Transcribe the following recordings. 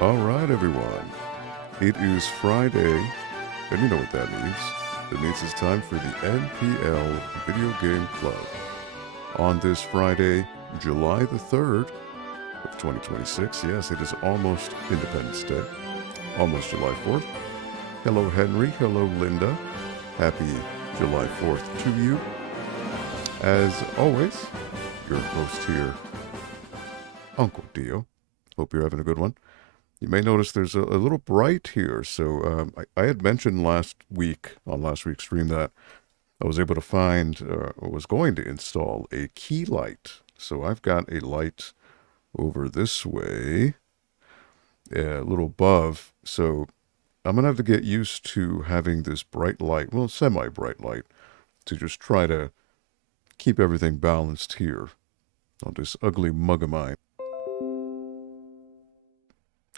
Alright, everyone. It is Friday, and you know what that means. It means it's time for the NPL Video Game Club. On this Friday, July the 3rd of 2026, yes, it is almost Independence Day, almost July 4th. Hello, Henry. Hello, Linda. Happy July 4th to you. As always, your host here, Uncle Dio. Hope you're having a good one. You may notice there's a little bright here. So I had mentioned last week, on last week's stream, that I was able to find, or was going to install a key light. So I've got a light over this way, a little above. So I'm going to have to get used to having this bright light, well, semi-bright light, to just try to keep everything balanced here on this ugly mug of mine.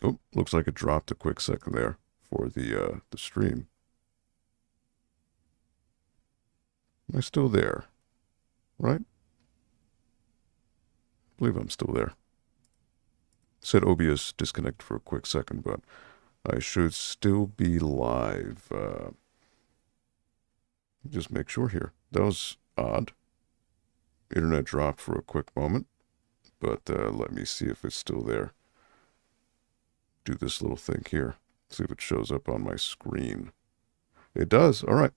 Oh, looks like it dropped a quick second there for the stream. Am I still there? Right? I believe I'm still there. Said OBS disconnect for a quick second, but I should still be live. Just make sure here. That was odd. Internet dropped for a quick moment, but let me see if it's still there. Do this little thing here. See if it shows up on my screen. It does. All right.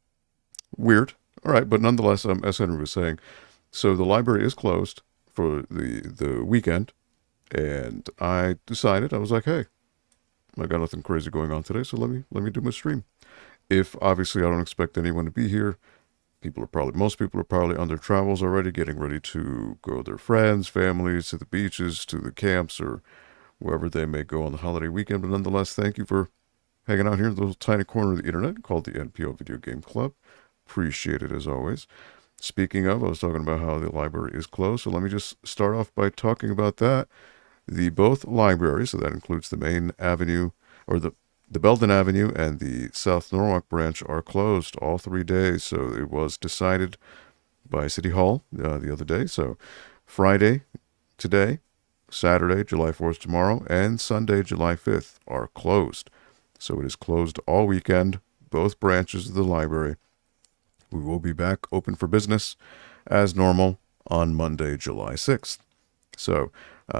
Weird. All right, but nonetheless, as Henry was saying, so the library is closed for the weekend, and I decided, I was like, hey, I got nothing crazy going on today, so let me do my stream. If obviously I don't expect anyone to be here, most people are probably on their travels already, getting ready to go with their friends, families, to the beaches, to the camps, or wherever they may go on the holiday weekend. But nonetheless, thank you for hanging out here in the little tiny corner of the internet called the NPL Video Game Club. Appreciate it as always. Speaking of, I was talking about how the library is closed, so let me just start off by talking about that. Both libraries, so that includes the main avenue, or the Belden Avenue and the South Norwalk branch, are closed all 3 days. So it was decided by City Hall the other day. So Friday, today, Saturday, July 4th tomorrow, and Sunday, July 5th are closed. So it is closed all weekend, both branches of the library. We will be back open for business as normal on Monday, July 6th. So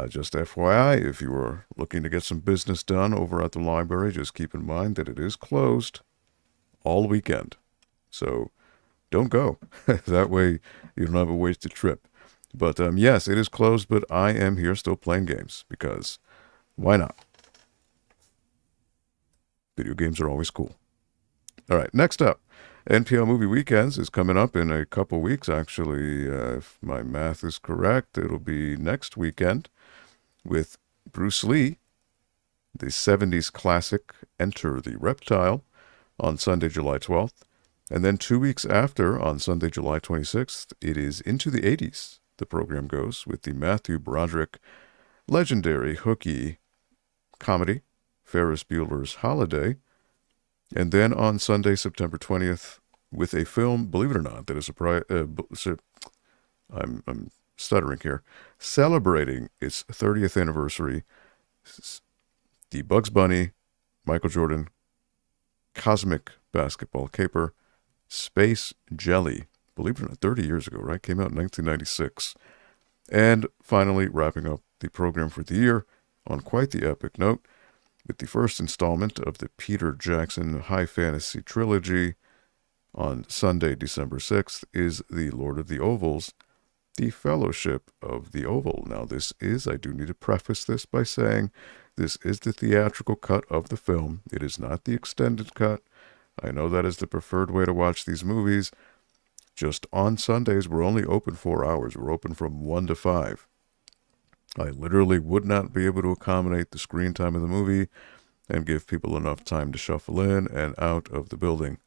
just FYI, if you are looking to get some business done over at the library, just keep in mind that it is closed all weekend. So don't go. That way you don't have a wasted trip. But yes, it is closed, but I am here still playing games, because why not? Video games are always cool. All right, next up, NPL Movie Weekends is coming up in a couple weeks. Actually, if my math is correct, it'll be next weekend with Bruce Lee, the 70s classic Enter the Reptile, on Sunday, July 12th. And then 2 weeks after, on Sunday, July 26th, it is Into the 80s. The program goes with the Matthew Broderick legendary hooky comedy, Ferris Bueller's Holiday. And then on Sunday, September 20th, with a film, believe it or not, that is I'm stuttering here, celebrating its 30th anniversary, the Bugs Bunny, Michael Jordan, Cosmic Basketball Caper, Space Jelly. Believe it or not, 30 years ago, right? Came out in 1996. And finally, wrapping up the program for the year on quite the epic note, with the first installment of the Peter Jackson High Fantasy Trilogy on Sunday, December 6th, is The Lord of the Ovals, The Fellowship of the Oval. Now, I do need to preface this by saying, this is the theatrical cut of the film. It is not the extended cut. I know that is the preferred way to watch these movies. Just on Sundays, we're only open 4 hours. We're open from 1 to 5. I literally would not be able to accommodate the screen time of the movie and give people enough time to shuffle in and out of the building.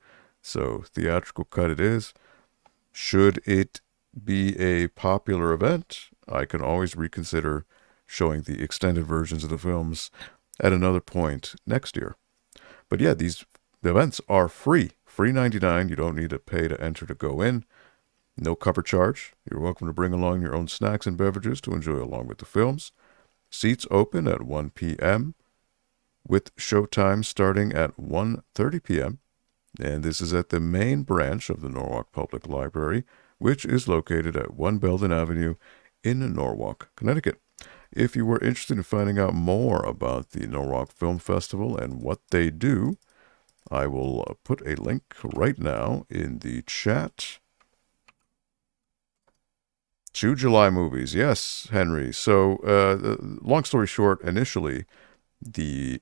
So theatrical cut it is. Should it be a popular event, I can always reconsider showing the extended versions of the films at another point next year. But yeah, the events are free. Free 99. You don't need to pay to enter to go in. No cover charge. You're welcome to bring along your own snacks and beverages to enjoy along with the films. Seats open at 1 p.m. with showtime starting at 1:30 p.m. And this is at the main branch of the Norwalk Public Library, which is located at 1 Belden Avenue in Norwalk, Connecticut. If you were interested in finding out more about the Norwalk Film Festival and what they do, I will put a link right now in the chat to July movies. Yes, Henry. So, long story short, initially, the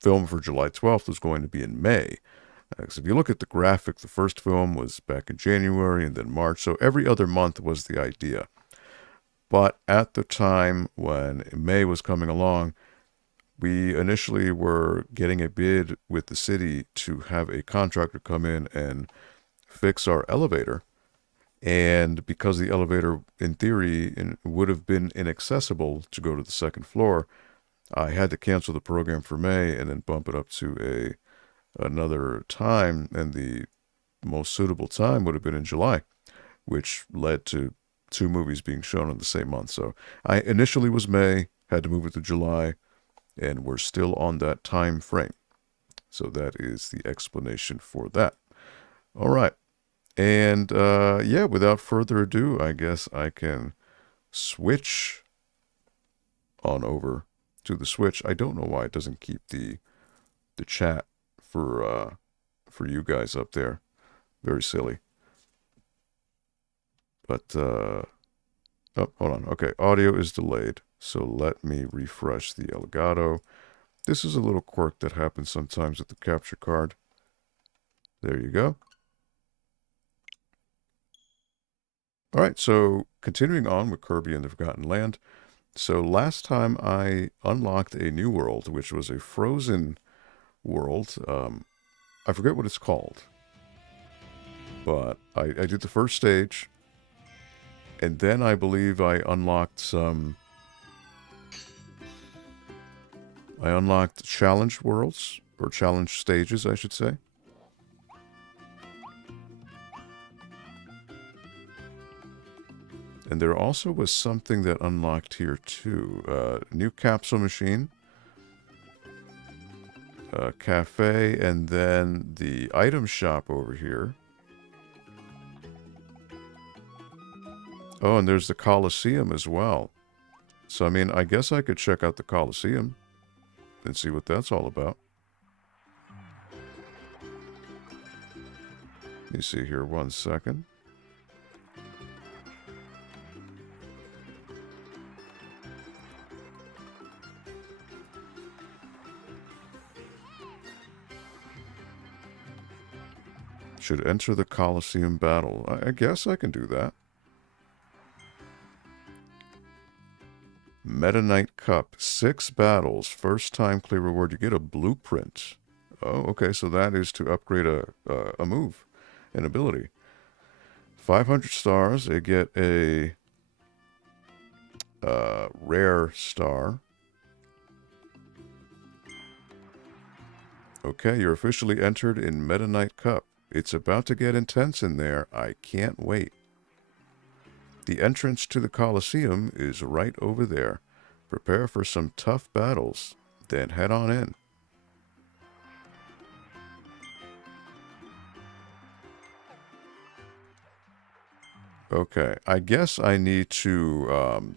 film for July 12th was going to be in May. Because if you look at the graphic, the first film was back in January and then March. So every other month was the idea. But at the time when May was coming along, we initially were getting a bid with the city to have a contractor come in and fix our elevator. And because the elevator, in theory, would have been inaccessible to go to the second floor, I had to cancel the program for May and then bump it up to another time. And the most suitable time would have been in July, which led to 2 movies being shown in the same month. So I initially was May, had to move it to July, and we're still on that time frame. So that is the explanation for that. All right. And yeah, without further ado, I guess I can switch on over to the Switch. I don't know why it doesn't keep the chat for you guys up there. Very silly. But oh, hold on. Okay, audio is delayed. So let me refresh the Elgato. This is a little quirk that happens sometimes with the capture card. There you go. All right, so continuing on with Kirby and the Forgotten Land. So last time I unlocked a new world, which was a frozen world. I forget what it's called. But I did the first stage. And then I believe I unlocked challenge worlds, or challenge stages, I should say. And there also was something that unlocked here too. New capsule machine, cafe, and then the item shop over here. Oh, and there's the Coliseum as well. So, I mean, I guess I could check out the Coliseum and see what that's all about. Let me see here, 1 second. Should enter the Coliseum battle. I guess I can do that. Meta Knight Cup. 6 battles. First time clear reward. You get a blueprint. Oh, okay. So that is to upgrade a move, an ability. 500 stars. They get a rare star. Okay, you're officially entered in Meta Knight Cup. It's about to get intense in there. I can't wait. The entrance to the Coliseum is right over there. Prepare for some tough battles, then head on in. Okay, I guess I need to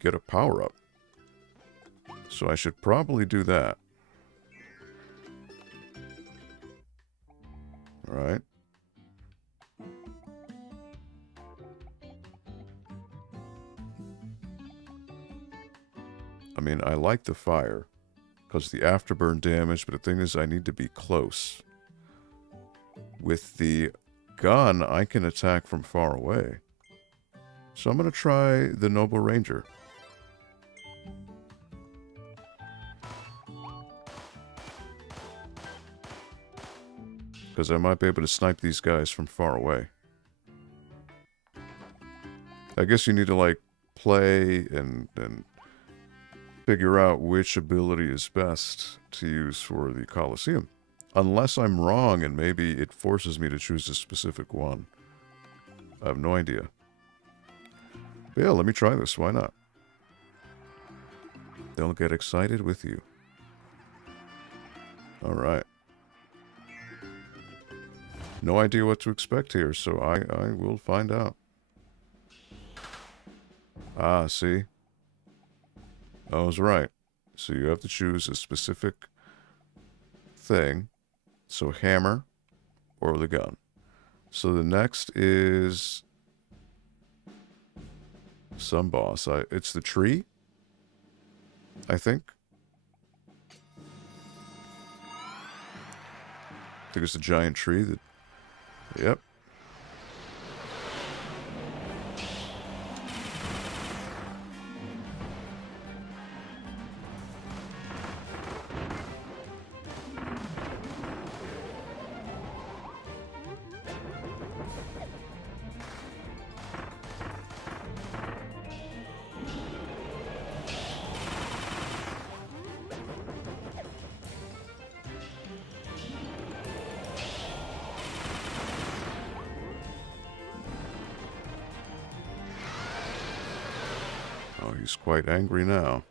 get a power-up. So I should probably do that. All right. I mean, I like the fire because the afterburn damage, but the thing is I need to be close. With the gun, I can attack from far away. So I'm going to try the Noble Ranger. Because I might be able to snipe these guys from far away. I guess you need to, like, play and figure out which ability is best to use for the Coliseum. Unless I'm wrong and maybe it forces me to choose a specific one. I have no idea. But yeah, let me try this. Why not? They'll get excited with you. All right. No idea what to expect here, so I will find out. Ah, see? I was right. So you have to choose a specific thing. So hammer or the gun. So the next is some boss. It's the tree, I think. I think it's a giant tree that... Yep. Oh, he's quite angry now.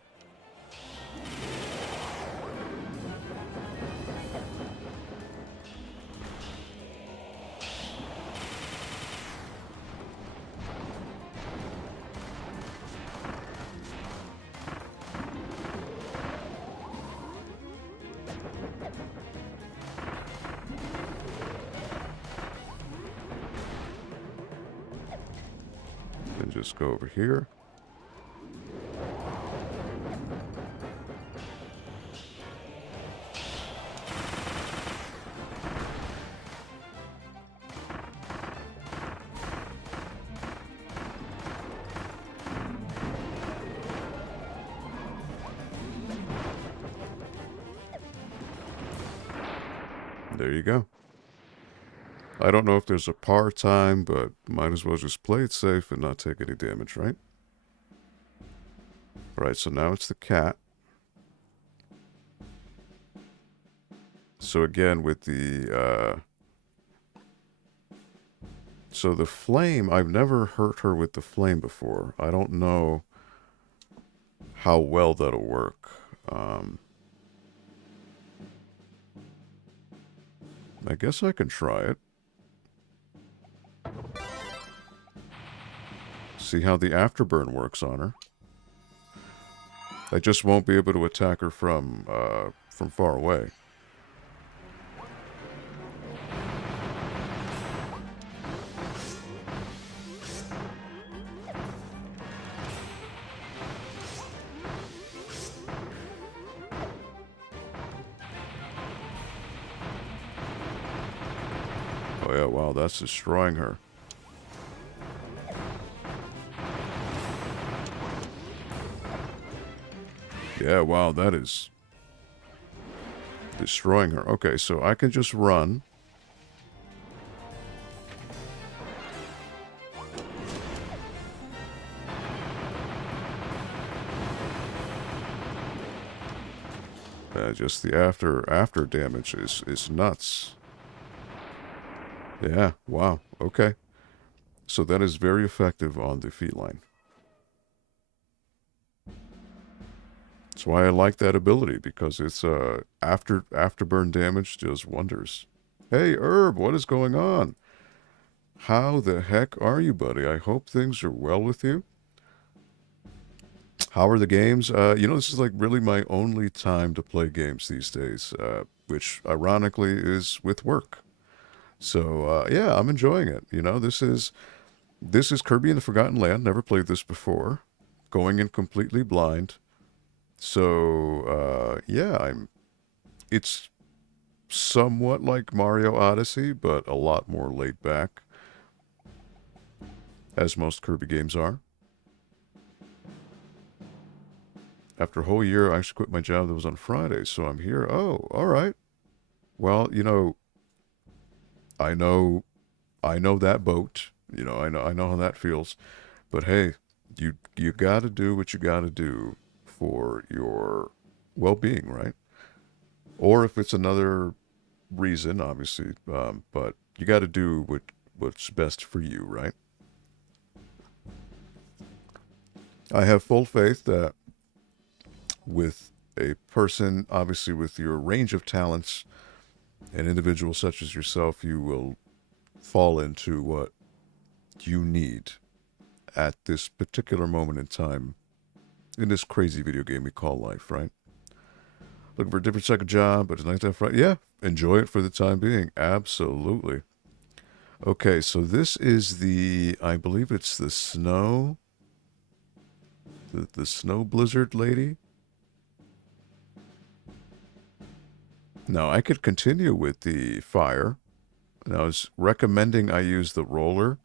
Then just go over here. There you go. I don't know if there's a par time, but might as well just play it safe and not take any damage, right? Alright, so now it's the cat. So again, with the, so the flame, I've never hurt her with the flame before. I don't know how well that'll work. I guess I can try it. See how the afterburn works on her. I just won't be able to attack her from far away. Oh yeah, wow, that's destroying her. Yeah, wow, that is destroying her. Okay, so I can just run. Just the after damage is nuts. Yeah, wow, okay. So that is very effective on the feline. That's why I like that ability, because it's afterburn damage does wonders. Hey, Herb, what is going on? How the heck are you, buddy? I hope things are well with you. How are the games? You know, this is like really my only time to play games these days, which ironically is with work. So, yeah, I'm enjoying it. You know, this is Kirby in the Forgotten Land. Never played this before. Going in completely blind. So, yeah, it's somewhat like Mario Odyssey, but a lot more laid back, as most Kirby games are. After a whole year, I actually quit my job that was on Fridays, so I'm here. Oh, all right. Well, you know, I know that boat. You know, I know how that feels. But hey, you got to do what you got to do for your well-being, right? Or if it's another reason, obviously, but you got to do what's best for you, right? I have full faith that with a person, obviously, with your range of talents, an individual such as yourself, you will fall into what you need at this particular moment in time in this crazy video game we call life, right? Looking for a different second job, but it's nice to have fun. Yeah, enjoy it for the time being. Absolutely. Okay, so this is the, I believe it's the snow, the snow blizzard lady. Now, I could continue with the fire. And I was recommending I use the roller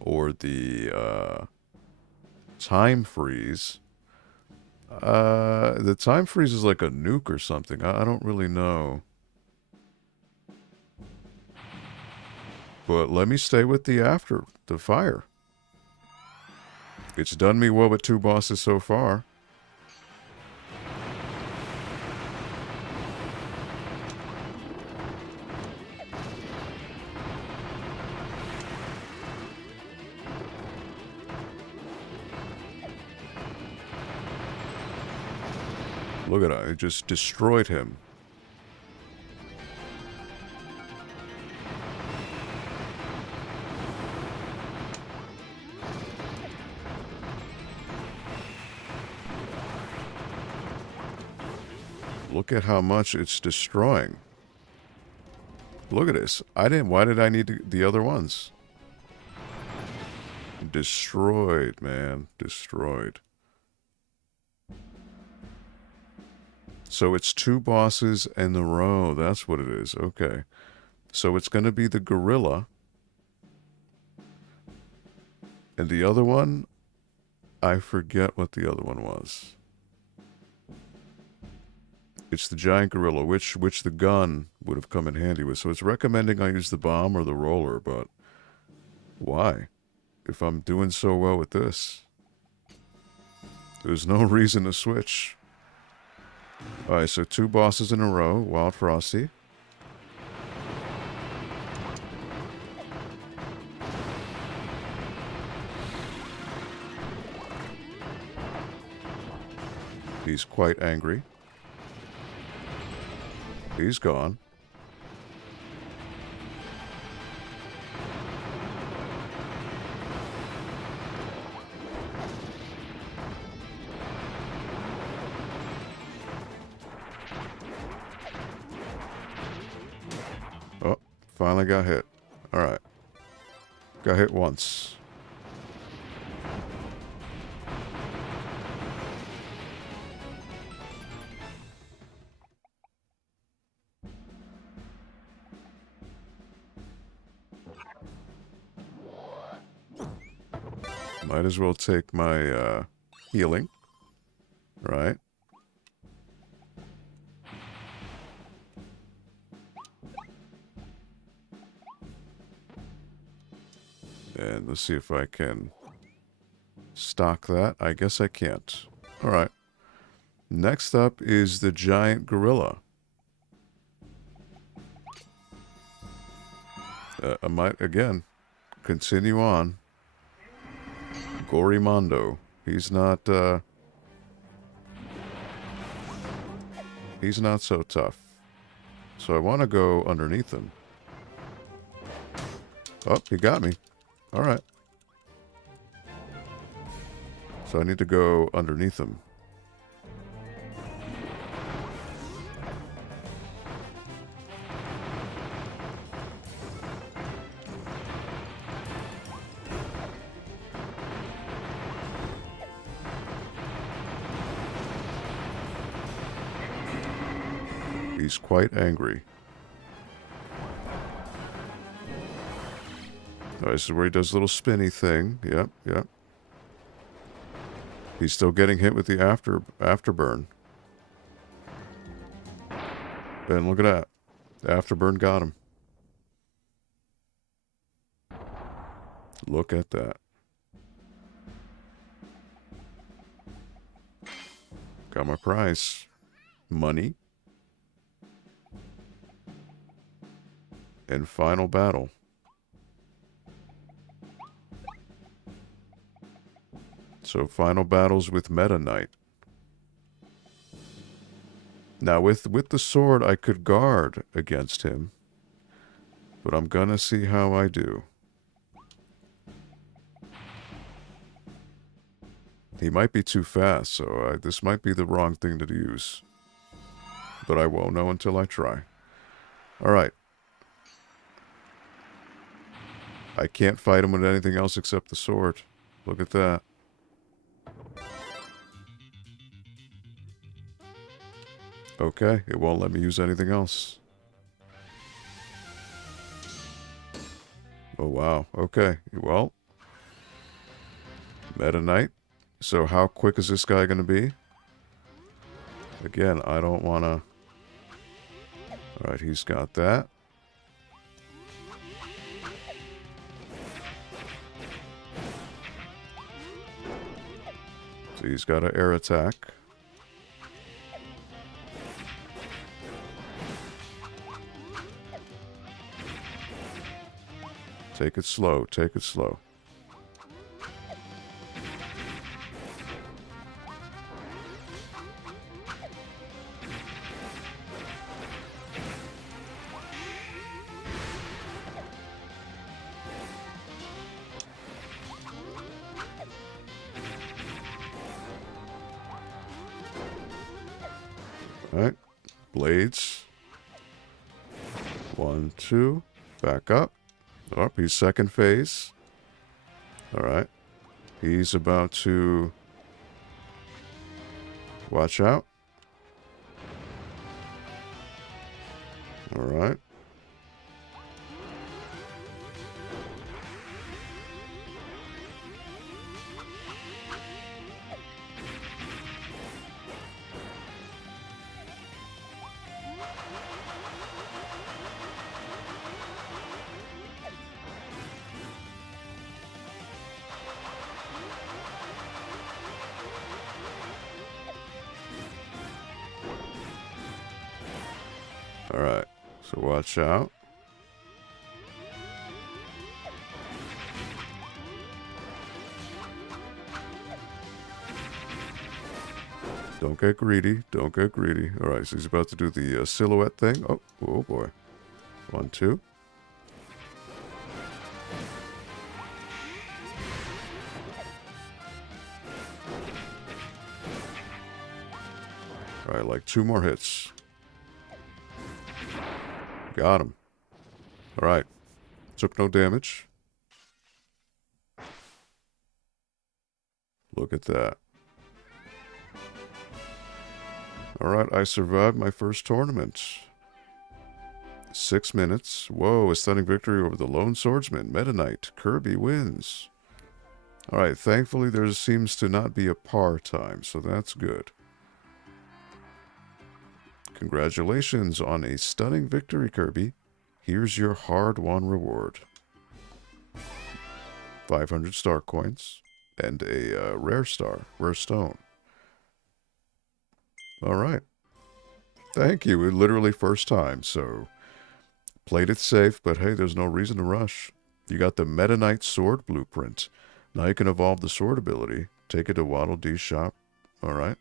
or the time freeze. The time freeze is like a nuke or something. I don't really know. But let me stay with the fire. It's done me well with 2 bosses so far. Look at it. It just destroyed him. Look at how much it's destroying. Look at this. Why did I need the other ones? Destroyed, man. Destroyed. So it's 2 bosses in a row. That's what it is. Okay. So it's going to be the gorilla. And the other one, I forget what the other one was. It's the giant gorilla, which the gun would have come in handy with. So it's recommending I use the bomb or the roller, but why? If I'm doing so well with this. There's no reason to switch. Alright, so 2 bosses in a row. Wild Frosty. He's quite angry. He's gone. Oh, finally got hit. Alright. Got hit once. Might as well take my healing. Right. And let's see if I can stock that. I guess I can't. Alright. Next up is the giant gorilla. I might, again, continue on. Gorimondo. He's not so tough. So I want to go underneath him. Oh, he got me. Alright. So I need to go underneath him. He's quite angry. Alright, this is where he does a little spinny thing. Yep, yep. He's still getting hit with the afterburn. And look at that. The afterburn got him. Look at that. Got my prize. Money. And final battle. So final battles with Meta Knight. Now, with the sword, I could guard against him. But I'm gonna see how I do. He might be too fast, so this might be the wrong thing to use. But I won't know until I try. Alright. I can't fight him with anything else except the sword. Look at that. Okay, it won't let me use anything else. Oh, wow. Okay, well. Meta Knight. So how quick is this guy going to be? Again, I don't want to... Alright, he's got that. So he's got an air attack. Take it slow, take it slow. Alright, blades. 1, 2, back up. Oh, he's second phase. Alright. He's about to... Watch out. Alright. Alright, so watch out. Don't get greedy, don't get greedy. Alright, so he's about to do the silhouette thing. Oh, oh boy. 1, 2. Alright, like 2 more hits. Got him. Alright. Took no damage. Look at that. Alright, I survived my first tournament. 6 minutes. Whoa, a stunning victory over the Lone Swordsman. Meta Knight. Kirby wins. Alright, thankfully there seems to not be a par time, so that's good. Congratulations on a stunning victory, Kirby. Here's your hard-won reward. 500 star coins and a rare stone. Alright. Thank you. Literally first time, so played it safe, but hey, there's no reason to rush. You got the Meta Knight sword blueprint. Now you can evolve the sword ability. Take it to Waddle Dees shop. Alright.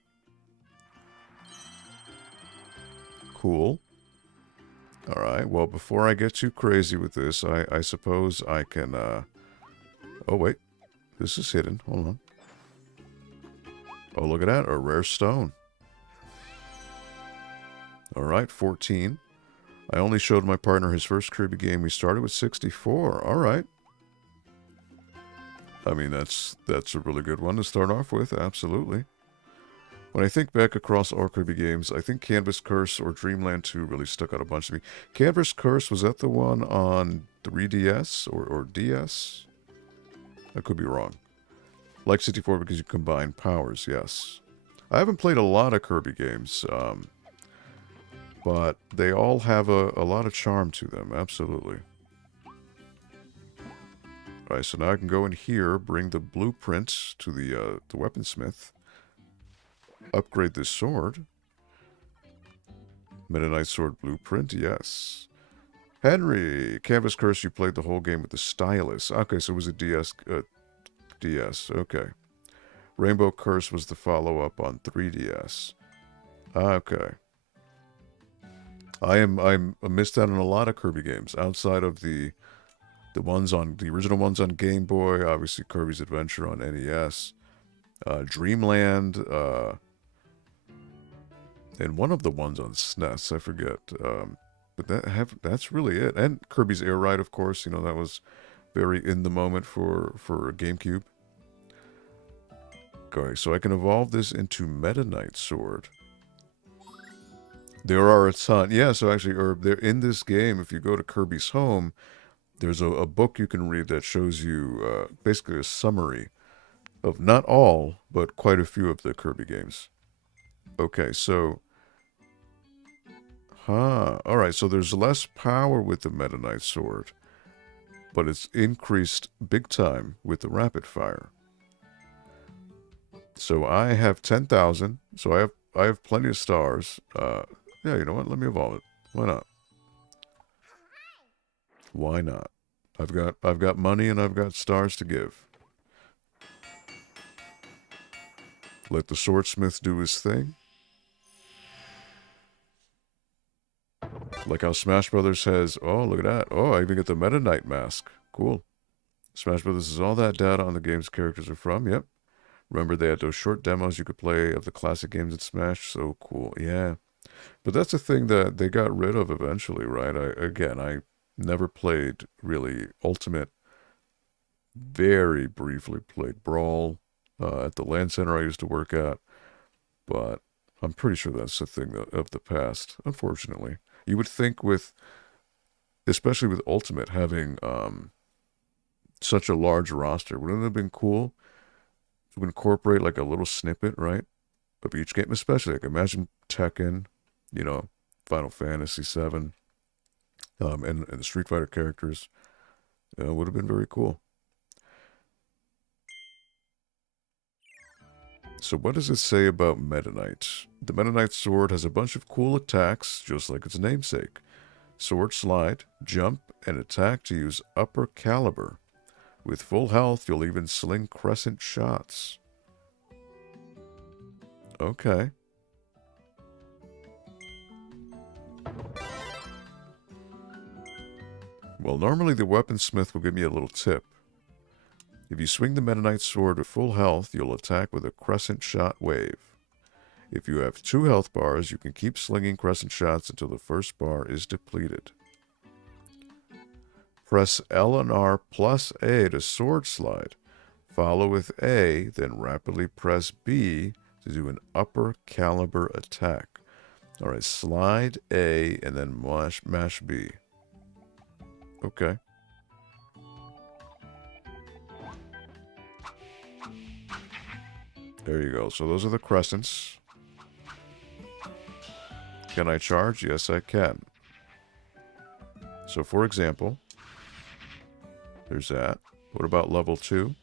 Cool. Alright, well, before I get too crazy with this, I suppose I can, Oh, wait. This is hidden. Hold on. Oh, look at that. A rare stone. Alright, 14. I only showed my partner his first Kirby game. We started with 64. Alright. I mean, that's a really good one to start off with. Absolutely. When I think back across all Kirby games, I think Canvas Curse or Dreamland 2 really stuck out a bunch to me. Canvas Curse, was that the one on 3DS or DS? I could be wrong. Like 64 because you combine powers, yes. I haven't played a lot of Kirby games, but they all have a lot of charm to them, absolutely. Alright, so now I can go in here, bring the blueprints to the weaponsmith. Upgrade this sword. Meta Knight sword blueprint, yes. Henry, Canvas Curse, you played the whole game with the stylus. Okay, so it was a DS, okay. Rainbow Curse was the follow-up on 3DS. Okay. I'm missed out on a lot of Kirby games outside of the original ones on Game Boy, obviously Kirby's Adventure on NES, Dreamland, and one of the ones on SNES, I forget. But that's really it. And Kirby's Air Ride, of course. You know, that was very in the moment for GameCube. Okay, so I can evolve this into Meta Knight Sword. There are a ton. Yeah, so actually, they're in this game. If you go to Kirby's Home, there's a book you can read that shows you basically a summary of not all, but quite a few of the Kirby games. Okay, so... Alright, so there's less power with the Meta Knight Sword, but it's increased big time with the Rapid Fire. So I have 10,000, so I have plenty of stars. Yeah, you know what? Let me evolve it. Why not? Why not? I've got money and I've got stars to give. Let the swordsmith do his thing. Like how Smash Brothers has, oh, look at that. Oh, I even get the Meta Knight mask. Cool. Smash Brothers is all that data on the games characters are from. Yep. Remember they had those short demos you could play of the classic games in Smash? So cool. Yeah. But that's a thing that they got rid of eventually, right? I never played really Ultimate. Very briefly played Brawl at the LAN center I used to work at. But I'm pretty sure that's a thing of the past, unfortunately. You would think with, especially with Ultimate, having such a large roster, wouldn't it have been cool to incorporate like a little snippet, right, of each game? Especially, like, imagine Tekken, you know, Final Fantasy VII, and the Street Fighter characters. Would have been very cool. So what does it say about Meta Knight? The Meta Knight sword has a bunch of cool attacks, just like its namesake. Sword slide, jump, and attack to use upper caliber. With full health, you'll even sling crescent shots. Okay. Well, normally the weaponsmith will give me a little tip. If you swing the Meta Knight sword with full health, you'll attack with a crescent shot wave. If you have 2 health bars, you can keep slinging crescent shots until the first bar is depleted. Press L and R plus A to sword slide. Follow with A, then rapidly press B to do an upper caliber attack. Alright, slide A and then mash B. Okay. There you go. So those are the crescents. Can I charge? Yes, I can. So for example, there's that. What about level 2?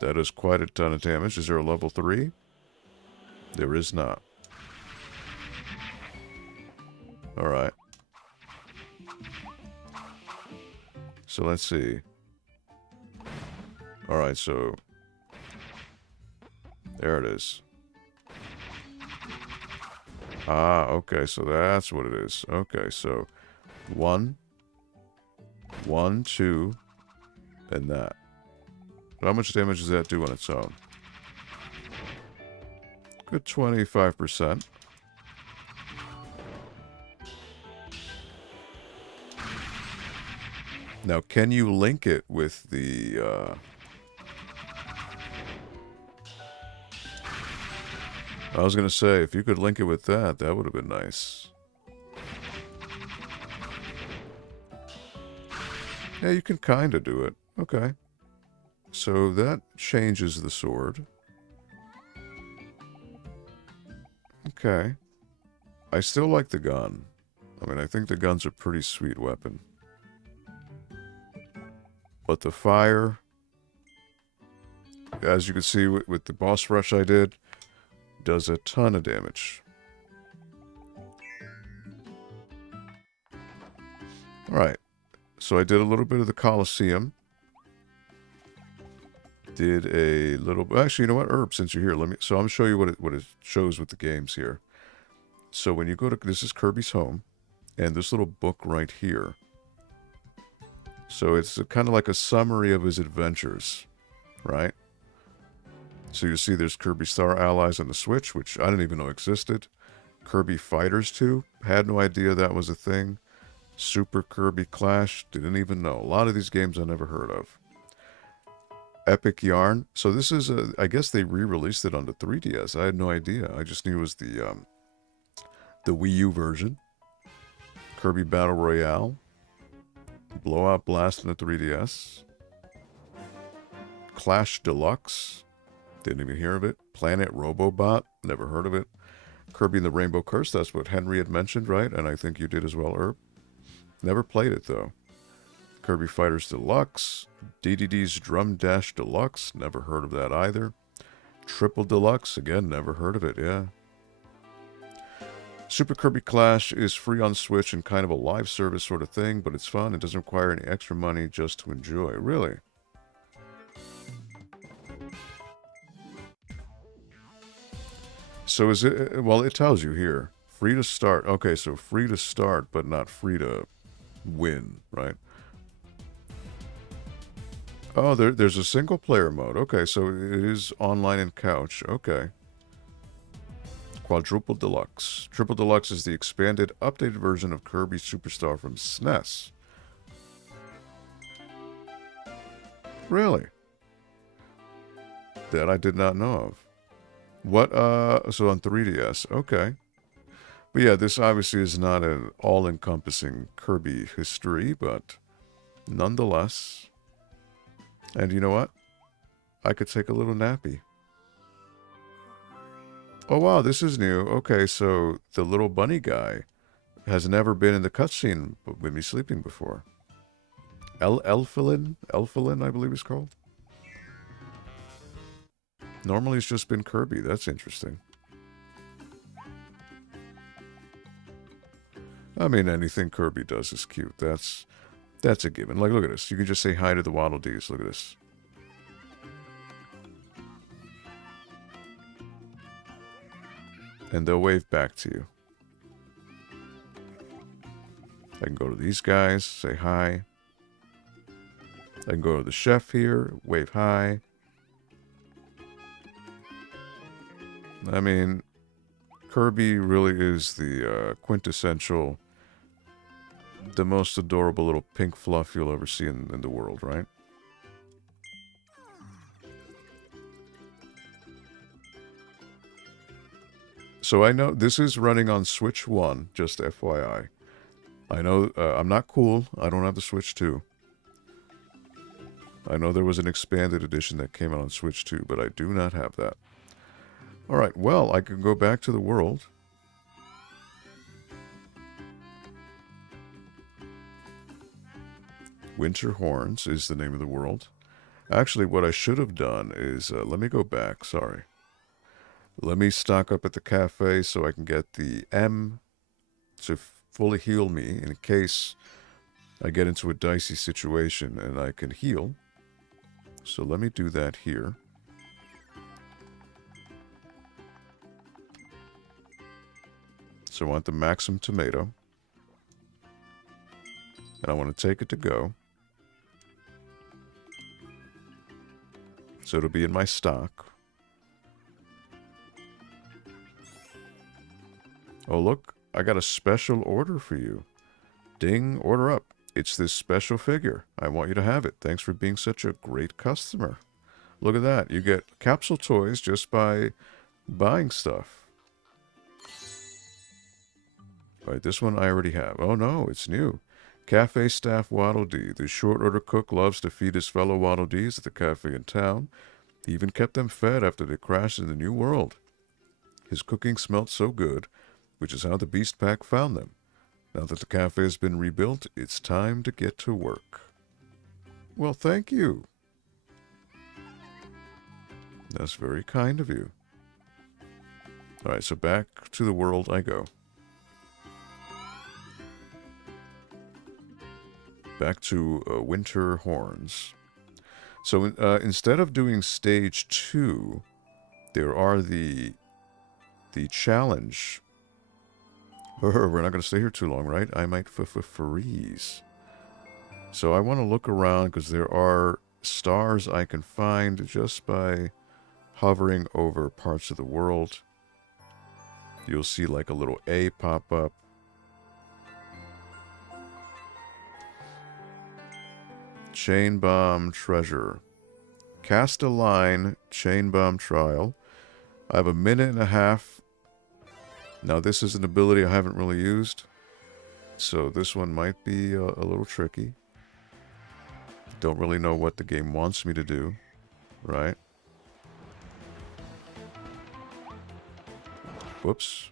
That is quite a ton of damage. Is there a level 3? There is not. Alright. So let's see. Alright, so... there it is. Ah, okay, so that's what it is. Okay, so... 1, 2, and that. How much damage does that do on its own? Good 25%. Now, can you link it with the... I was going to say, if you could link it with that, that would have been nice. Yeah, you can kind of do it. Okay. So that changes the sword. Okay. I still like the gun. I mean, I think the gun's a pretty sweet weapon. But the fire, as you can see with the boss rush I did, does a ton of damage. Alright. So I did a little bit of the Colosseum. Did a little... actually, you know what? Herb, since you're here, let me... so I'm going to show you what it shows with the games here. So when you go to, this is Kirby's home, and this little book right here. So it's kind of like a summary of his adventures, right? So you see there's Kirby Star Allies on the Switch, which I didn't even know existed. Kirby Fighters 2, had no idea that was a thing. Super Kirby Clash, didn't even know. A lot of these games I never heard of. Epic Yarn. So this is, I guess they re-released it on the 3DS. I had no idea. I just knew it was the Wii U version. Kirby Battle Royale. Blowout Blast on the 3DS. Clash Deluxe. Didn't even hear of it. Planet Robobot. Never heard of it. Kirby and the Rainbow Curse. That's what Henry had mentioned, right? And I think you did as well, Herb. Never played it, though. Kirby Fighters Deluxe. DDD's Drum Dash Deluxe. Never heard of that either. Triple Deluxe. Again, never heard of it, yeah. Super Kirby Clash is free on Switch and kind of a live service sort of thing, but it's fun. It doesn't require any extra money just to enjoy. Really? So is it, well, it tells you here. Free to start. Okay, so free to start, but not free to win, right? Oh, there's a single player mode. Okay, so it is online and couch. Okay. Quadruple Deluxe. Triple Deluxe is the expanded, updated version of Kirby Superstar from SNES. Really? That I did not know of. What, so on 3DS, okay. But yeah, this obviously is not an all-encompassing Kirby history, but nonetheless. And you know what? I could take a little nappy. Oh wow, this is new. Okay, so the little bunny guy has never been in the cutscene with me sleeping before. Elfilin, I believe it's called. Normally it's just been Kirby. That's interesting. I mean, anything Kirby does is cute. That's a given. Like, look at this. You can just say hi to the Waddle Dees. Look at this. And they'll wave back to you. I can go to these guys, say hi. I can go to the chef here, wave hi. I mean, Kirby really is the quintessential, the most adorable little pink fluff you'll ever see in the world, right? So I know this is running on Switch 1, just FYI. I know I'm not cool. I don't have the Switch 2. I know there was an expanded edition that came out on Switch 2, but I do not have that. Alright, well, I can go back to the world. Winter Horns is the name of the world. Actually, what I should have done is, let me go back, sorry. Let me stock up at the cafe so I can get the M to fully heal me in case I get into a dicey situation and I can heal. So let me do that here. So I want the Maxim tomato. And I want to take it to go. So it'll be in my stock. Oh, look, I got a special order for you. Ding, order up. It's this special figure. I want you to have it. Thanks for being such a great customer. Look at that. You get capsule toys just by buying stuff. All right, this one I already have. Oh, no, it's new. Cafe staff Waddle Dee. The short order cook loves to feed his fellow Waddle Dees at the cafe in town. He even kept them fed after they crashed in the new world. His cooking smelt so good, which is how the Beast Pack found them. Now that the cafe has been rebuilt, it's time to get to work. Well, thank you. That's very kind of you. All right, so back to the world I go. Back to Winter Horns. So instead of doing stage 2, there are the challenge We're not going to stay here too long, right? I might freeze. So I want to look around because there are stars I can find just by hovering over parts of the world. You'll see like a little A pop up. Chain bomb treasure. Cast a line, chain bomb trial. I have 1.5 minutes. Now this is an ability I haven't really used, so this one might be a little tricky. Don't really know what the game wants me to do, right? Whoops.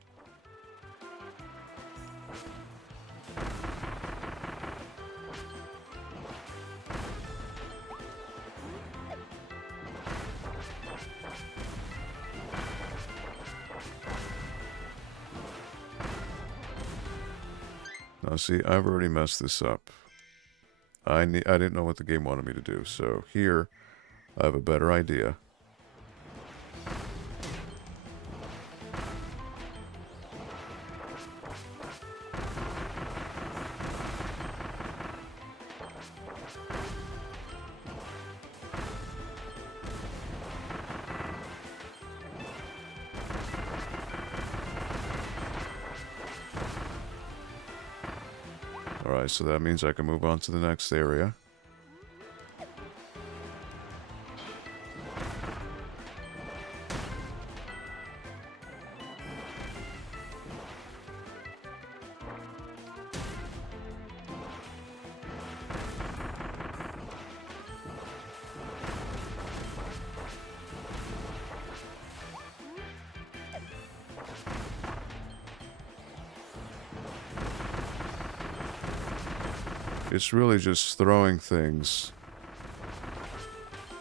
Now see, I've already messed this up. I didn't know what the game wanted me to do, so here I have a better idea. Alright, so that means I can move on to the next area. It's really just throwing things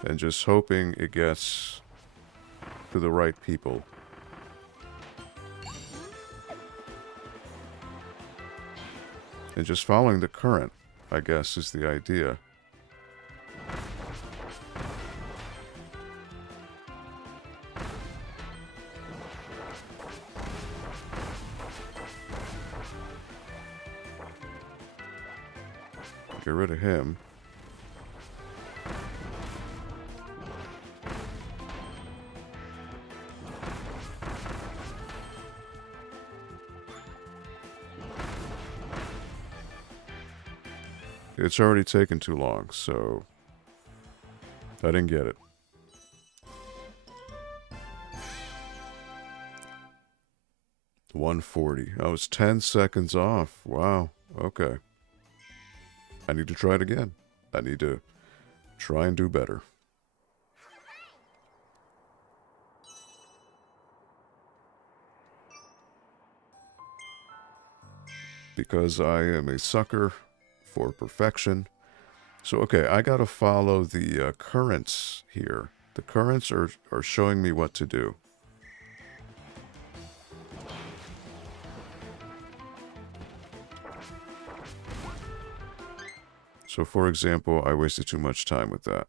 and just hoping it gets to the right people. And just following the current, I guess, is the idea. Get rid of him. It's already taken too long, so I didn't get it. $140. I was 10 seconds off. Wow. Okay. I need to try it again. I need to try and do better. Because I am a sucker for perfection. So, okay, I gotta follow the currents here. The currents are showing me what to do. So, for example, I wasted too much time with that.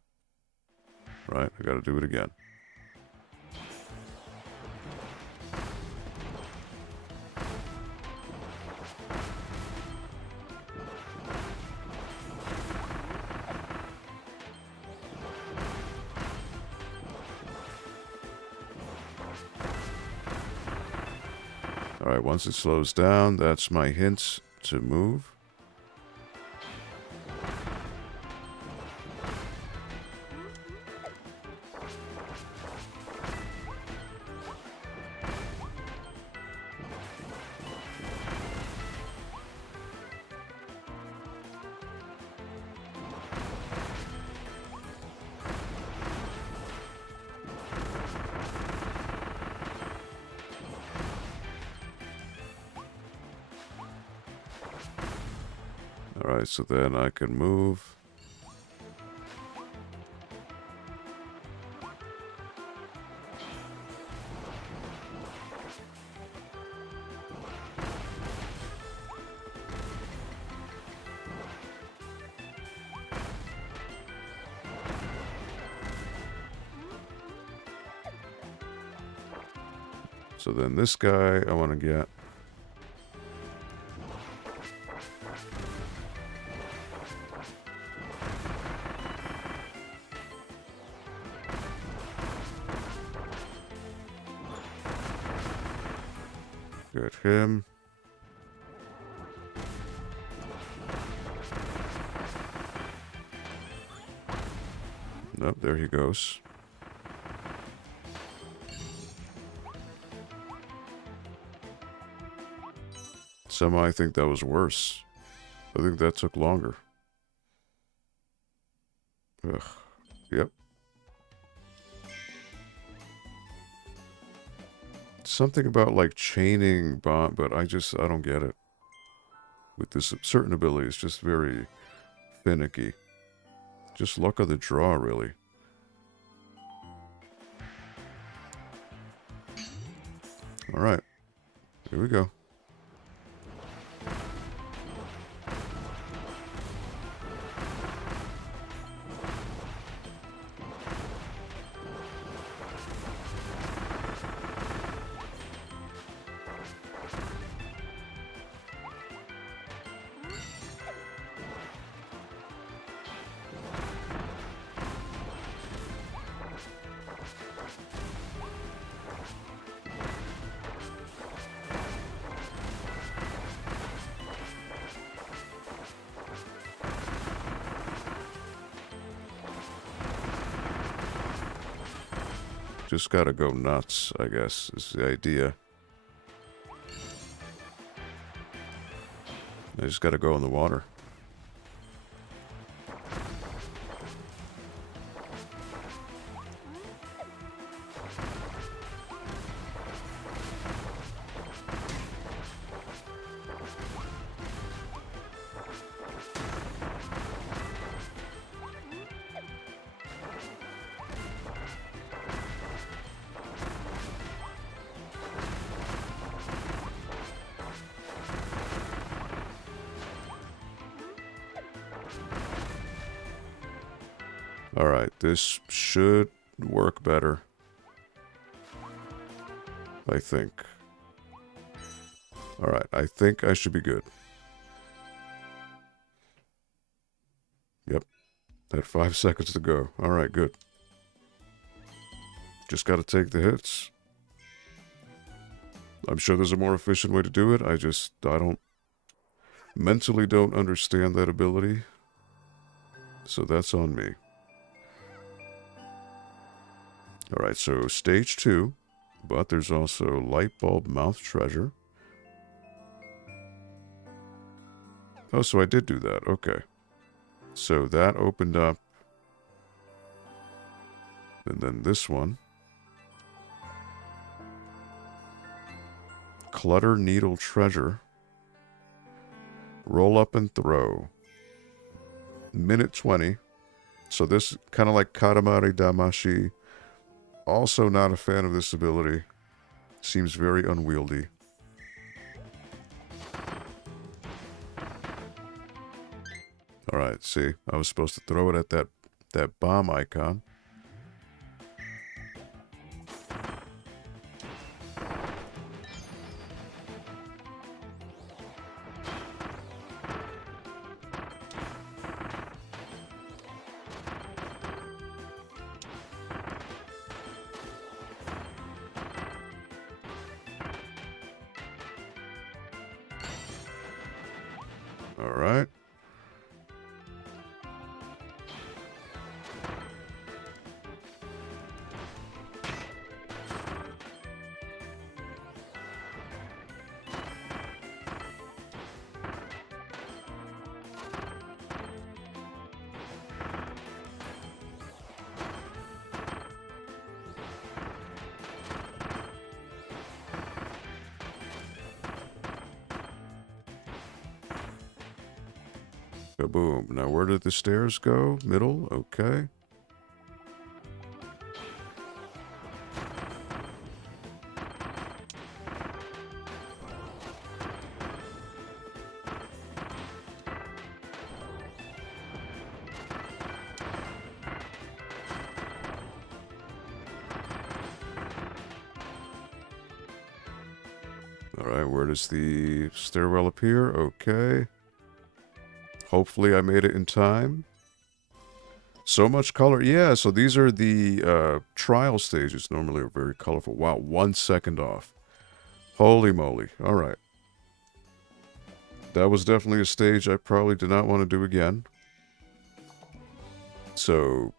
Right? I gotta do it again. Alright, once it slows down, that's my hint to move. Alright, so then I can move. So then this guy I want to get. Get him. Nope, there he goes. Somehow I think that was worse. I think that took longer. Ugh. Yep. Something about like chaining bomb, but I don't get it. With this certain ability, it's just very finicky. Just luck of the draw, really. Alright. Here we go. Just gotta go nuts, I guess, is the idea. I just gotta go in the water. Alright, this should work better. I think. Alright, I think I should be good. Yep. Had 5 seconds to go. Alright, good. Just gotta take the hits. I'm sure there's a more efficient way to do it. I mentally don't understand that ability. So that's on me. Alright, so stage 2, but there's also light bulb mouth treasure. Oh, so I did do that. Okay. So that opened up. And then this one. Clutter needle treasure. Roll up and throw. Minute 20. So this kind of like Katamari Damashi. Also not a fan of this ability. Seems very unwieldy. Alright, see. I was supposed to throw it at that bomb icon. Alright. Boom. Now, where did the stairs go? Middle? Okay. Alright, where does the stairwell appear? Okay. Hopefully I made it in time. So much color. Yeah, so these are the trial stages. Normally are very colorful. Wow, 1 second off. Holy moly. All right. That was definitely a stage I probably did not want to do again. So,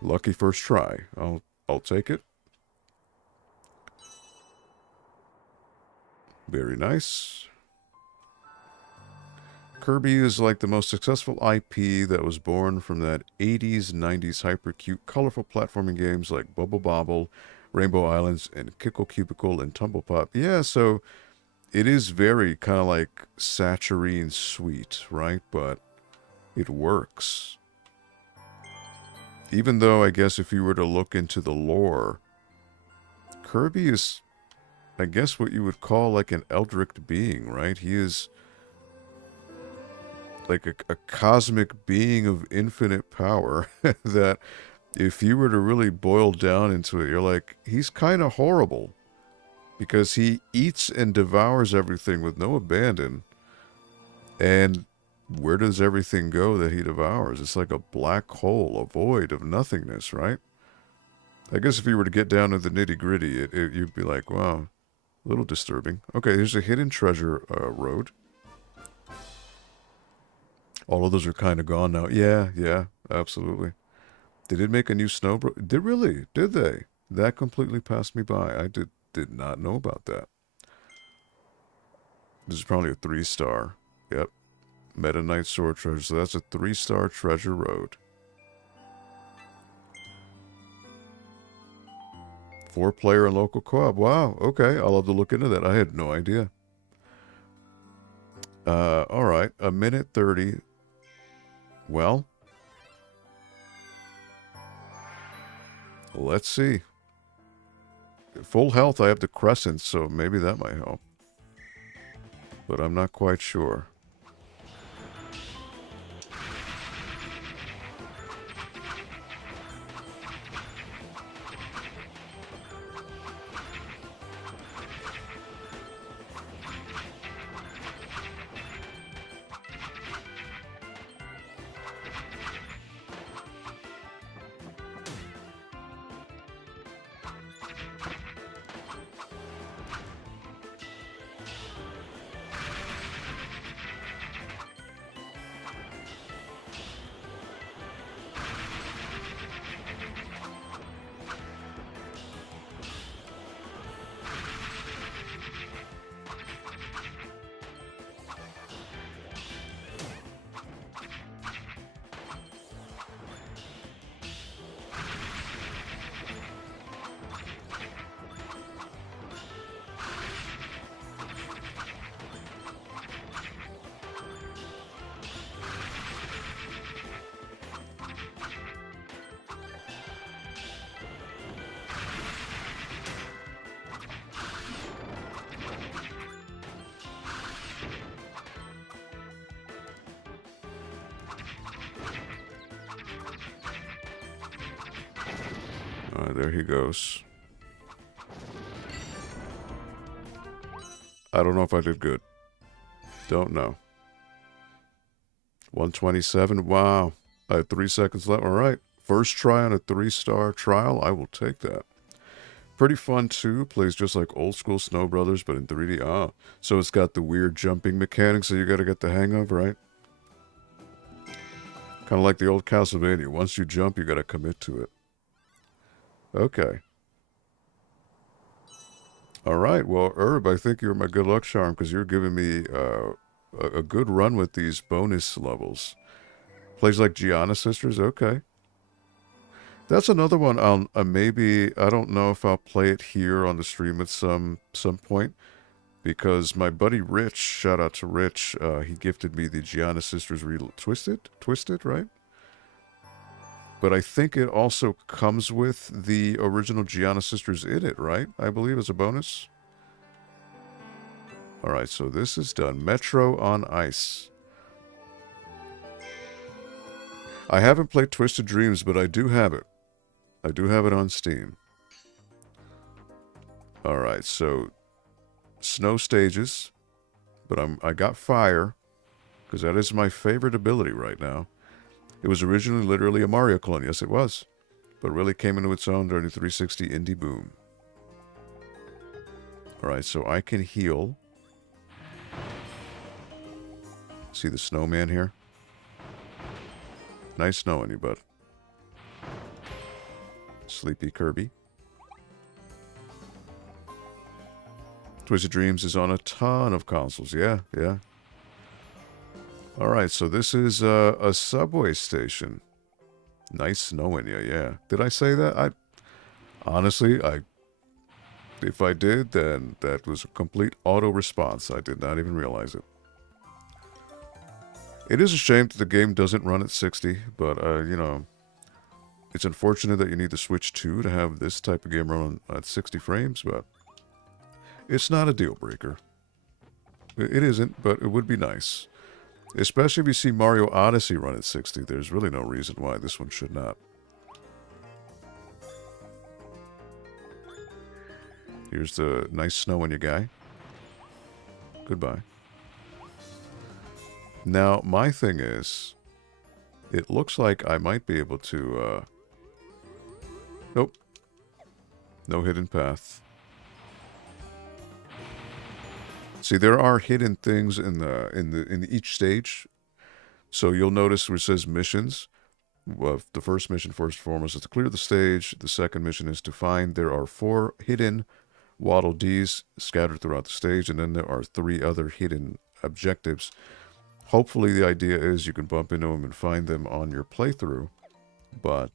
lucky first try. I'll take it. Very nice. Kirby is like the most successful IP that was born from that 80s, 90s hyper-cute, colorful platforming games like Bubble Bobble, Rainbow Islands, and Kickle Cubicle and Tumble Pop. Yeah, so it is very kind of like saccharine sweet, right? But it works. Even though, I guess, if you were to look into the lore, Kirby is, I guess, what you would call like an eldritch being, right? He is like a cosmic being of infinite power that if you were to really boil down into it, you're like, he's kind of horrible because he eats and devours everything with no abandon. And where does everything go that he devours? It's like a black hole, a void of nothingness, right? I guess if you were to get down to the nitty-gritty, you'd be like, wow, a little disturbing. Okay, there's a hidden treasure road. All of those are kind of gone now. Yeah, absolutely. They did make a new snow... Did really? Did they? That completely passed me by. I did not know about that. This is probably a 3-star. Yep. Meta Knight Sword Treasure. So that's a 3-star treasure road. 4-player and local co-op. Wow. Okay. I'll have to look into that. I had no idea. Alright. 1:30. Well, let's see. Full health, I have the crescent, so maybe that might help. But I'm not quite sure. There he goes. I don't know if I did good. Don't know. 127. Wow. I had 3 seconds left. All right. First try on a 3-star trial. I will take that. Pretty fun, too. Plays just like old school Snow Brothers, but in 3D. Ah. So it's got the weird jumping mechanics that you got to get the hang of, right? Kind of like the old Castlevania. Once you jump, you got to commit to it. Okay. All right. Well, Herb, I think you're my good luck charm because you're giving me a good run with these bonus levels. Plays like Gianna Sisters. Okay. That's another one. Maybe, I don't know if I'll play it here on the stream at some point because my buddy Rich, shout out to Rich, he gifted me the Gianna Sisters Twisted, right? But I think it also comes with the original Gianna Sisters in it, right? I believe as a bonus. All right, so this is done. Metro on Ice. I haven't played Twisted Dreams, but I do have it. I do have it on Steam. All right, so snow stages, but I got fire because that is my favorite ability right now. It was originally literally a Mario clone. Yes, it was. But really came into its own during the 360 indie boom. Alright, so I can heal. See the snowman here? Nice knowing you, bud. Sleepy Kirby. Twisted Dreams is on a ton of consoles. Yeah, yeah. Alright, so this is a subway station. Nice knowing you, yeah. Did I say that? Honestly, if I did, then that was a complete auto response. I did not even realize it. It is a shame that the game doesn't run at 60, but, you know, it's unfortunate that you need the Switch 2 to have this type of game run at 60 frames, but it's not a deal breaker. It isn't, but it would be nice. Especially if you see Mario Odyssey run at 60, there's really no reason why this one should not. Here's the nice snow on you guy. Goodbye. Now, my thing is, it looks like I might be able to, nope. No hidden path. See, there are hidden things in each stage. So you'll notice where it says missions. Well, the first mission, first and foremost, is to clear the stage. The second mission is to find there are 4 hidden Waddle Dees scattered throughout the stage, and then there are 3 other hidden objectives. Hopefully the idea is you can bump into them and find them on your playthrough, but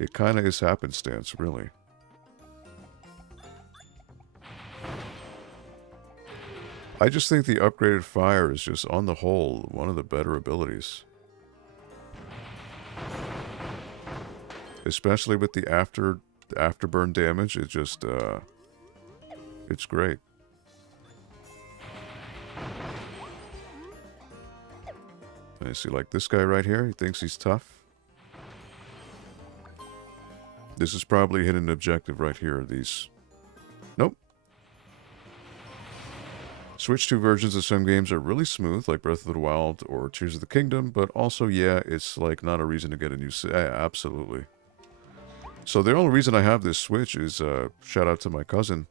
it kind of is happenstance, really. I just think the upgraded fire is just, on the whole, one of the better abilities. Especially with the afterburn damage, it just, it's great. I see, like this guy right here, he thinks he's tough. This is probably a hidden objective right here, these. Nope. Switch 2 versions of some games are really smooth, like Breath of the Wild or Tears of the Kingdom, but also, yeah, it's like not a reason to get a new... absolutely. So the only reason I have this Switch is, shout out to my cousin,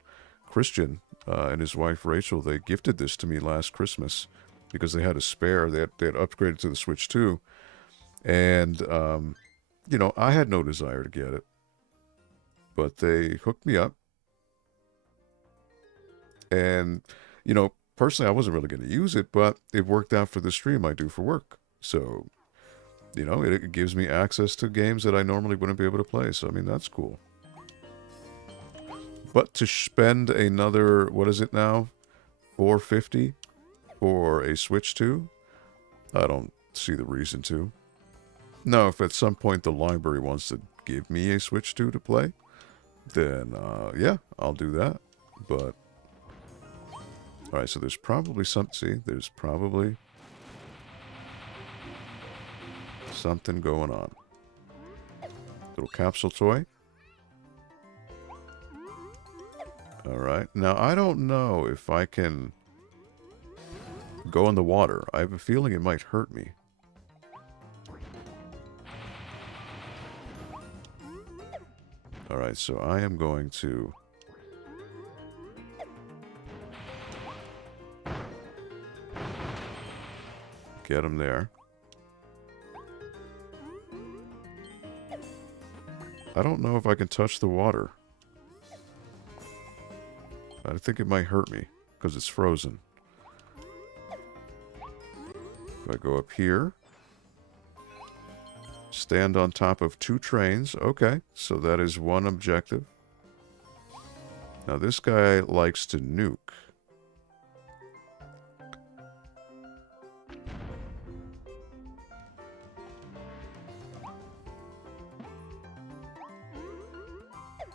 Christian, and his wife, Rachel. They gifted this to me last Christmas because they had a spare. They had upgraded to the Switch 2. And, you know, I had no desire to get it. But they hooked me up. And... you know, personally, I wasn't really going to use it, but it worked out for the stream I do for work. So, you know, it gives me access to games that I normally wouldn't be able to play. So, I mean, that's cool. But to spend another, what is it now? $450 for a Switch 2? I don't see the reason to. Now, if at some point the library wants to give me a Switch 2 to play, then, yeah, I'll do that. But... alright, so there's probably there's probably something going on. Little capsule toy. Alright, now I don't know if I can go in the water. I have a feeling it might hurt me. Alright, so I am going to... get him there. I don't know if I can touch the water. I think it might hurt me because it's frozen. If I go up here, stand on top of 2 trains. Okay, so that is one objective. Now this guy likes to nuke.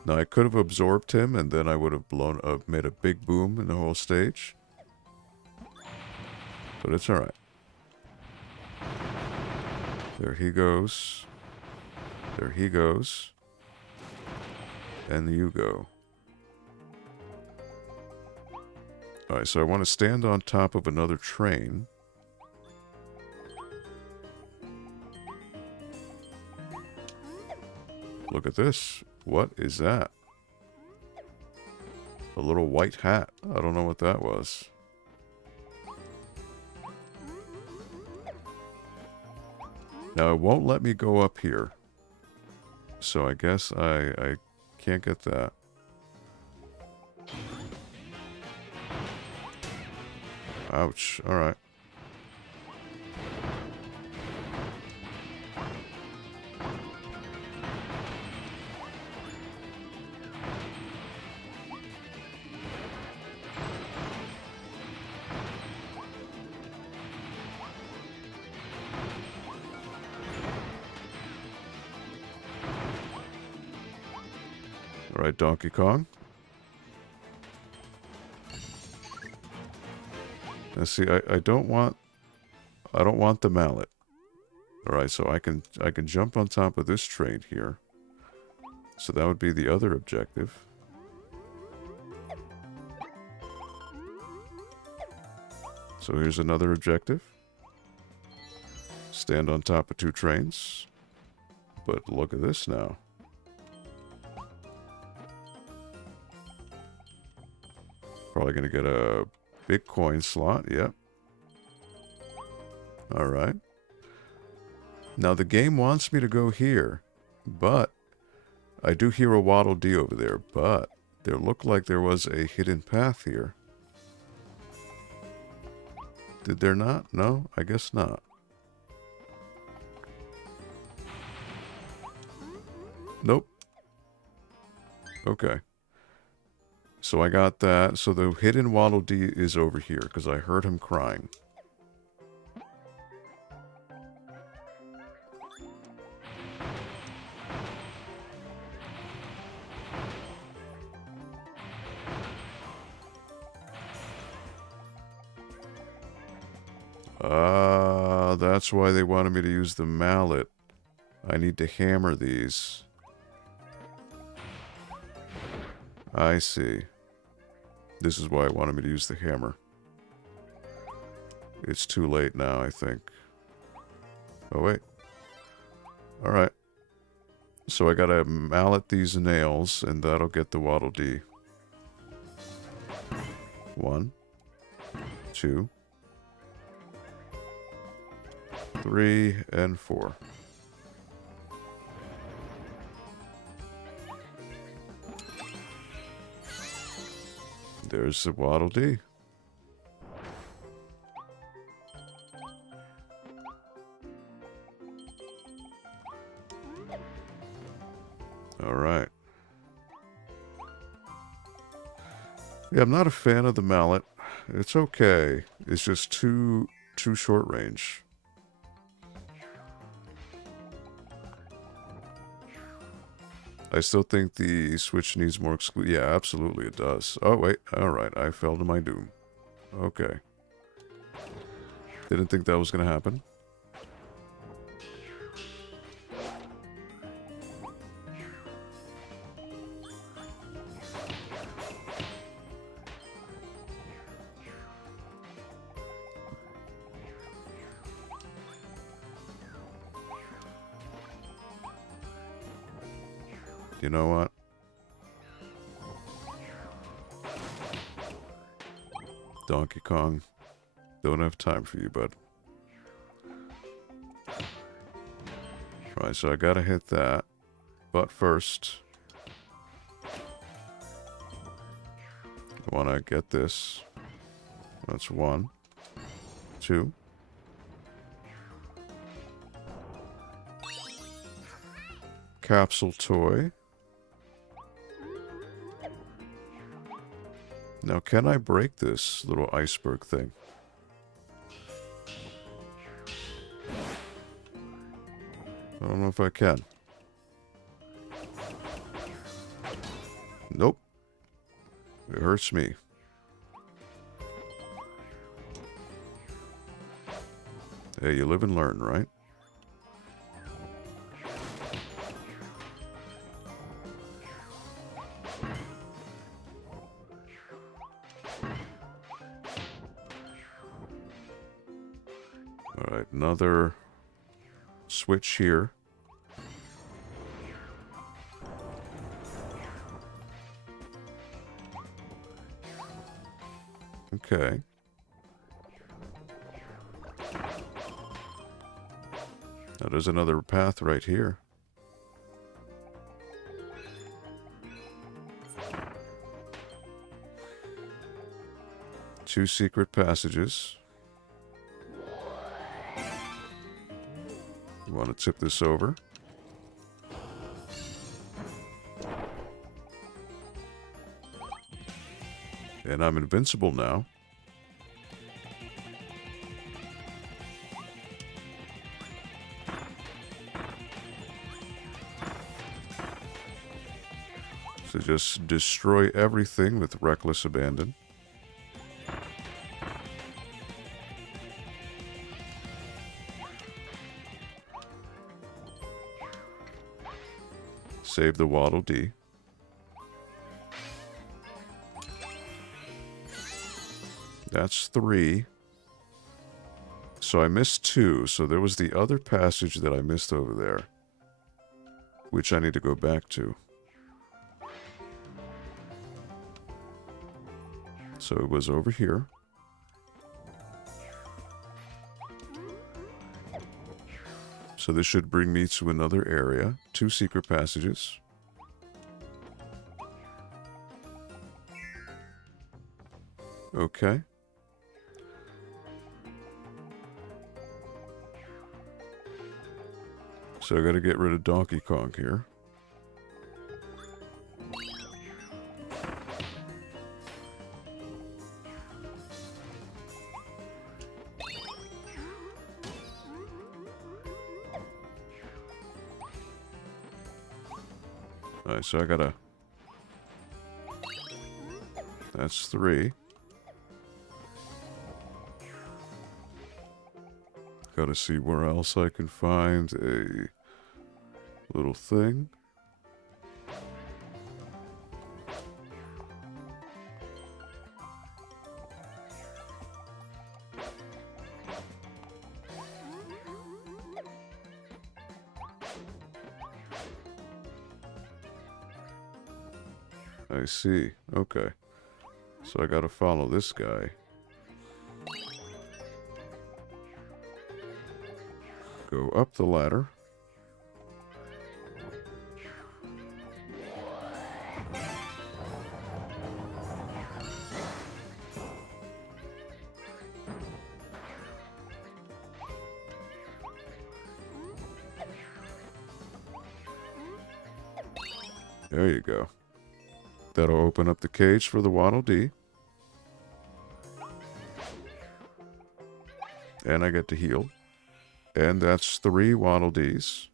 Now, I could have absorbed him, and then I would have made a big boom in the whole stage. But it's alright. There he goes. There he goes. And you go. Alright, so I want to stand on top of another train. Look at this. What is that? A little white hat. I don't know what that was. Now, it won't let me go up here. So I guess I can't get that. Ouch. Alright. Alright, Donkey Kong. Now see, I don't want the mallet. Alright, so I can jump on top of this train here. So that would be the other objective. So here's another objective. Stand on top of 2 trains. But look at this now. Probably going to get a big coin slot. Yep. Alright. Now the game wants me to go here. But I do hear a Waddle Dee over there. But there looked like there was a hidden path here. Did there not? No? I guess not. Nope. Okay. So I got that. So the hidden Waddle Dee is over here because I heard him crying. That's why they wanted me to use the mallet. I need to hammer these. I see. This is why I wanted me to use the hammer. It's too late now, I think. Oh, wait. Alright. So I gotta mallet these nails, and that'll get the Waddle Dee. 1, 2, 3, and 4. There's the Waddle Dee. All right. Yeah, I'm not a fan of the mallet. It's okay. It's just too short range. I still think the Switch needs more Yeah, absolutely it does. Oh, wait. Alright, I fell to my doom. Okay. Didn't think that was going to happen. You know what? Donkey Kong. Don't have time for you, bud. Alright, so I gotta hit that. But first, I wanna get this. That's 1, 2. Capsule toy. Now, can I break this little iceberg thing? I don't know if I can. Nope. It hurts me. Hey, you live and learn, right? Alright, another switch here. Okay. Now there's another path right here. Two secret passages. You want to tip this over. And I'm invincible now. So just destroy everything with reckless abandon. Save the Waddle Dee. That's 3. So I missed 2. So there was the other passage that I missed over there, which I need to go back to. So it was over here. So this should bring me to another area. 2 secret passages. Okay. So I gotta get rid of Donkey Kong here. Alright, so I gotta... That's 3. Gotta see where else I can find a little thing. I see. Okay. So I gotta follow this guy. Go up the ladder. There you go. That'll open up the cage for the Waddle Dee. And I get to heal. And that's 3 Waddle Dees.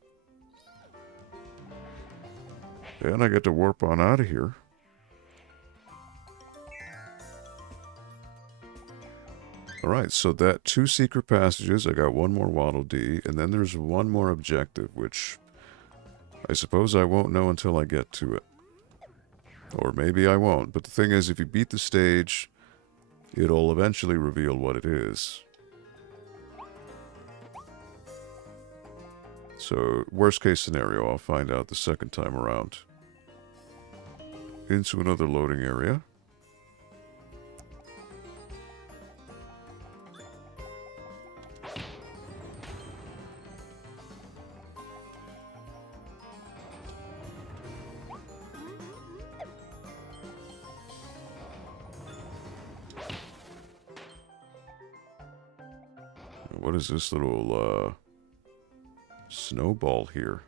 And I get to warp on out of here. Alright, so that 2 secret passages, I got 1 more Waddle Dee, and then there's 1 more objective, which I suppose I won't know until I get to it. Or maybe I won't, but the thing is, if you beat the stage, it'll eventually reveal what it is. So, worst case scenario, I'll find out the second time around. Into another loading area. What is this little, snowball here?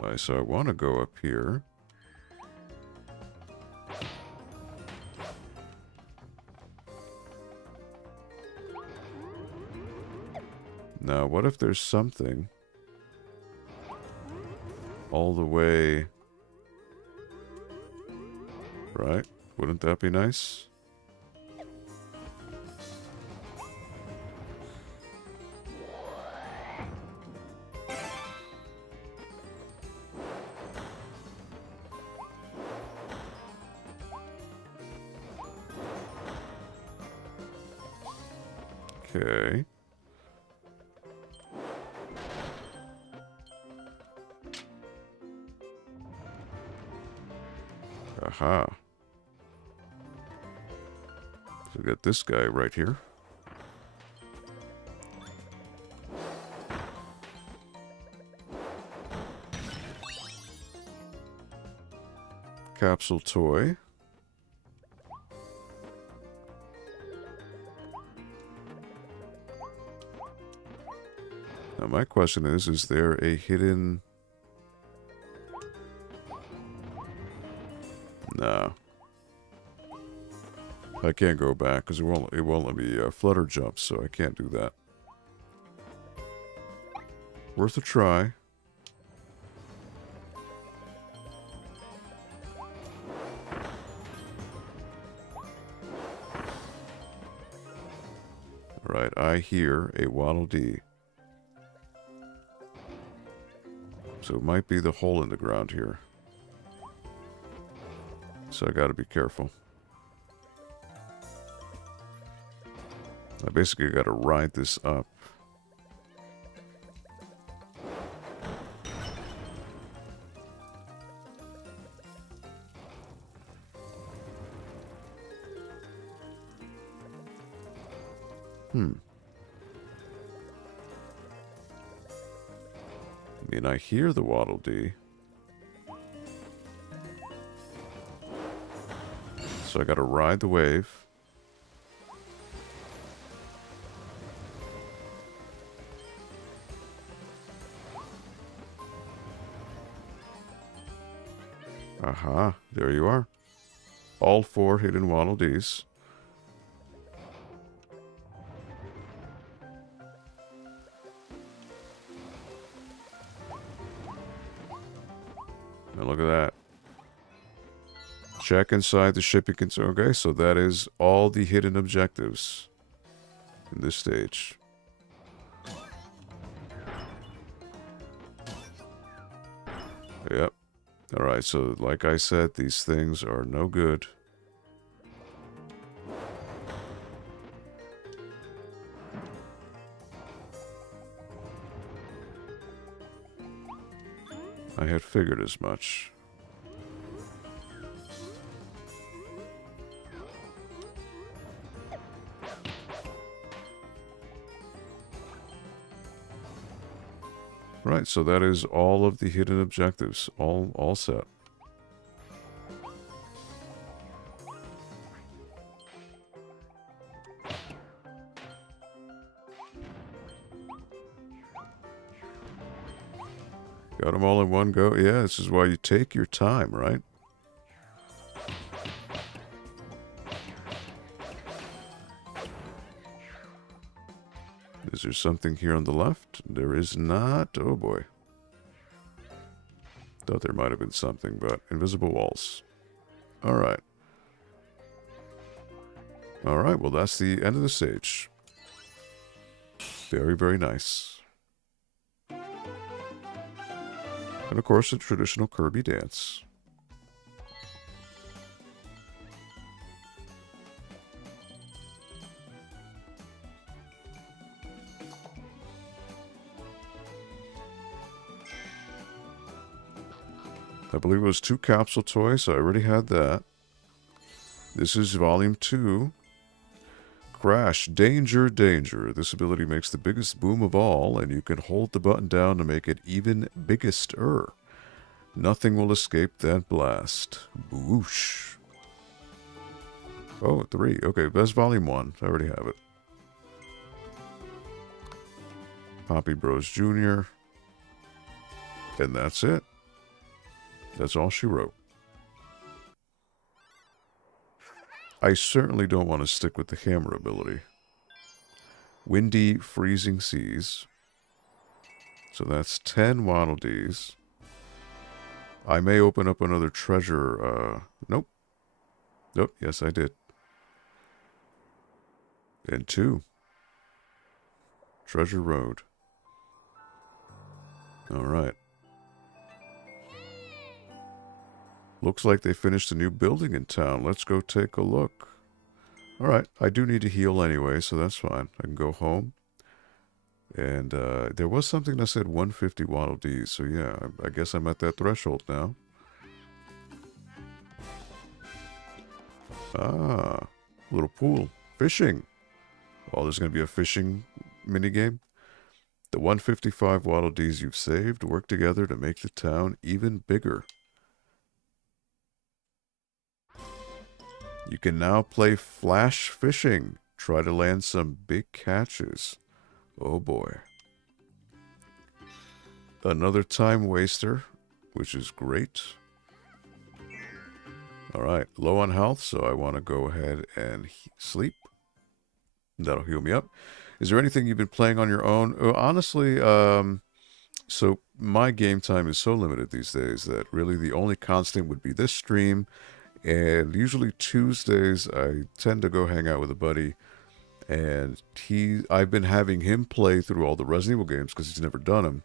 Alright, so I want to go up here. Now, what if there's something all the way... Right? Wouldn't that be nice? Okay. Aha. So we got this guy right here. Capsule toy. Now my question is there a hidden... No. I can't go back because it won't let me flutter jump, so I can't do that. Worth a try. Alright, I hear a Waddle Dee. So it might be the hole in the ground here. So I gotta be careful. I basically gotta ride this up. I mean, I hear the Waddle Dee. So I gotta ride the wave. Aha, there you are. All 4 hidden Waddle Dees. Now look at that. Check inside the ship. You can... Okay, so that is all the hidden objectives in this stage. Yep. Alright, so like I said, these things are no good. I had figured as much. Right, so that is all of the hidden objectives, all set. Got them all in one go? Yeah, this is why you take your time, right? Is there something here on the left? There is not. Oh boy. Thought there might have been something, but invisible walls. Alright. Alright, well that's the end of the stage. Very, very nice. And of course, the traditional Kirby dance. I believe it was 2 capsule toys, so I already had that. This is Volume 2. Crash, danger, danger. This ability makes the biggest boom of all, and you can hold the button down to make it even biggester. Nothing will escape that blast. Boosh. Oh, 3. Okay, that's Volume 1. I already have it. Poppy Bros Jr. And that's it. That's all she wrote. I certainly don't want to stick with the hammer ability. Windy, freezing seas. So that's 10 Waddle Dees. I may open up another treasure. Nope. Nope, yes I did. And 2. Treasure Road. Alright. Looks like they finished a new building in town. Let's go take a look. Alright, I do need to heal anyway, so that's fine. I can go home. And there was something that said 150 Waddle Dees, so yeah, I guess I'm at that threshold now. Ah, little pool. Fishing. Oh, there's going to be a fishing minigame. The 155 Waddle Dees you've saved work together to make the town even bigger. You can now play flash fishing. Try to land some big catches. Oh boy. Another time waster, which is great. Alright, low on health, so I want to go ahead and sleep. That'll heal me up. Is there anything you've been playing on your own? Honestly, so my game time is so limited these days that really the only constant would be this stream. And usually Tuesdays, I tend to go hang out with a buddy. And I've been having him play through all the Resident Evil games because he's never done them.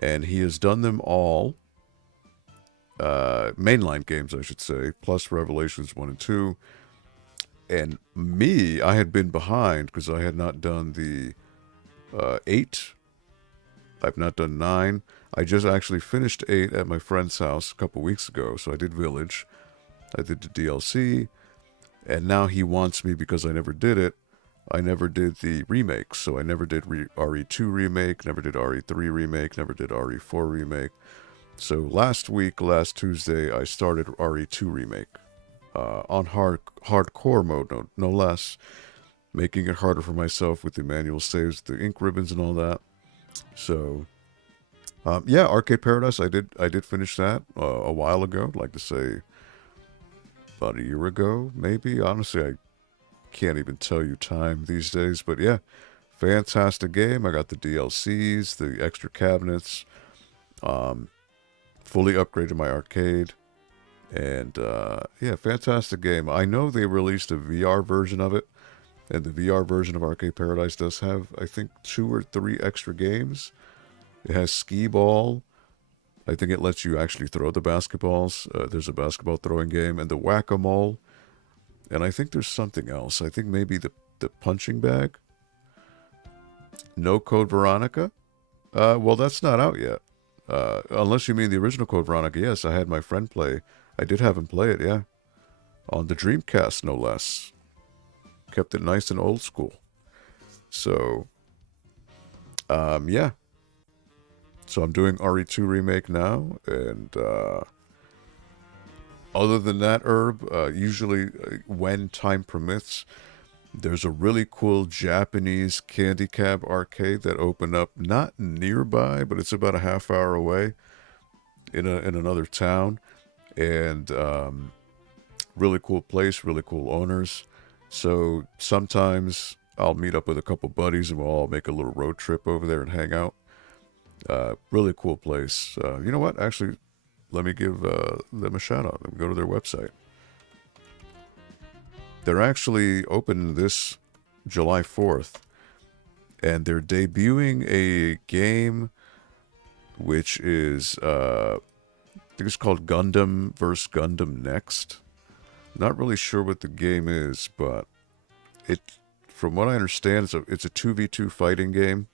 And he has done them all. Mainline games, I should say, plus Revelations 1 and 2. And me, I had been behind because I had not done the 8. I've not done 9. I just actually finished 8 at my friend's house a couple weeks ago. So I did Village. I did the DLC. And now he wants me, because I never did it, I never did the remakes. So I never did RE2 remake, never did RE3 remake, never did RE4 remake. So last Tuesday, I started RE2 remake. On hardcore mode, no less, making it harder for myself with the manual saves, the ink ribbons, and all that. So, yeah, Arcade Paradise, I did finish that a while ago. Like to say, about a year ago, maybe. Honestly, I can't even tell you time these days. But yeah, fantastic game. I got the DLCs, the extra cabinets, fully upgraded my arcade. And, yeah, fantastic game. I know they released a VR version of it, and the VR version of Arcade Paradise does have, I think, 2 or 3 extra games. It has skee ball. I think it lets you actually throw the basketballs. There's a basketball throwing game, and the whack-a-mole. And I think there's something else. I think maybe the punching bag. No Code Veronica. Well, that's not out yet. Unless you mean the original Code Veronica. Yes, I had my friend play. I did have him play it, yeah. On the Dreamcast, no less. Kept it nice and old school. So, yeah. So I'm doing RE2 remake now, and other than that, Herb, usually when time permits, there's a really cool Japanese candy cab arcade that opened up not nearby, but it's about a half hour away in another town. And really cool place, really cool owners. So sometimes I'll meet up with a couple buddies and we'll all make a little road trip over there and hang out. Really cool place. You know what? Actually, let me give them a shout out. Let me go to their website. They're actually open this July 4th, and they're debuting a game which is I think it's called Gundam vs. Gundam Next. Not really sure what the game is, but it, from what I understand, it's a 2v2 fighting game.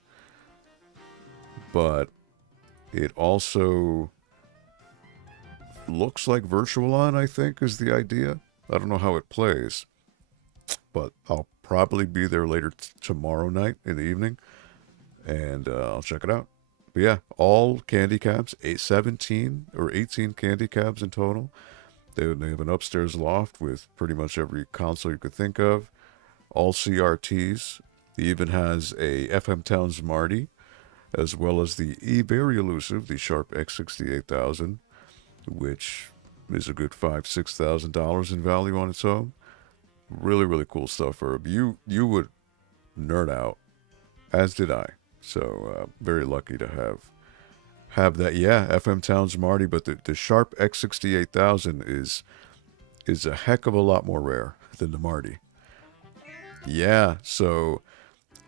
But it also looks like Virtualon, I think, is the idea. I don't know how it plays, but I'll probably be there later tomorrow night in the evening, and I'll check it out. But yeah, all candy cabs, 17 or 18 candy cabs in total. They have an upstairs loft with pretty much every console you could think of. All CRTs. He even has a FM Towns Marty, as well as the very elusive, the Sharp X68000, which is a good $5,000-$6,000 in value on its own. Really, really cool stuff, Herb. You would nerd out, as did I. So very lucky to have that. Yeah, FM Towns Marty, but the Sharp X68000 is a heck of a lot more rare than the Marty. Yeah, so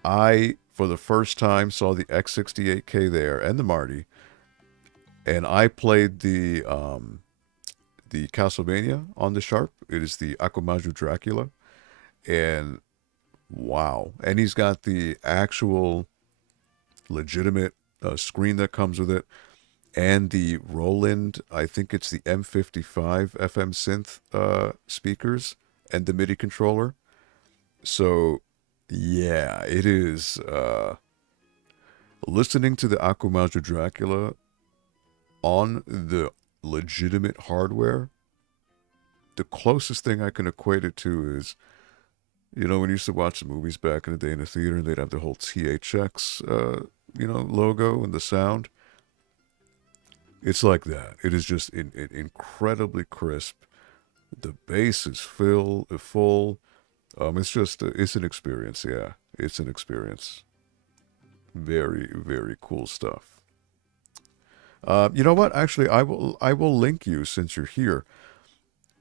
I, for the first time, saw the X68K there and the Marty, and I played the Castlevania on the Sharp. It is the Akumaju Dracula, and wow. And he's got the actual legitimate screen that comes with it, and the Roland, I think it's the M55 FM synth speakers and the MIDI controller. So, yeah, it is, listening to the Akumajo Dracula on the legitimate hardware, the closest thing I can equate it to is, you know, when you used to watch the movies back in the day in the theater, and they'd have the whole THX, logo and the sound. It's like that. It is just incredibly crisp. The bass is full. It's just, it's an experience. Yeah, it's an experience. Very, very cool stuff. You know what? Actually, I will link you since you're here.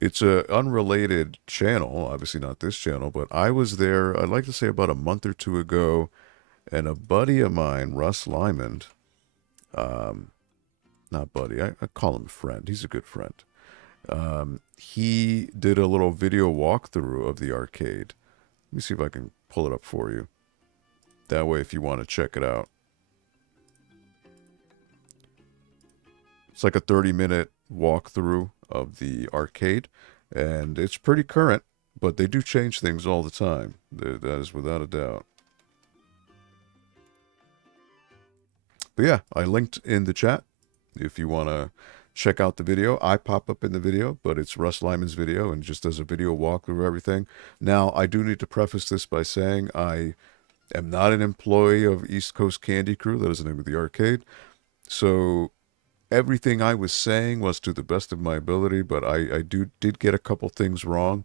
It's a unrelated channel, obviously not this channel, but I was there, I'd like to say about a month or two ago, and a buddy of mine, Russ Lyman, not buddy, I call him a friend. He's a good friend. He did a little video walkthrough of the arcade. Let me see if I can pull it up for you. That way, if you want to check it out. It's like a 30-minute walkthrough of the arcade, and it's pretty current, but they do change things all the time. That is without a doubt. But yeah, I linked in the chat if you want to check out the video. I pop up in the video, but it's Russ Lyman's video, and just does a video walkthrough of everything. Now, I do need to preface this by saying I am not an employee of East Coast Candy Crew. That is the name of the arcade. So everything I was saying was to the best of my ability, but I did get a couple things wrong.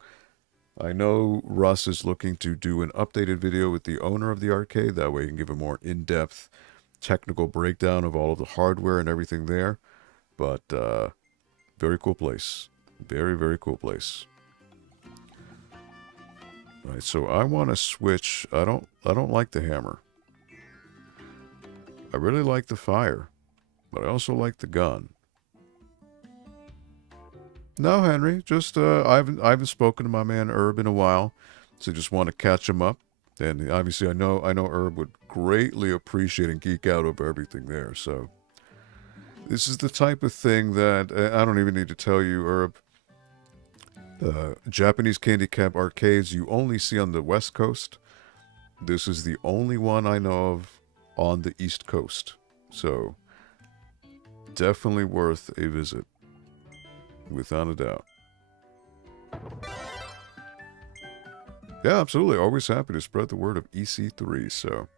I know Russ is looking to do an updated video with the owner of the arcade. That way he can give a more in-depth technical breakdown of all of the hardware and everything there. But very cool place. Very, very cool place. All right, so I want to switch. I don't like the hammer. I really like the fire, but I also like the gun. No, Henry, just I haven't spoken to my man Herb in a while, so just want to catch him up. And obviously, I know Herb would greatly appreciate and geek out over everything there. So this is the type of thing that I don't even need to tell you, Herb. Japanese candy cab arcades you only see on the West Coast. This is the only one I know of on the East Coast. So definitely worth a visit. Without a doubt. Yeah, absolutely. Always happy to spread the word of EC3, so.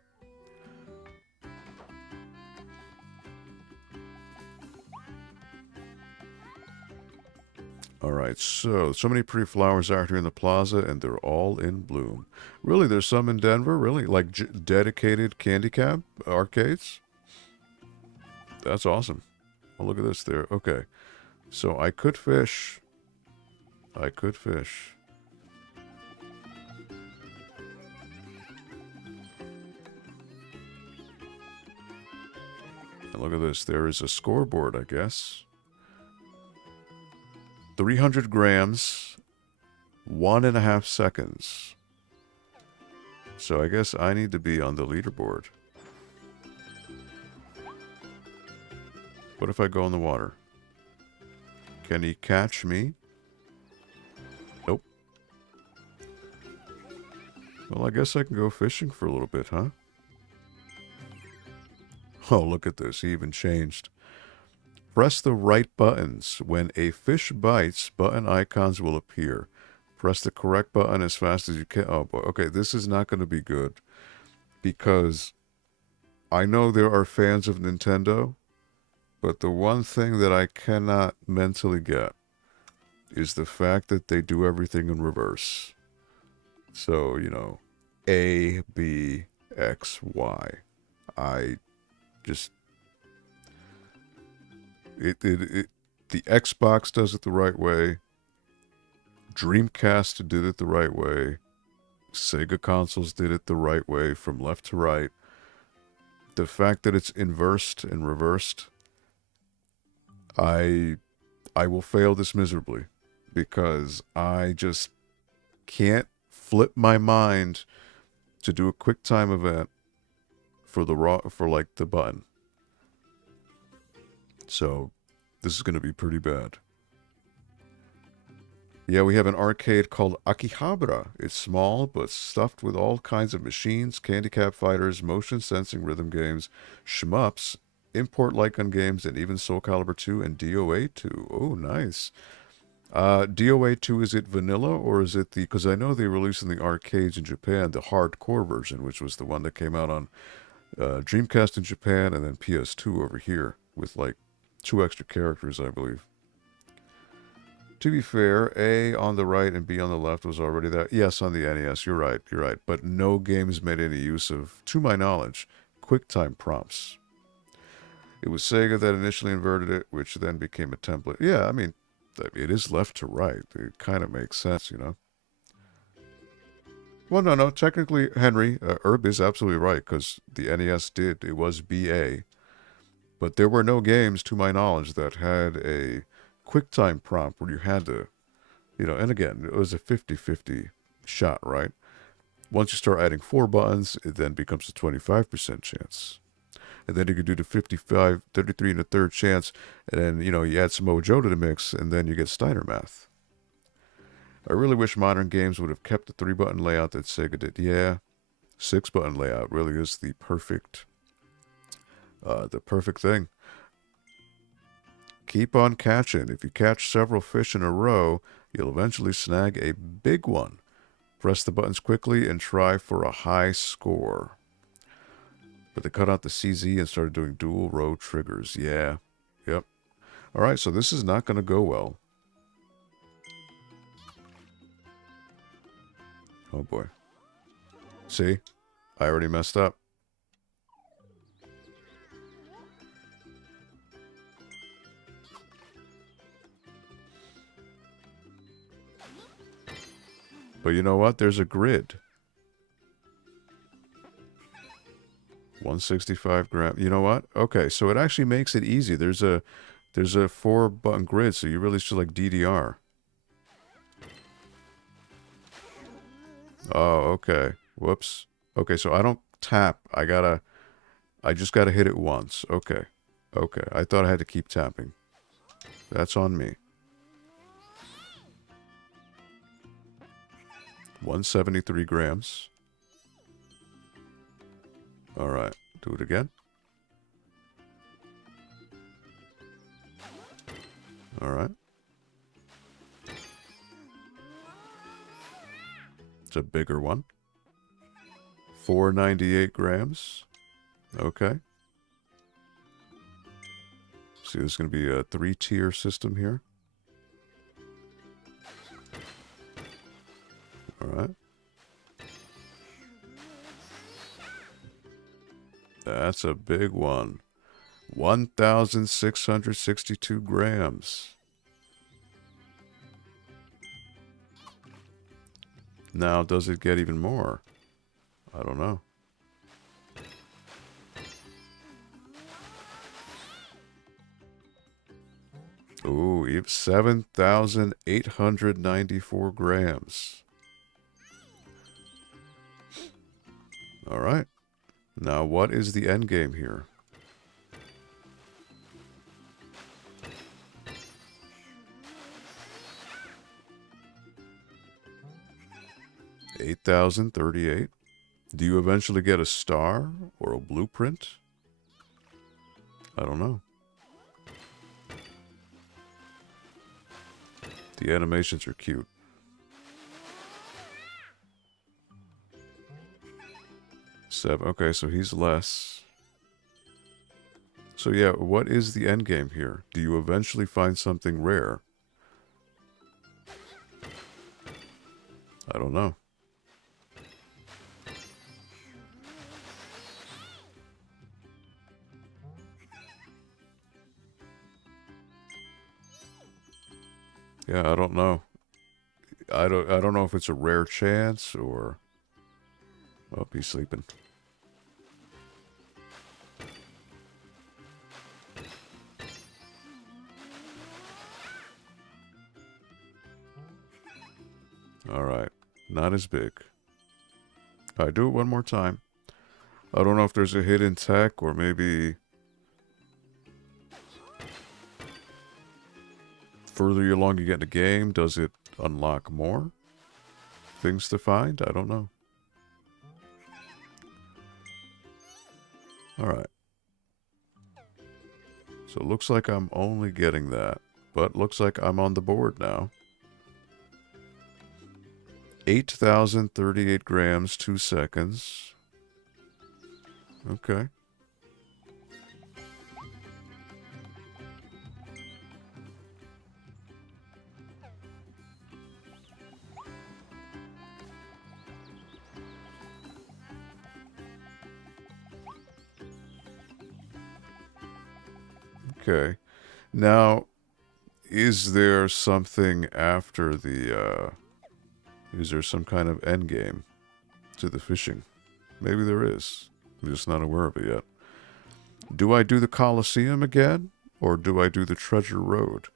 Alright, so many pretty flowers out here in the plaza, and they're all in bloom. Really, there's some in Denver? Really? Like dedicated candy cab arcades? That's awesome. Oh, look at this there. Okay. So I could fish. I could fish. And look at this. There is a scoreboard, I guess. 300 grams, 1.5 seconds. So I guess I need to be on the leaderboard. What if I go in the water? Can he catch me? Nope. Well, I guess I can go fishing for a little bit, huh? Oh, look at this. He even changed. Press the right buttons. When a fish bites, button icons will appear. Press the correct button as fast as you can. Oh, boy. Okay, this is not going to be good. Because I know there are fans of Nintendo. But the one thing that I cannot mentally get is the fact that they do everything in reverse. So, you know, A, B, X, Y. I just... the Xbox does it the right way. Dreamcast did it the right way. Sega consoles did it the right way from left to right. The fact that it's inversed and reversed... I will fail this miserably because I just can't flip my mind to do a quick time event for like the button. So this is going to be pretty bad. Yeah, we have an arcade called Akihabara. It's small, but stuffed with all kinds of machines, candy cap fighters, motion sensing rhythm games, shmups, import Lycan games, and even Soul Calibur 2 and DOA 2. Oh, nice. DOA 2, is it vanilla or is it the... Because I know they released in the arcades in Japan the hardcore version, which was the one that came out on Dreamcast in Japan and then PS2 over here with like 2 extra characters, I believe. To be fair, A on the right and B on the left was already there. Yes, on the NES, you're right, you're right. But no games made any use of, to my knowledge, QuickTime prompts. It was Sega that initially inverted it, which then became a template. Yeah, I mean, it is left to right. It kind of makes sense, you know? Well, no, technically, Henry, Herb is absolutely right, because the NES did. It was BA. But there were no games, to my knowledge, that had a QuickTime prompt where you had to, you know, and again, it was a 50-50 shot, right? Once you start adding 4 buttons, it then becomes a 25% chance. And then you could do the 55, 33 and a third chance, and then, you know, you add some Mojo to the mix, and then you get Steiner math. I really wish modern games would have kept the 3-button layout that Sega did. Yeah, 6-button layout really is the perfect thing. Keep on catching. If you catch several fish in a row, you'll eventually snag a big one. Press the buttons quickly and try for a high score. But they cut out the CZ and started doing dual row triggers. Yeah. Yep. Alright, so this is not going to go well. Oh boy. See? I already messed up. But you know what? There's a grid. 165 gram. You know what? Okay, so it actually makes it easy. There's a 4-button grid, so you really should like DDR. Oh, okay. Whoops. Okay, so I don't tap. I just gotta hit it once. Okay. Okay. I thought I had to keep tapping. That's on me. 173 grams. Alright. Do it again. Alright. It's a bigger one. 498 grams. Okay. See, this is going to be a 3-tier system here. Alright. That's a big one. 1,662 grams. Now, does it get even more? I don't know. Ooh, 7,894 grams. All right. Now, what is the end game here? $8,038. Do you eventually get a star or a blueprint? I don't know. The animations are cute. Okay, so he's less. So yeah, what is the end game here? Do you eventually find something rare? I don't know. Yeah, I don't know. I don't know if it's a rare chance or... Oh, he's sleeping. Alright. Not as big. Alright, do it one more time. I don't know if there's a hidden tech or maybe... further along you get in the game, does it unlock more things to find? I don't know. Alright. So it looks like I'm only getting that. But looks like I'm on the board now. 8,038 grams, 2 seconds. Okay. Okay. Now, is there something after the, is there some kind of end game to the fishing? Maybe there is. I'm just not aware of it yet. Do I do the Colosseum again? Or do I do the Treasure Road?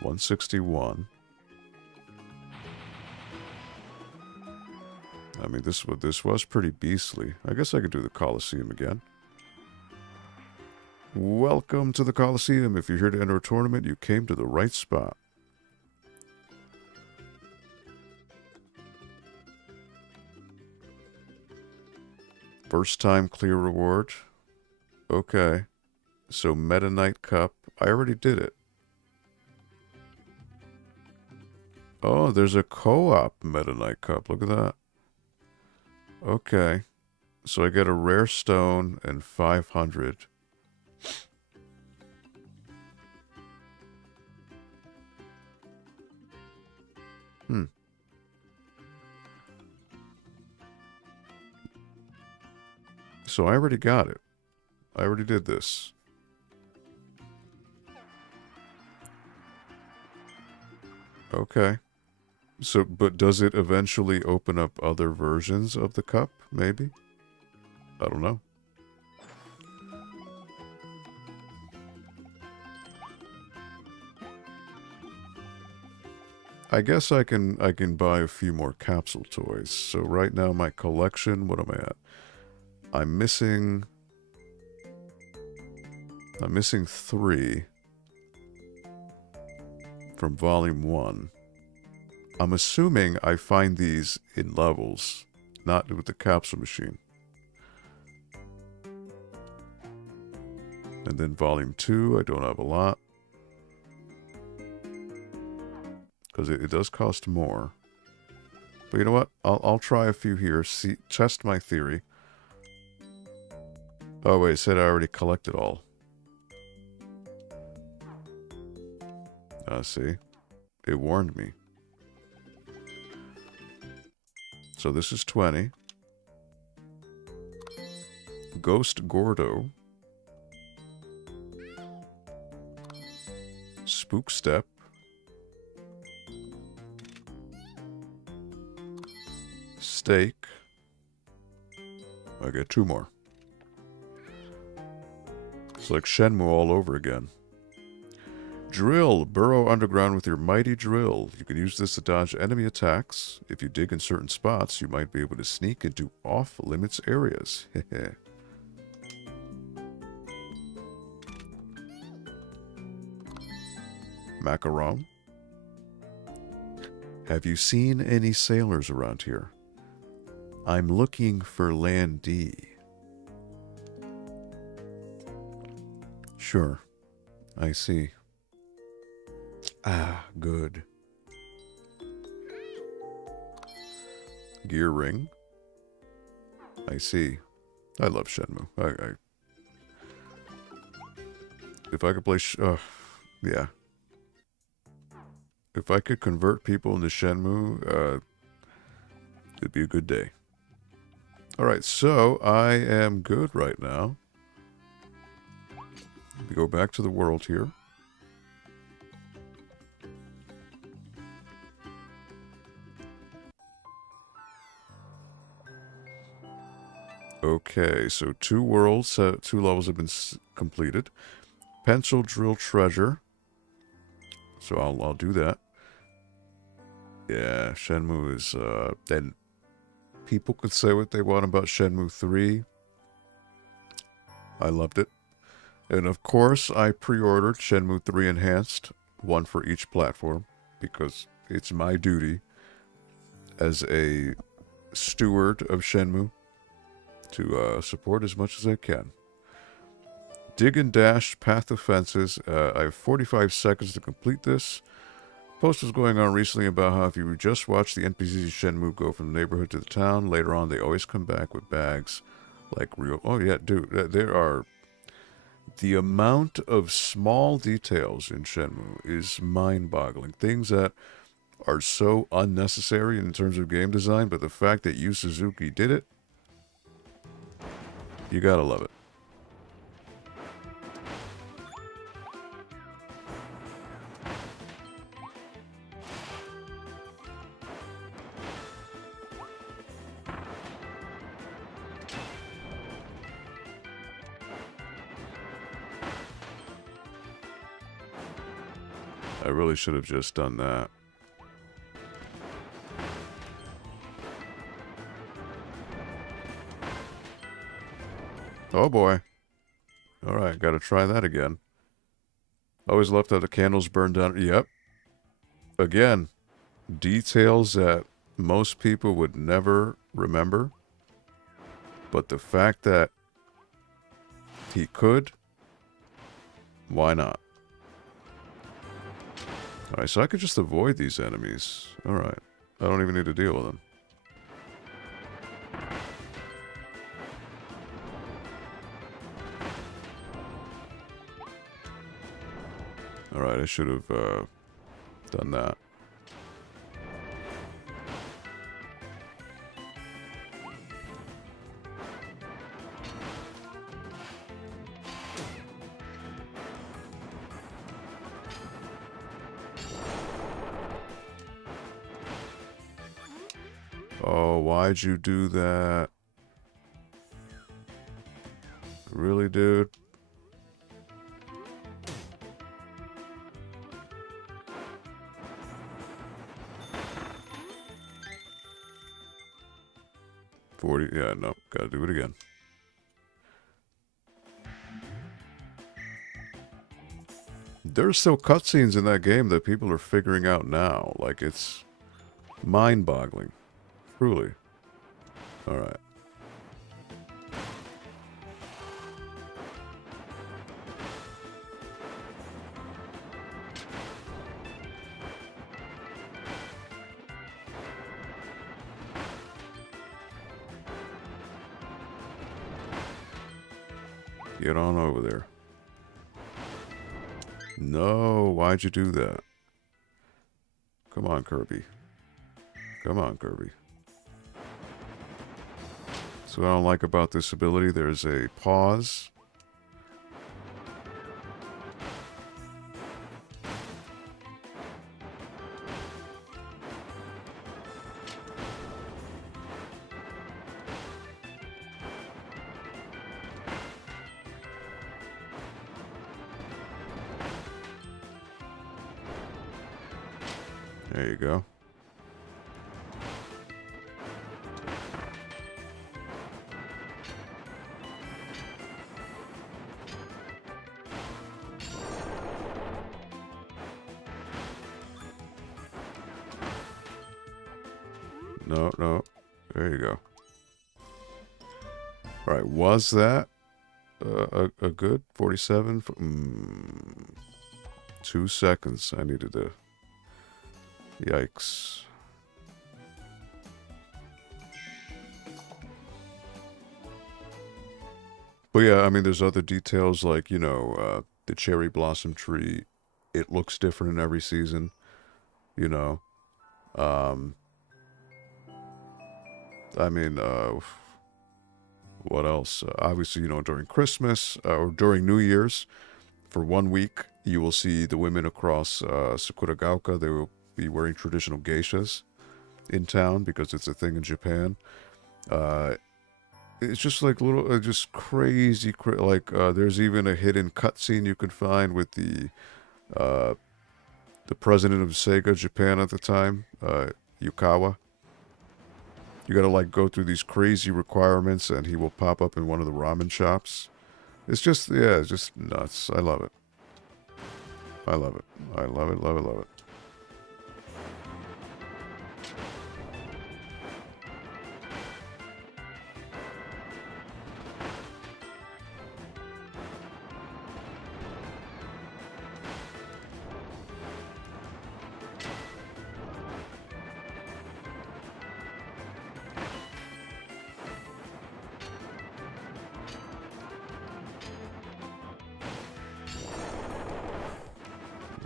161. I mean, this was pretty beastly. I guess I could do the Colosseum again. Welcome to the Colosseum. If you're here to enter a tournament, you came to the right spot. First time clear reward. Okay. So Meta Knight Cup. I already did it. Oh, there's a co-op Meta Knight Cup. Look at that. Okay. So I get a rare stone and 500. So I already got it. I already did this. Okay. So, but does it eventually open up other versions of the cup? Maybe? I don't know. I guess I can buy a few more capsule toys. So right now my collection, what am I at? I'm missing 3 from volume 1. I'm assuming I find these in levels, not with the capsule machine. And then volume 2, I don't have a lot. Because it does cost more. But you know what? I'll try a few here, test my theory. Oh wait, it said I already collected all. See? It warned me. So this is 20. Ghost Gordo. Spook Step. Steak. I get 2 more. It's like Shenmue all over again. Drill. Burrow underground with your mighty drill. You can use this to dodge enemy attacks. If you dig in certain spots, you might be able to sneak into off-limits areas. Macaron. Have you seen any sailors around here? I'm looking for Land D. Sure. I see. Ah, good. Gear ring. I see. I love Shenmue. If I could play... yeah. If I could convert people into Shenmue, it'd be a good day. Alright, so I am good right now. We go back to the world here. Okay, so 2 worlds, 2 levels have been completed. Pencil drill treasure. So I'll do that. Yeah, Shenmue is, and people could say what they want about Shenmue 3. I loved it. And of course, I pre-ordered Shenmue 3 Enhanced, one for each platform, because it's my duty as a steward of Shenmue to support as much as I can. Dig and dash path of fences. I have 45 seconds to complete this. Post was going on recently about how if you just watch the NPCs Shenmue go from the neighborhood to the town, later on they always come back with bags like real... Oh yeah, dude, there are... The amount of small details in Shenmue is mind-boggling. Things that are so unnecessary in terms of game design, but the fact that Yu Suzuki did it, you gotta love it. I really should have just done that. Oh boy. Alright, gotta try that again. Always left out the candles burned down. Yep. Again, details that most people would never remember. But the fact that he could, why not? Alright, so I could just avoid these enemies. Alright. I don't even need to deal with them. Alright, I should have done that. Oh, why'd you do that? Really, dude? Yeah, no, gotta do it again. There's still cutscenes in that game that people are figuring out now. Like, it's mind-boggling. Truly. Alright. Get on over there. No, why'd you do that? Come on, Kirby. Come on, Kirby. So what I don't like about this ability, there's a pause. There you go. No. There you go. All right, was that a good 47? 2 seconds. I needed to... Yikes. But yeah, I mean, there's other details like, you know, the cherry blossom tree. It looks different in every season, you know. I mean, what else? Obviously, you know, during Christmas or during New Year's, for 1 week, you will see the women across Sakuragaoka. They will be wearing traditional geishas in town because it's a thing in Japan. It's just like little, just crazy, like there's even a hidden cutscene you can find with the president of Sega Japan at the time, Yukawa. You gotta like go through these crazy requirements and he will pop up in one of the ramen shops It's just, yeah, it's just nuts. I love it. I love it. I love it, love it, love it.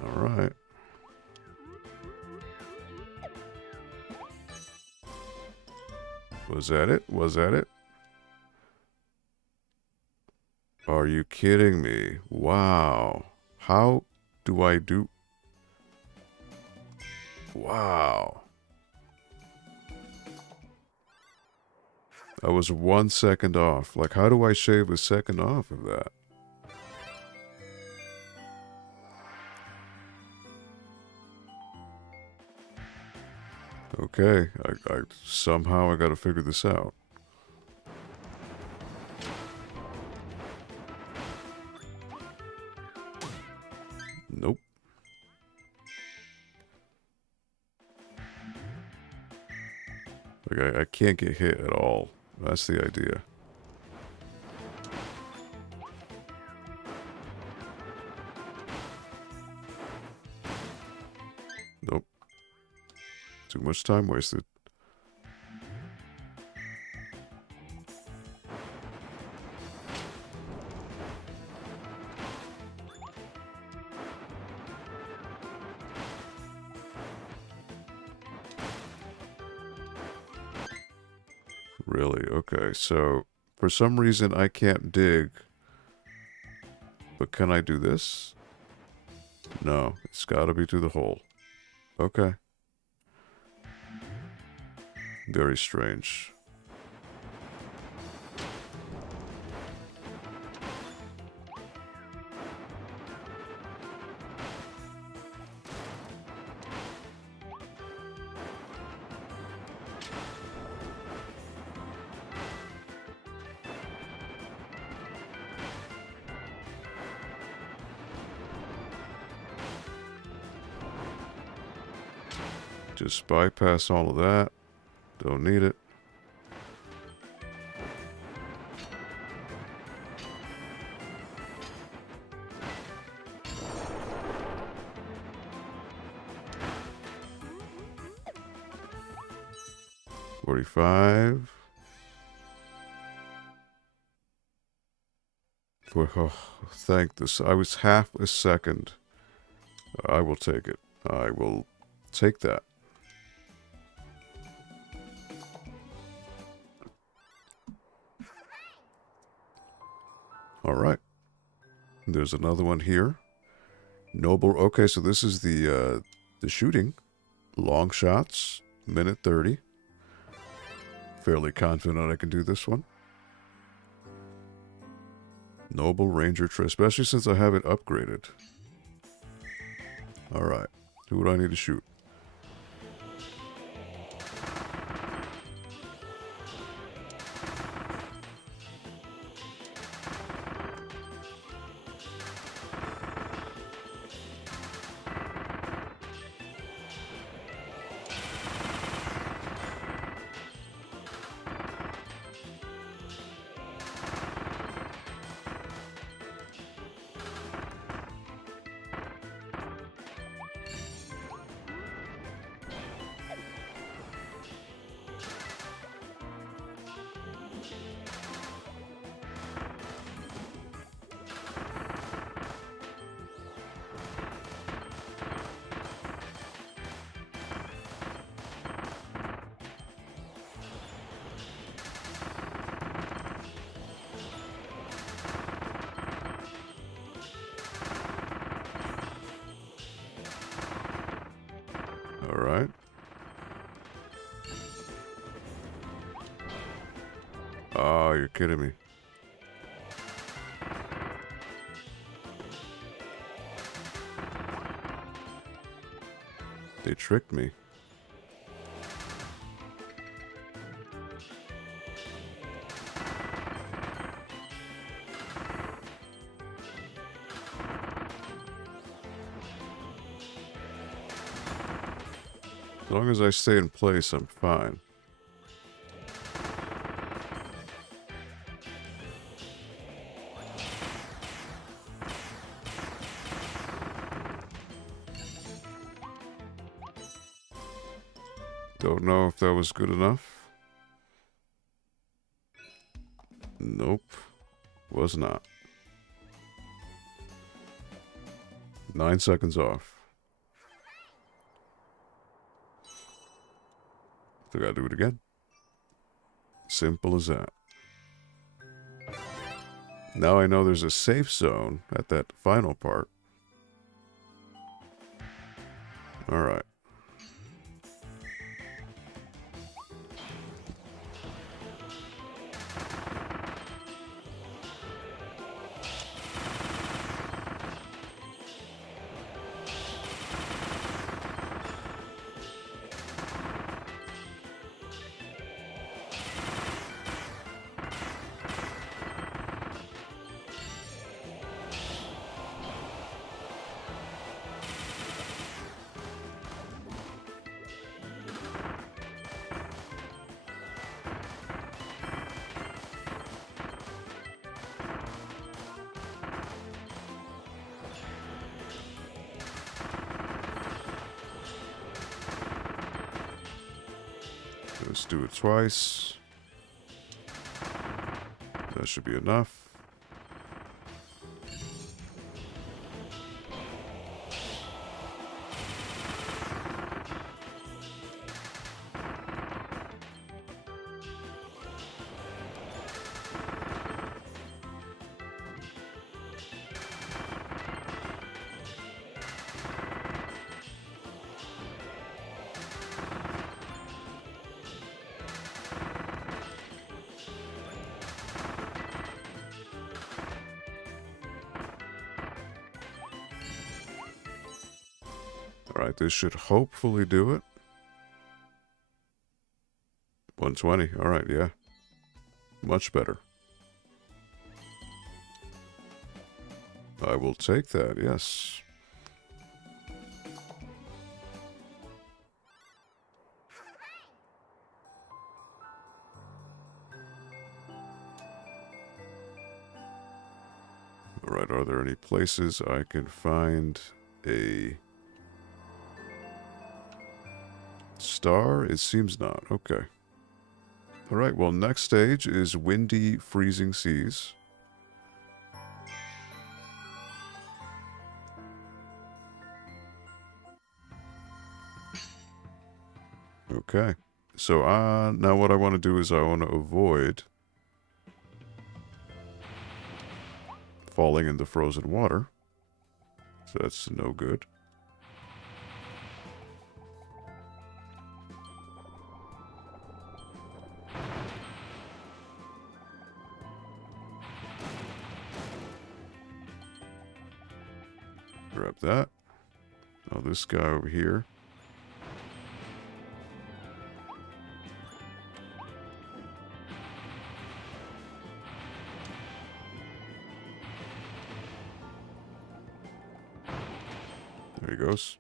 All right. Was that it? Was that it? Are you kidding me? Wow. How do I do? Wow. I was 1 second off. Like, how do I shave a second off of that? Okay, I somehow I gotta figure this out. Nope. Like, I can't get hit at all. That's the idea. Nope. Too much time wasted. Really? Okay, so for some reason I can't dig. But can I do this? No, it's gotta be through the hole. Okay. Very strange. Just bypass all of that. Don't need it. $45. Oh, thank this. I was half a second. I will take it. I will take that. All right. There's another one here. Noble. Okay, so this is the shooting. Long shots. Minute 30. Fairly confident I can do this one. Noble Ranger Tree, especially since I have it upgraded. All right. Who would I need to shoot? All right. Oh, you're kidding me. They tricked me. As long as I stay in place, I'm fine. Don't know if that was good enough. Nope. Was not. 9 seconds off. I gotta do it again. Simple as that. Now I know there's a safe zone at that final part. Alright. Let's do it twice. That should be enough. Alright, this should hopefully do it. 120. Alright, yeah. Much better. I will take that, yes. Alright, are there any places I can find a star? It seems not. Okay. Alright, well, next stage is windy, freezing seas. Okay. So, now what I want to do is I want to avoid falling into frozen water. So that's no good. Grab that. Now this guy over here. There he goes.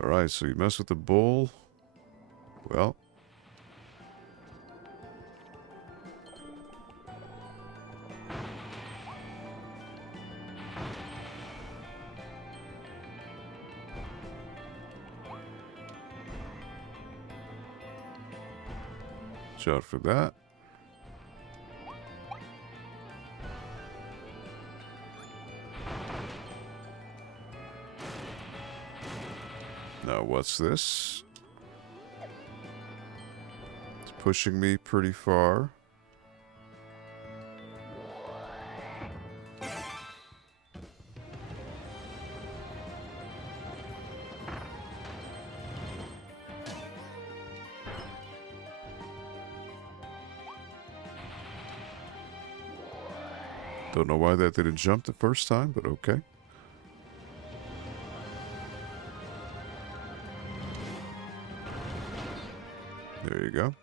Alright, so you mess with the bull. Well. Watch out for that. Now, what's this? It's pushing me pretty far. Don't know why that didn't jump the first time, but okay. There you go.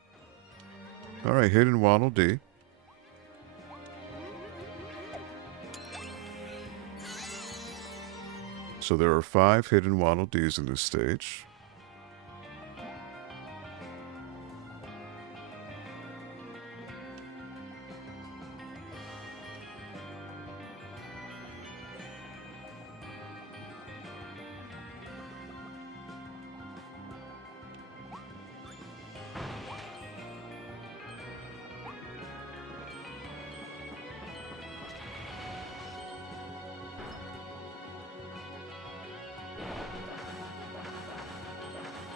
Alright, hidden Waddle Dee. So there are 5 hidden Waddle Dees in this stage.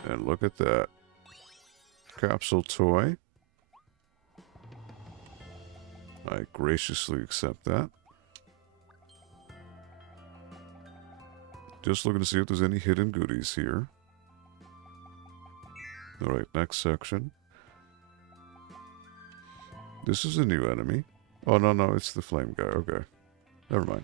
And look at that. Capsule toy. I graciously accept that. Just looking to see if there's any hidden goodies here. Alright, next section. This is a new enemy. Oh, no, it's the flame guy. Okay. Never mind.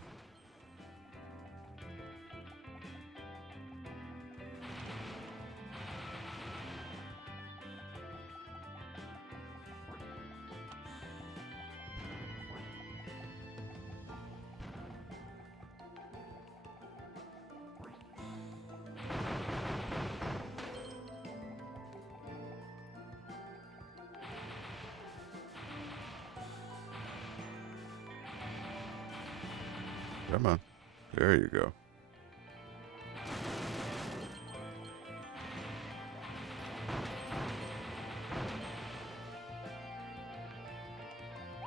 Come on. There you go.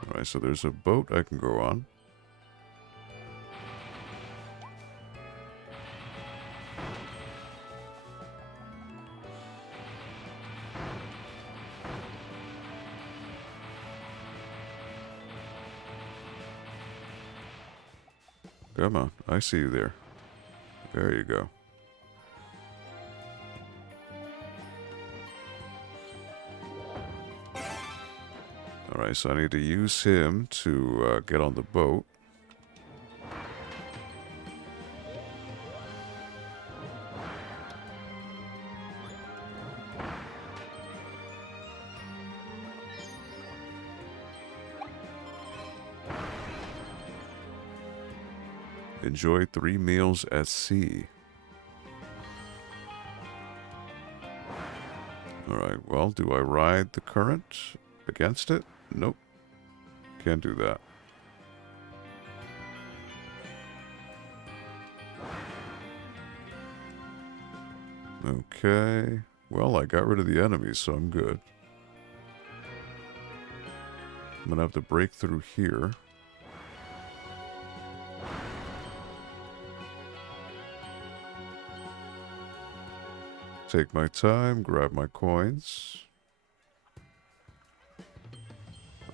Alright, so there's a boat I can go on. Come on, I see you there. There you go. Alright, so I need to use him to get on the boat. Enjoy 3 meals at sea. Alright, well, do I ride the current against it? Nope. Can't do that. Okay. Well, I got rid of the enemies, so I'm good. I'm gonna have to break through here. Take my time, grab my coins.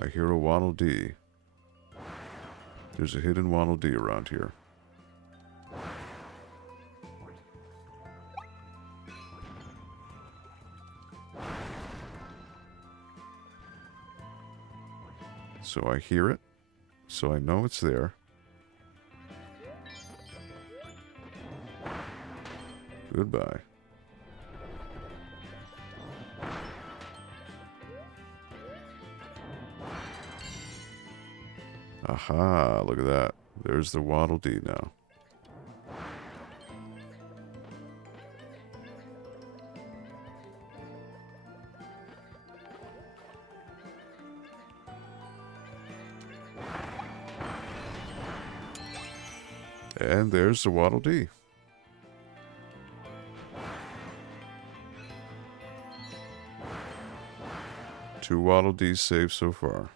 I hear a Waddle Dee. There's a hidden Waddle Dee around here. So I hear it, so I know it's there. Goodbye. Aha, look at that. There's the Waddle Dee now. And there's the Waddle Dee. Two Waddle Dees saved so far.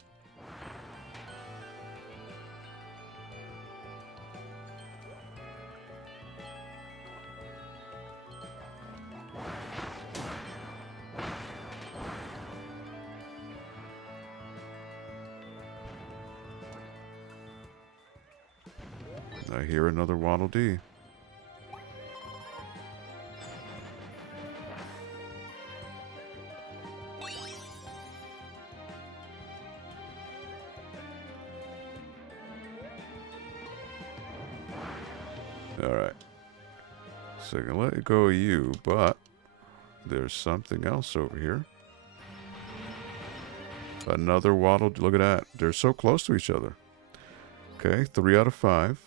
I hear another Waddle Dee. Alright. So I can let go of you, but there's something else over here. Another Waddle Dee. Look at that. They're so close to each other. Okay, 3 out of 5.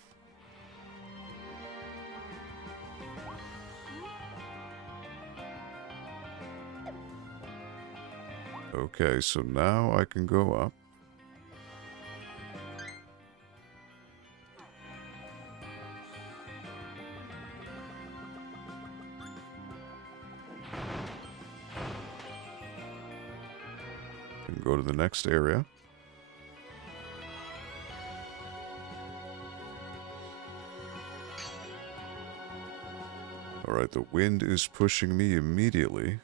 Okay, so now I can go up. And go to the next area. Alright, the wind is pushing me immediately.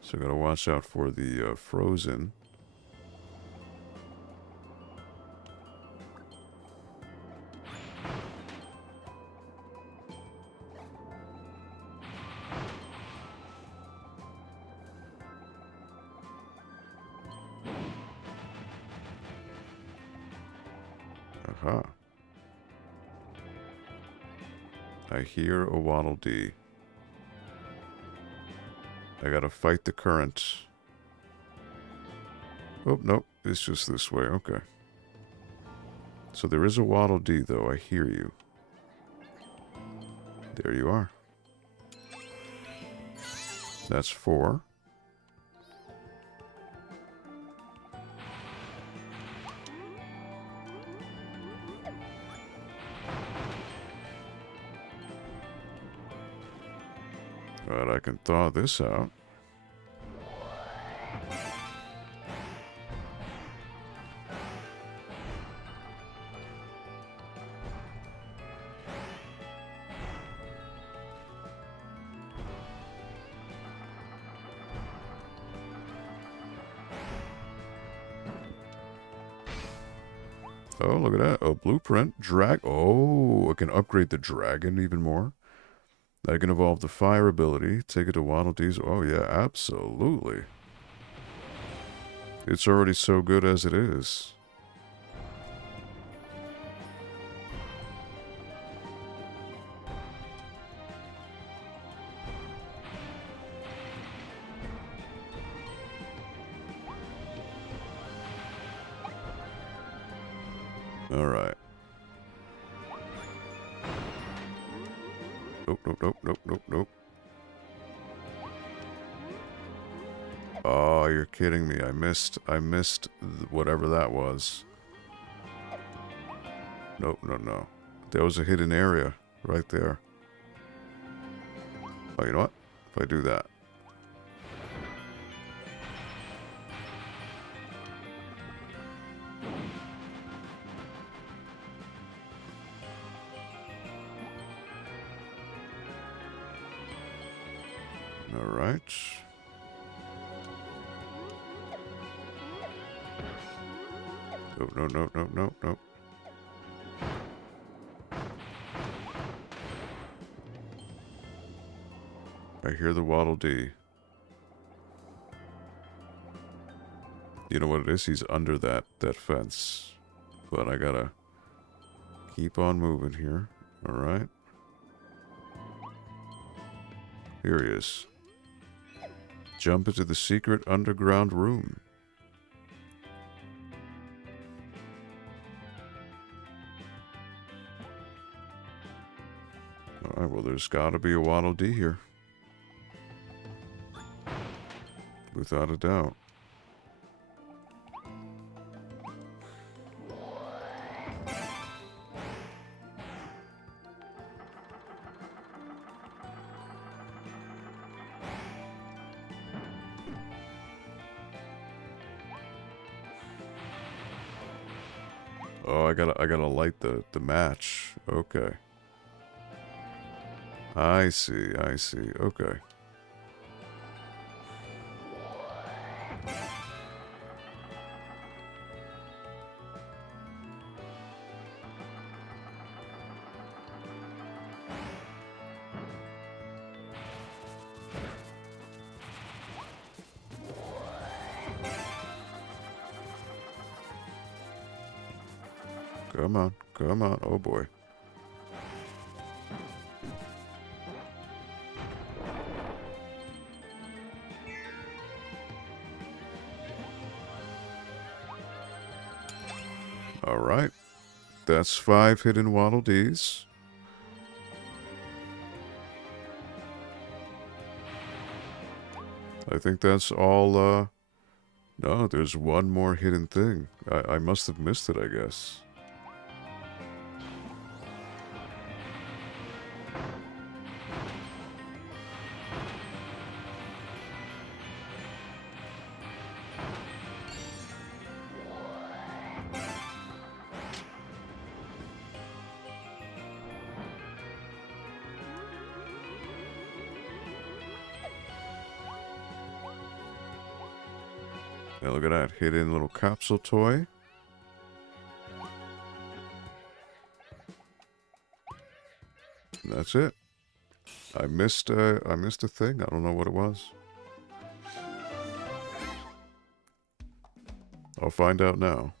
So I gotta watch out for the frozen. Aha. I hear a Waddle Dee. I gotta fight the current. Oh, nope. It's just this way. Okay. So there is a Waddle Dee, though. I hear you. There you are. That's 4. But I can thaw this out. Oh, look at that. A blueprint. Oh, I can upgrade the dragon even more. I can evolve the fire ability. Take it to Waddle Dees. Oh, yeah, absolutely. It's already so good as it is. Alright. Nope, nope, nope, nope, nope, nope. Oh, you're kidding me. I missed whatever that was. Nope, no, no. There was a hidden area right there. Oh, you know what? If I do that. Alright. No, no, no, no, no, no. I hear the Waddle Dee. You know what it is? He's under that fence. But I gotta keep on moving here. Alright. Here he is. Jump into the secret underground room. Alright, well, there's gotta be a Waddle Dee here. Without a doubt. Oh, I gotta light the match. Okay. I see, okay. Come on, come on, oh boy. Alright. That's 5 hidden Waddle Dees. I think that's all, no, there's one more hidden thing. I must have missed it, I guess. Now look at that hidden little capsule toy. And that's it. I missed a thing. I don't know what it was. I'll find out now.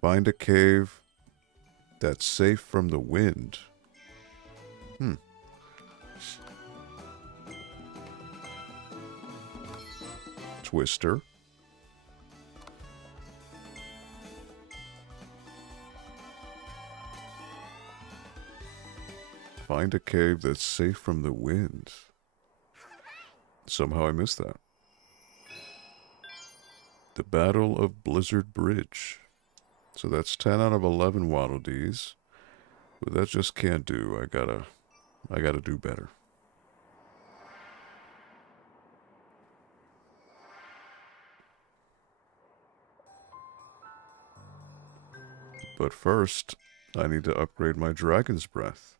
Find a cave that's safe from the wind. Twister. Find a cave that's safe from the wind. Somehow I missed that. The Battle of Blizzard Bridge. So that's 10 out of 11 Waddle Dees. But that just can't do. I gotta do better. But first, I need to upgrade my Dragon's Breath.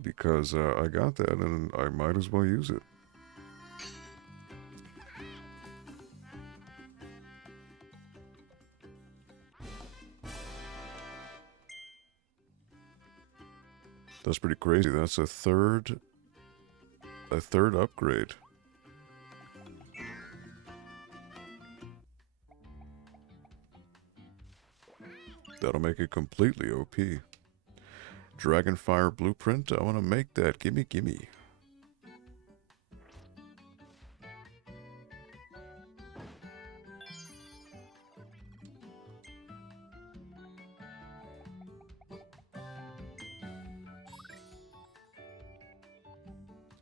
Because I got that and I might as well use it. That's pretty crazy. That's a third upgrade. That'll make it completely OP. Dragonfire Blueprint. I want to make that. Gimme, gimme.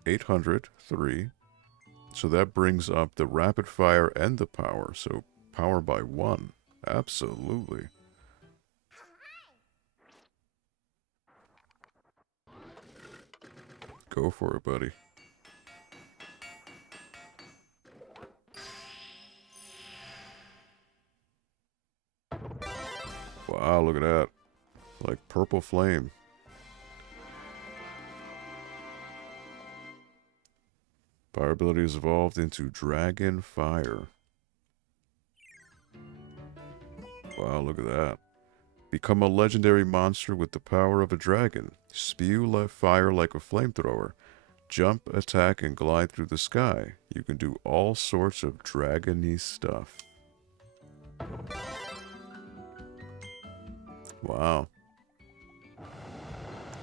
$803. So that brings up the rapid fire and the power. So power by 1. Absolutely. Go for it, buddy. Wow, look at that. Like purple flame. Fire ability is evolved into Dragon Fire. Wow, look at that. Become a legendary monster with the power of a dragon. Spew fire like a flamethrower. Jump, attack, and glide through the sky. You can do all sorts of dragon-y stuff. Wow.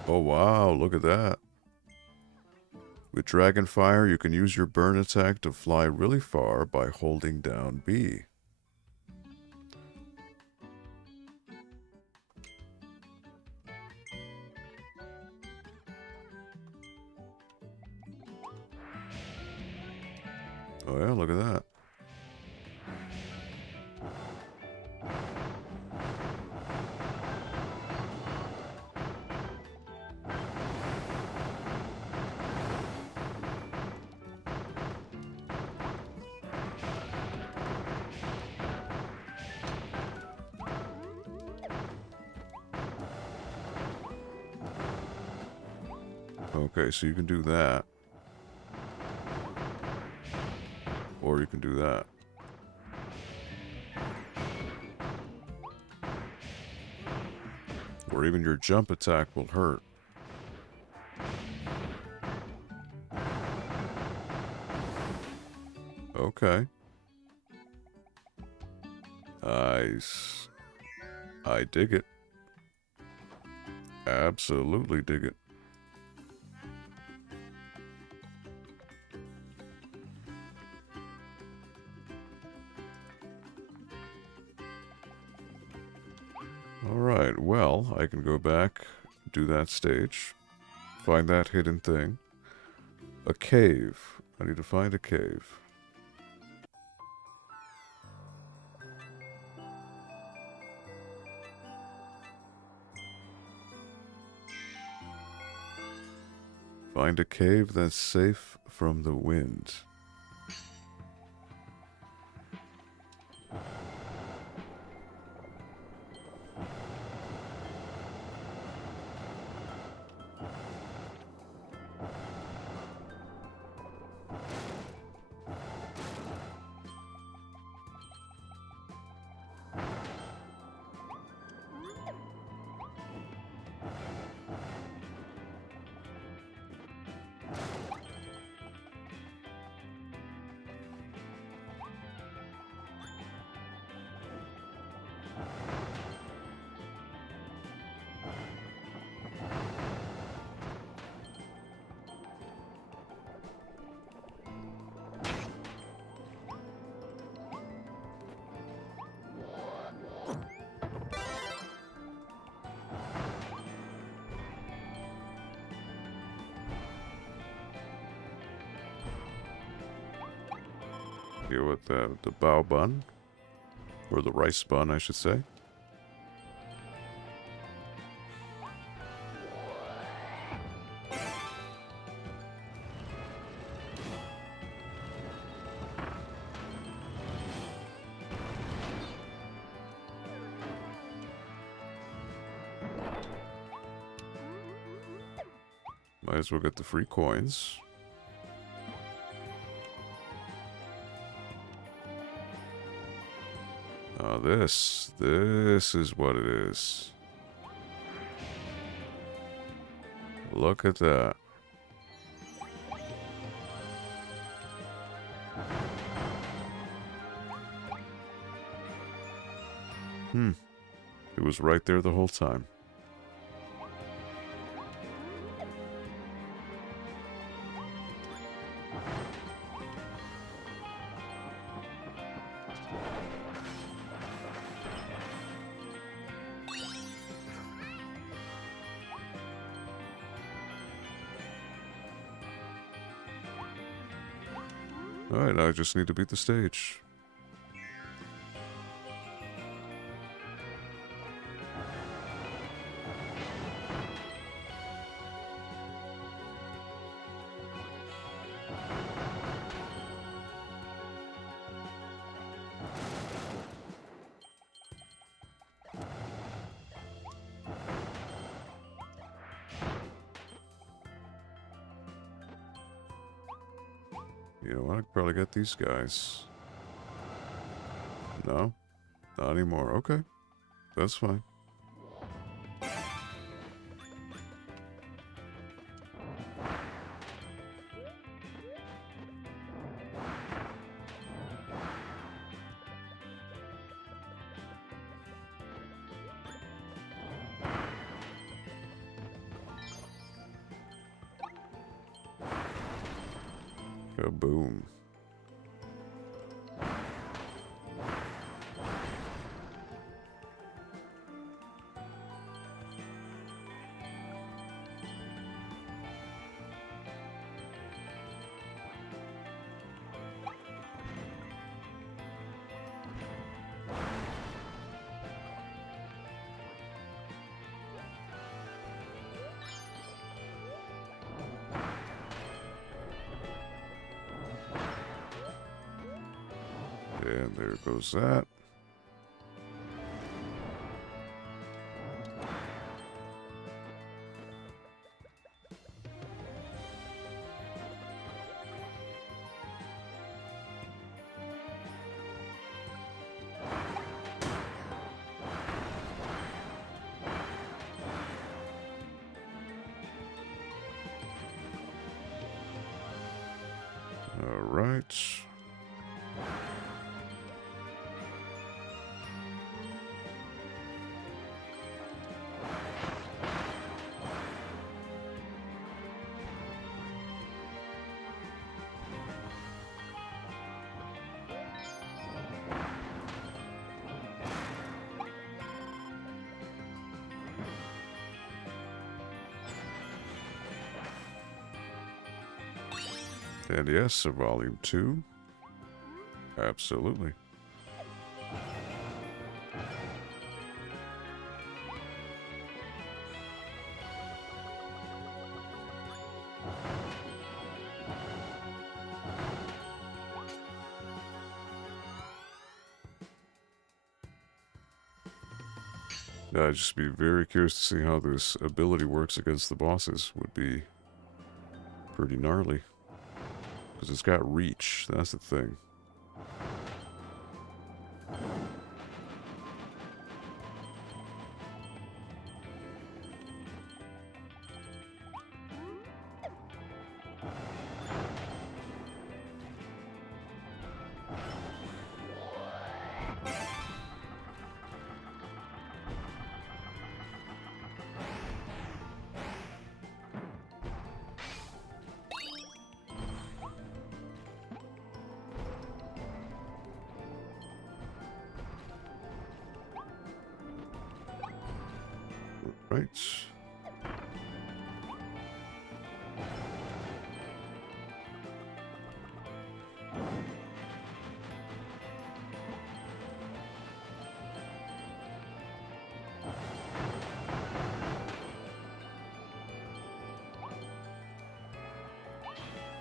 Oh wow, look at that. With Dragon Fire, you can use your burn attack to fly really far by holding down B. Oh yeah, look at that. Okay, so you can do that. Or you can do that. Or even your jump attack will hurt. Okay. I dig it. Absolutely dig it. Alright, well, I can go back, do that stage, find that hidden thing. A cave. I need to find a cave. Find a cave that's safe from the wind. Here with the bao bun. Or the rice bun, I should say. Might as well get the free coins. This is what it is. Look at that. It was right there the whole time. Alright, I just need to beat the stage. You know, I could probably get these guys. No? Not anymore. Okay. That's fine. Kaboom. And there goes that. All right. And yes, a volume 2. Absolutely. I'd just be very curious to see how this ability works against the bosses. Would be pretty gnarly. Because it's got reach, that's the thing. Right.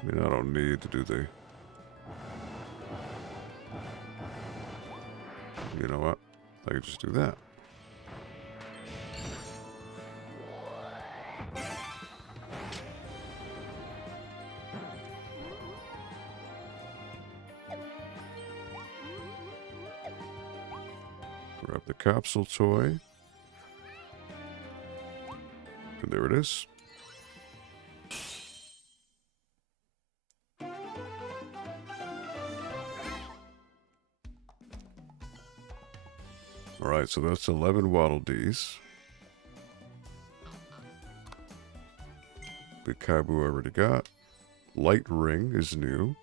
mean, I don't need to do the... You know what? I could just do that. Grab the capsule toy. And there it is. Alright, so that's 11 Waddle Dees. Big Kabu I already got. Light Ring is new.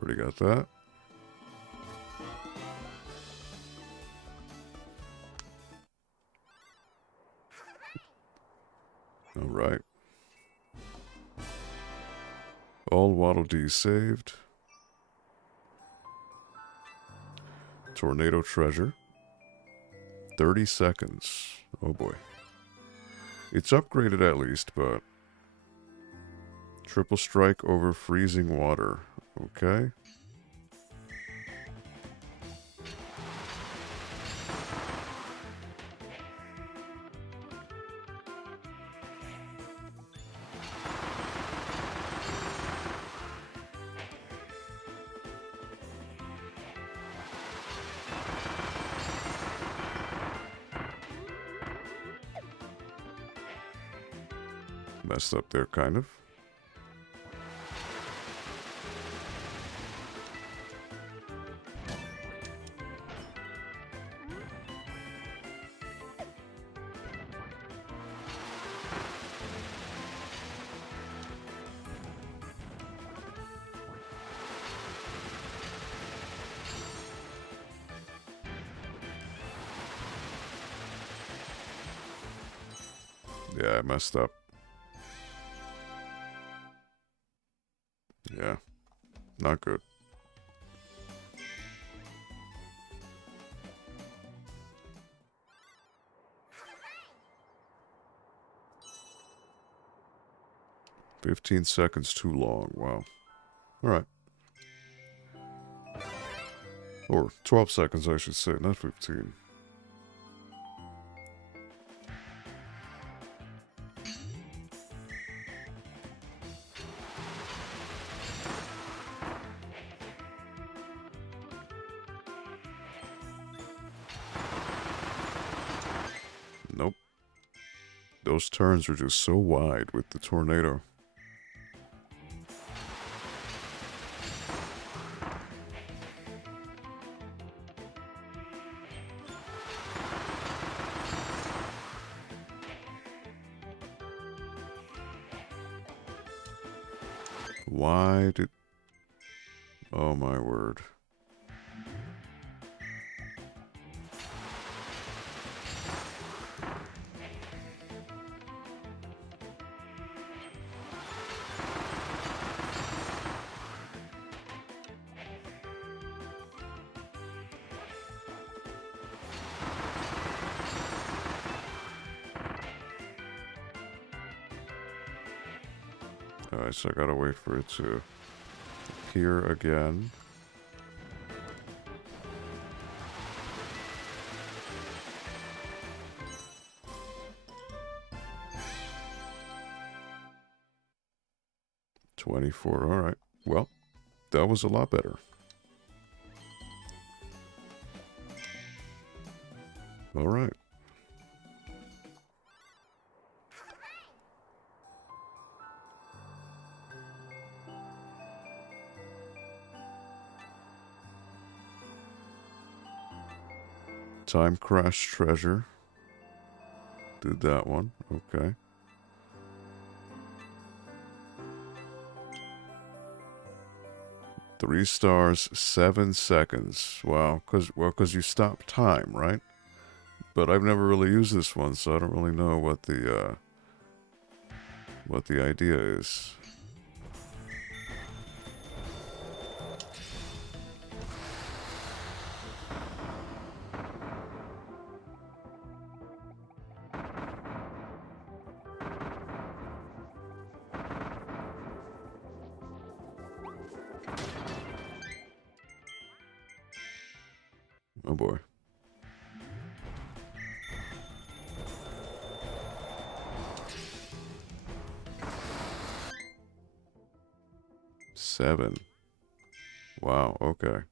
Already got that. Alright. All Waddle Dees saved. Tornado Treasure. 30 seconds. Oh boy. It's upgraded at least, but... Triple strike over freezing water. Okay. Messed up there, kind of. Yeah, I messed up. Yeah, not good. "15 seconds too long." Wow. All right. Or 12 seconds, I should say, not 15. Nope. Those turns are just so wide with the tornado. Why did... Oh my word. Alright, so I gotta wait for it to appear again. $24, alright. Well, that was a lot better. Alright. Time Crash Treasure. Did that one. Okay. Three stars, 7 seconds. Wow. Because you stop time, right? But I've never really used this one, so I don't really know what the idea is. Oh boy. Seven. Wow, okay.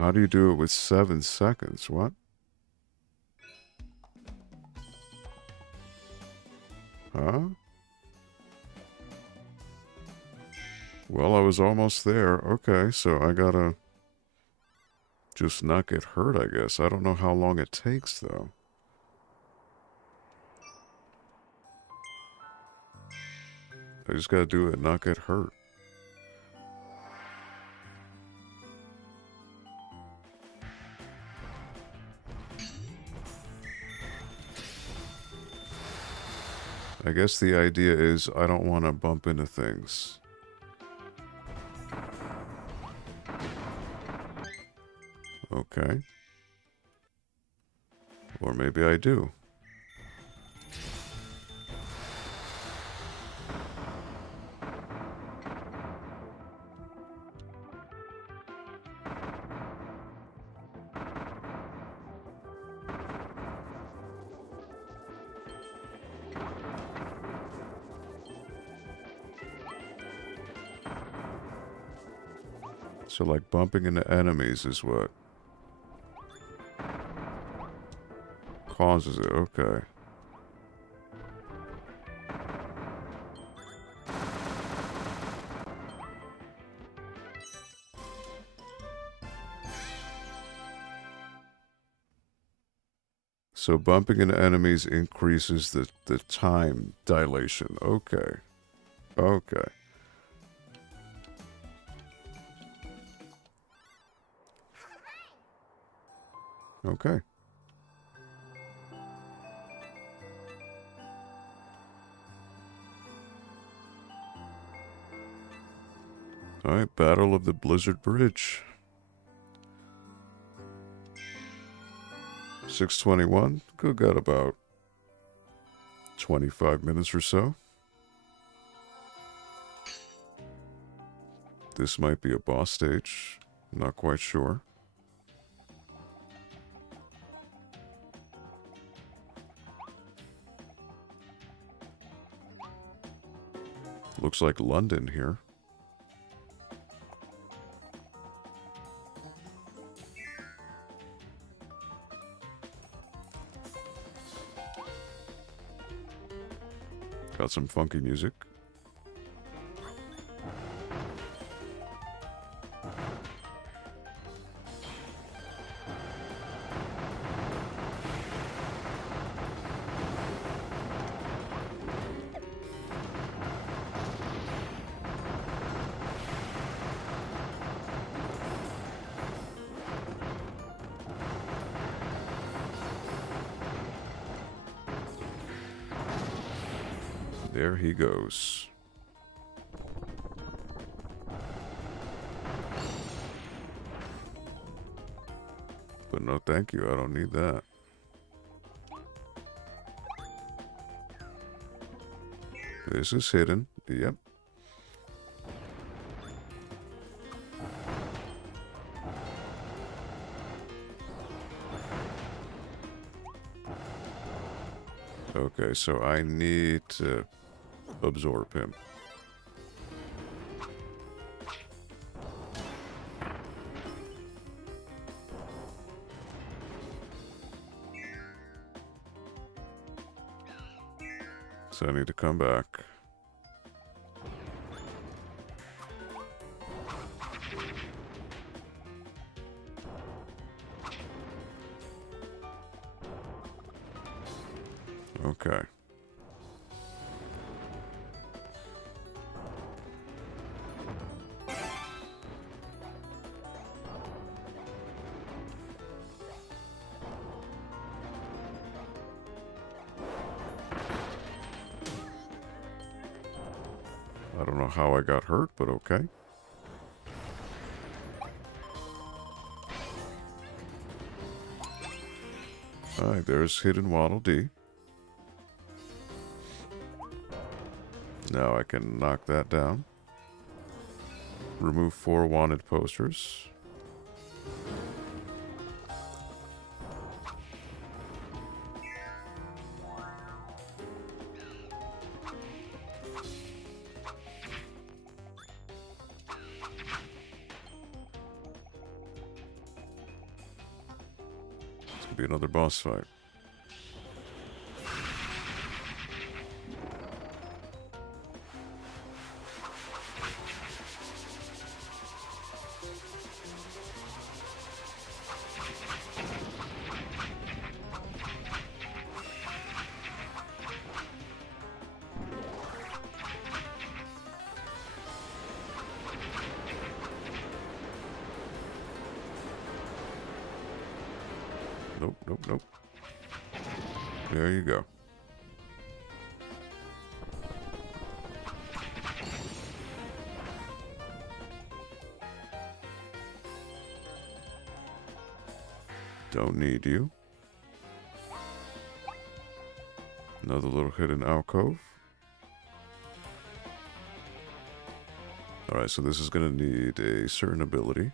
How do you do it with 7 seconds? What? Huh? Well, I was almost there. Okay, so I gotta just not get hurt, I guess. I don't know how long it takes, though. I just gotta do it and not get hurt. I guess the idea is I don't want to bump into things. Okay. Or maybe I do. So, like, bumping into enemies is what causes it. Okay. So, bumping into enemies increases the time dilation. Okay. Okay. Okay. Alright, Battle of the Blizzard Bridge. 6:21. Could got about 25 minutes or so. This might be a boss stage. I'm not quite sure. Looks like London here. Got some funky music. There he goes. But no thank you, I don't need that. This is hidden. Yep. Okay, so I need to absorb him. So I need to come back. Okay. how I got hurt, but okay. Alright, there's hidden Waddle Dee. Now I can knock that down. Remove 4 wanted posters. This could be another boss fight. Nope, nope, nope. There you go. Don't need you. Another little hidden alcove. Alright, so this is going to need a certain ability.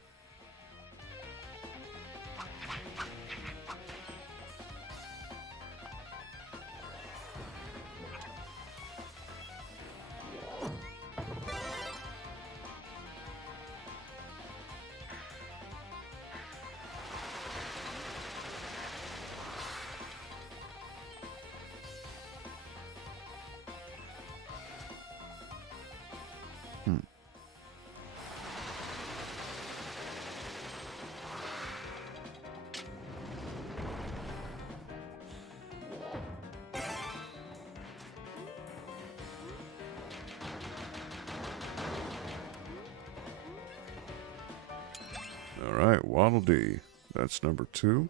Alright, Waddle Dee. That's number 2.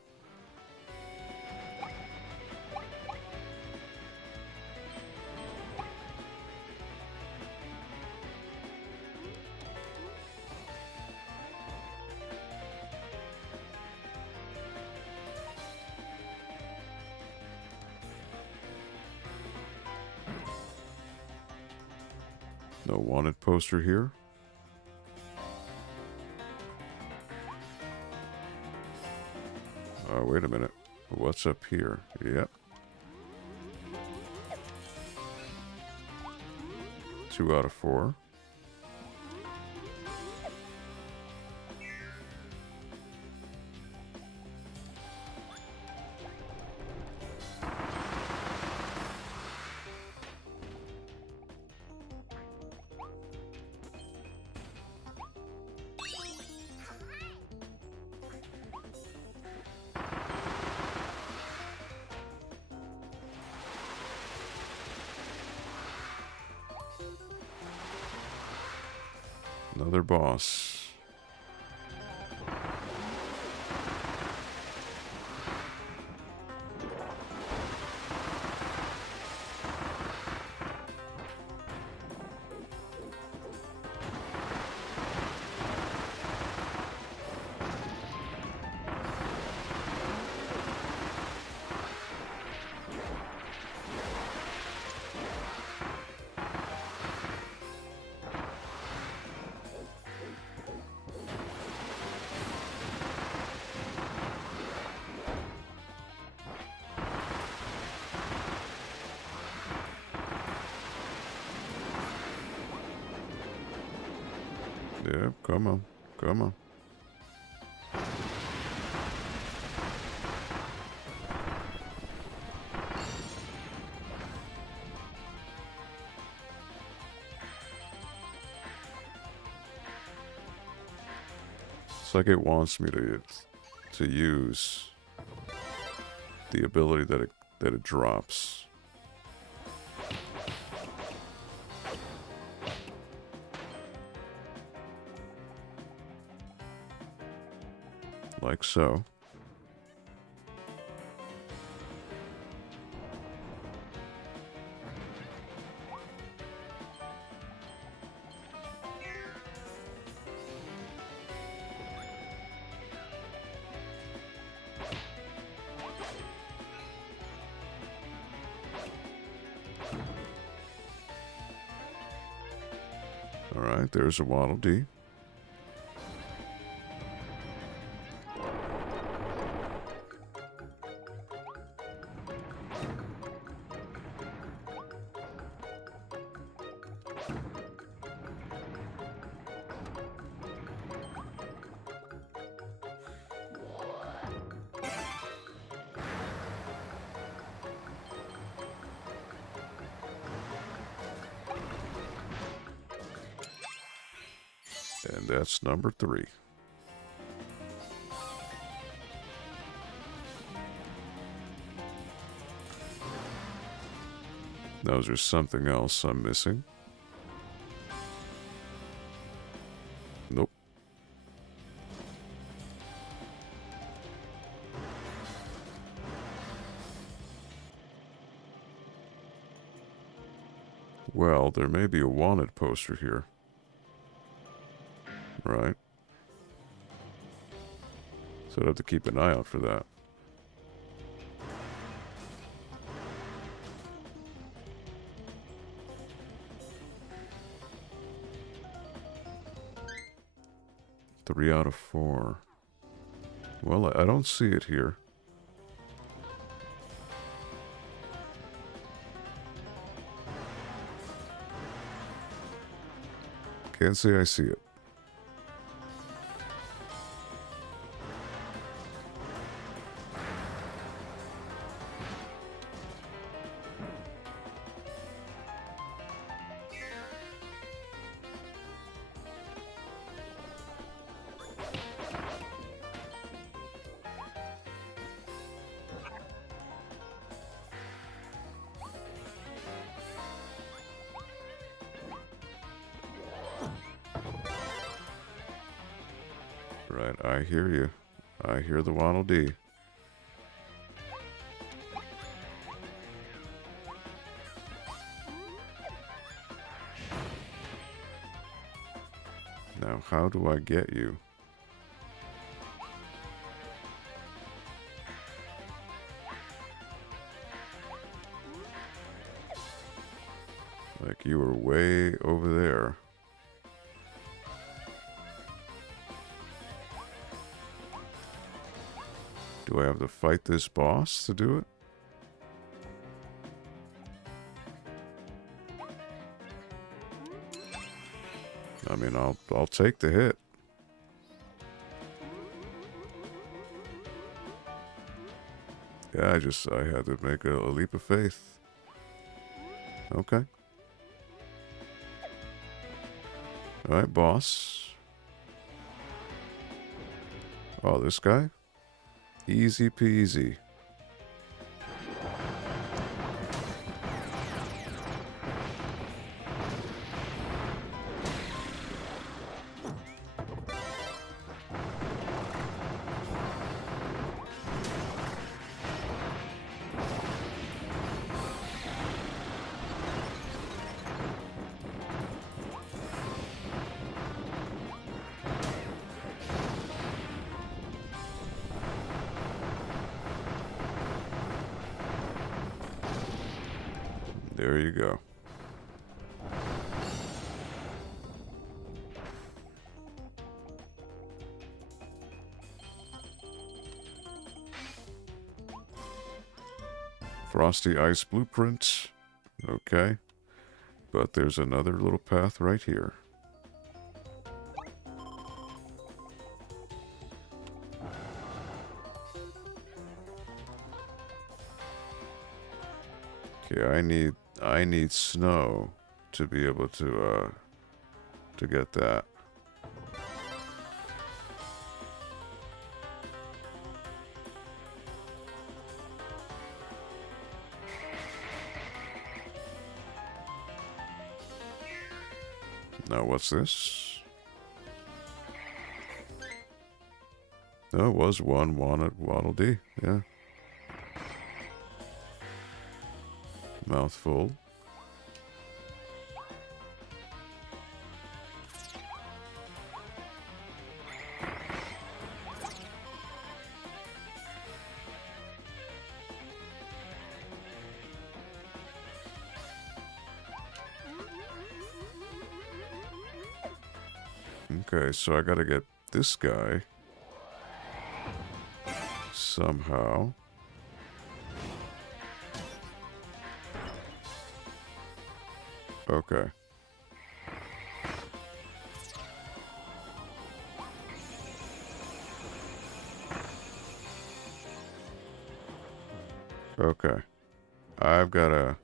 No wanted poster here. Oh, wait a minute. What's up here? Yep. 2 out of 4. Another boss. Yep, come on, come on. It's like it wants me to use the ability that it drops. Like so. there's a Waddle Dee. And that's number 3. Now, is there something else I'm missing? Nope. Well, there may be a wanted poster here. Right. So I'd have to keep an eye out for that. Three out of 4. Well, I don't see it here. Can't say I see it. Right, I hear you. I hear the Waddle Dee. Now, how do I get you? Like you were way over there. Do I have to fight this boss to do it? I mean, I'll take the hit. Yeah, I had to make a leap of faith. Okay. All right, boss. Oh, this guy? Easy peasy. There you go. Frosty Ice Blueprint. Okay. But there's another little path right here. Okay, I need snow to be able to get that. Now what's this? No, it was one wanted Waddle Dee, yeah. Mouthful. Okay, so I gotta get this guy somehow. Okay. Okay. I've gotta...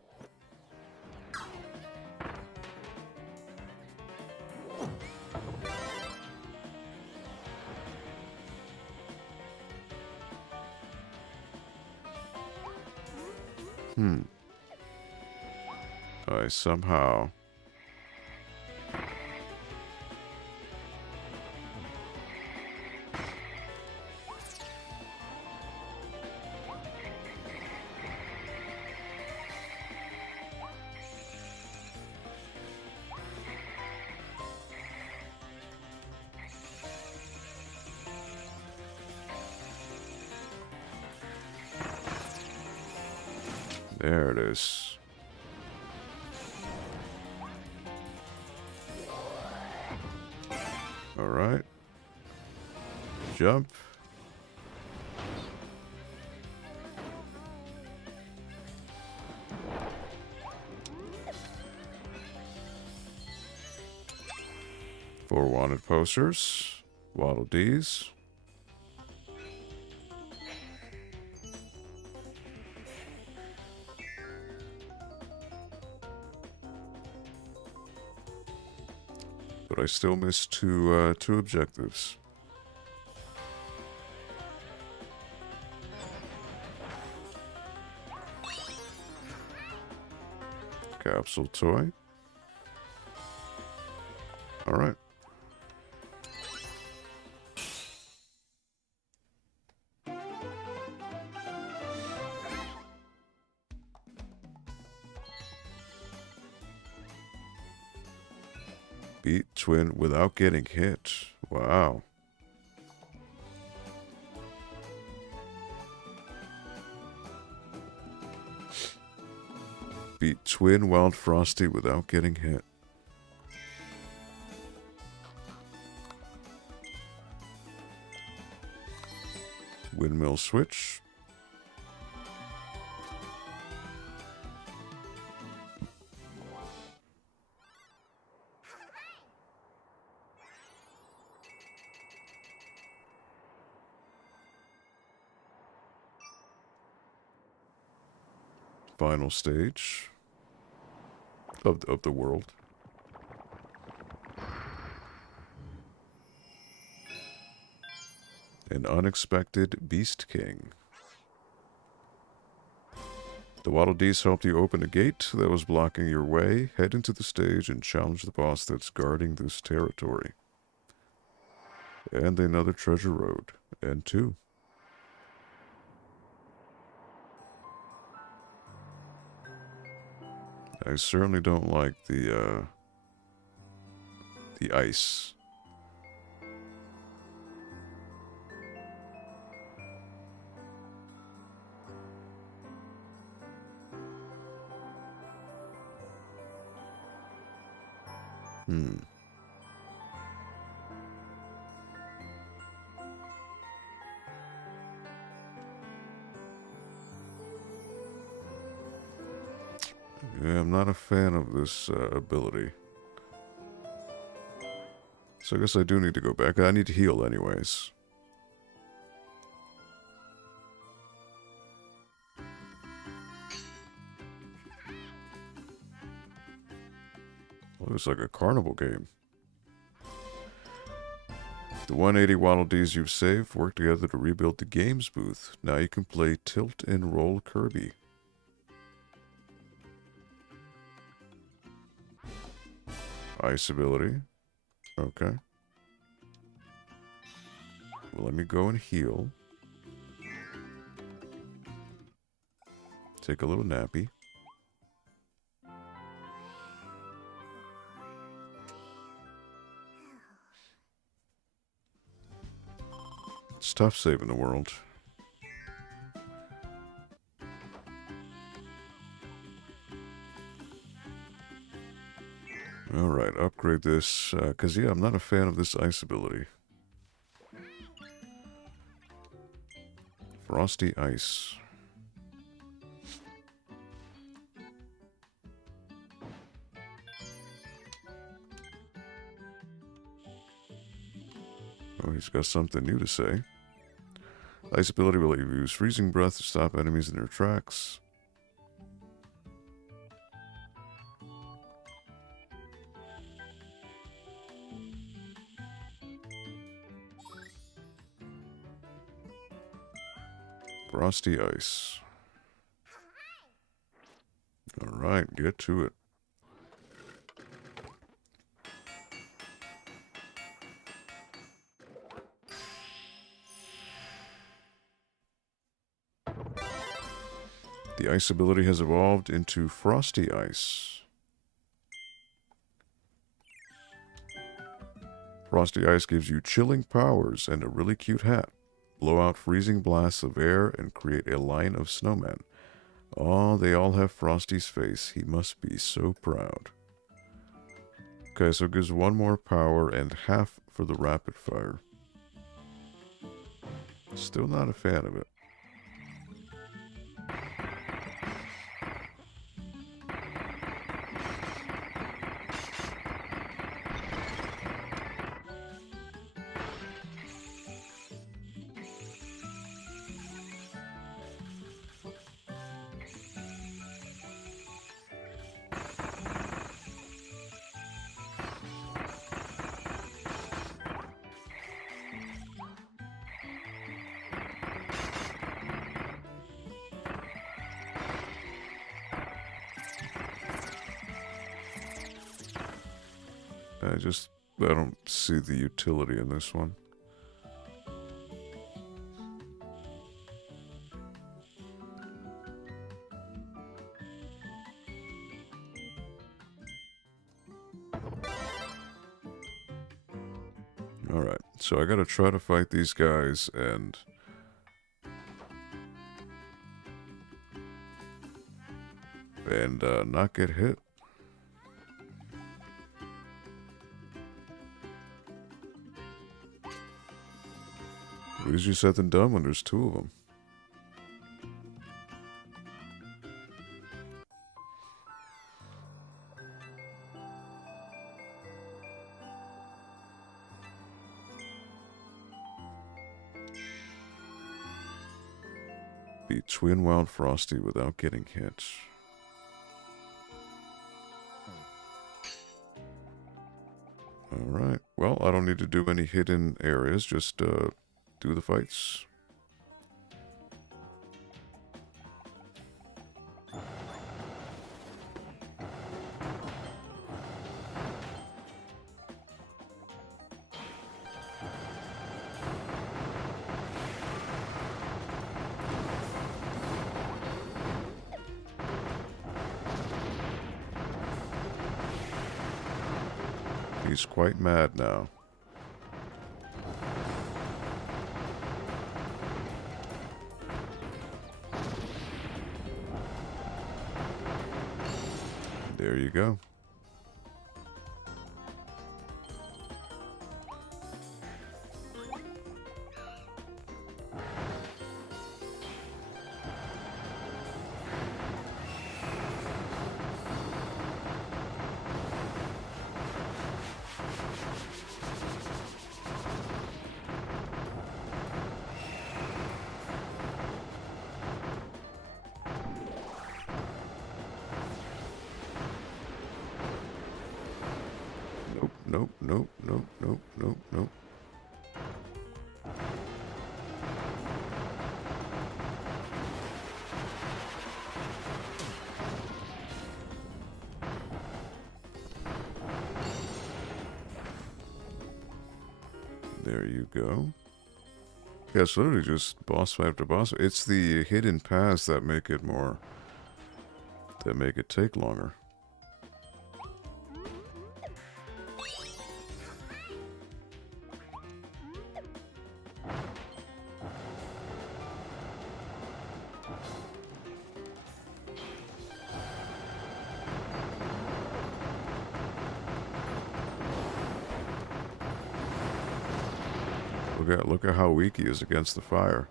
I somehow... There it is. All right. Jump. Four wanted posters. Waddle Dees. But I still missed two objectives. Capsule toy. All right. Beat twin without getting hit. Wow. Beat twin Wild Frosty without getting hit. Windmill switch. Final stage of the world. An unexpected Beast King. The Waddle Dees helped you open a gate that was blocking your way. Head into the stage and challenge the boss that's guarding this territory. And another treasure road. And two. I certainly don't like the ice. Yeah, I'm not a fan of this ability. So I guess I do need to go back. I need to heal anyways. Looks like a carnival game. The 180 Waddle Dees you've saved work together to rebuild the games booth. Now you can play Tilt and Roll Kirby. Ice ability. Okay. Well, let me go and heal. Take a little nappy. It's tough saving the world. Alright, upgrade upgrade this, because, yeah, I'm not a fan of this ice ability. Frosty Ice. Oh, he's got something new to say. Ice ability will let you use freezing breath to stop enemies in their tracks. Frosty Ice. Alright, get to it. The ice ability has evolved into Frosty Ice. Frosty Ice gives you chilling powers and a really cute hat. Blow out freezing blasts of air and create a line of snowmen. Oh, they all have Frosty's face. He must be so proud. Okay, so it gives one more power and half for the rapid fire. Still not a fan of it. I don't see the utility in this one. Alright, so I gotta try to fight these guys and not get hit. Easier said than done when there's two of them. Be Twin Wild Frosty without getting hit. Alright, well, I don't need to do any hidden areas, just do the fights. He's quite mad now. There you go. Nope, nope, nope, nope, nope, nope. There you go. Yeah, it's literally just boss fight after boss. It's the hidden paths that make it more... that make it take longer. Look at how weak he is against the fire.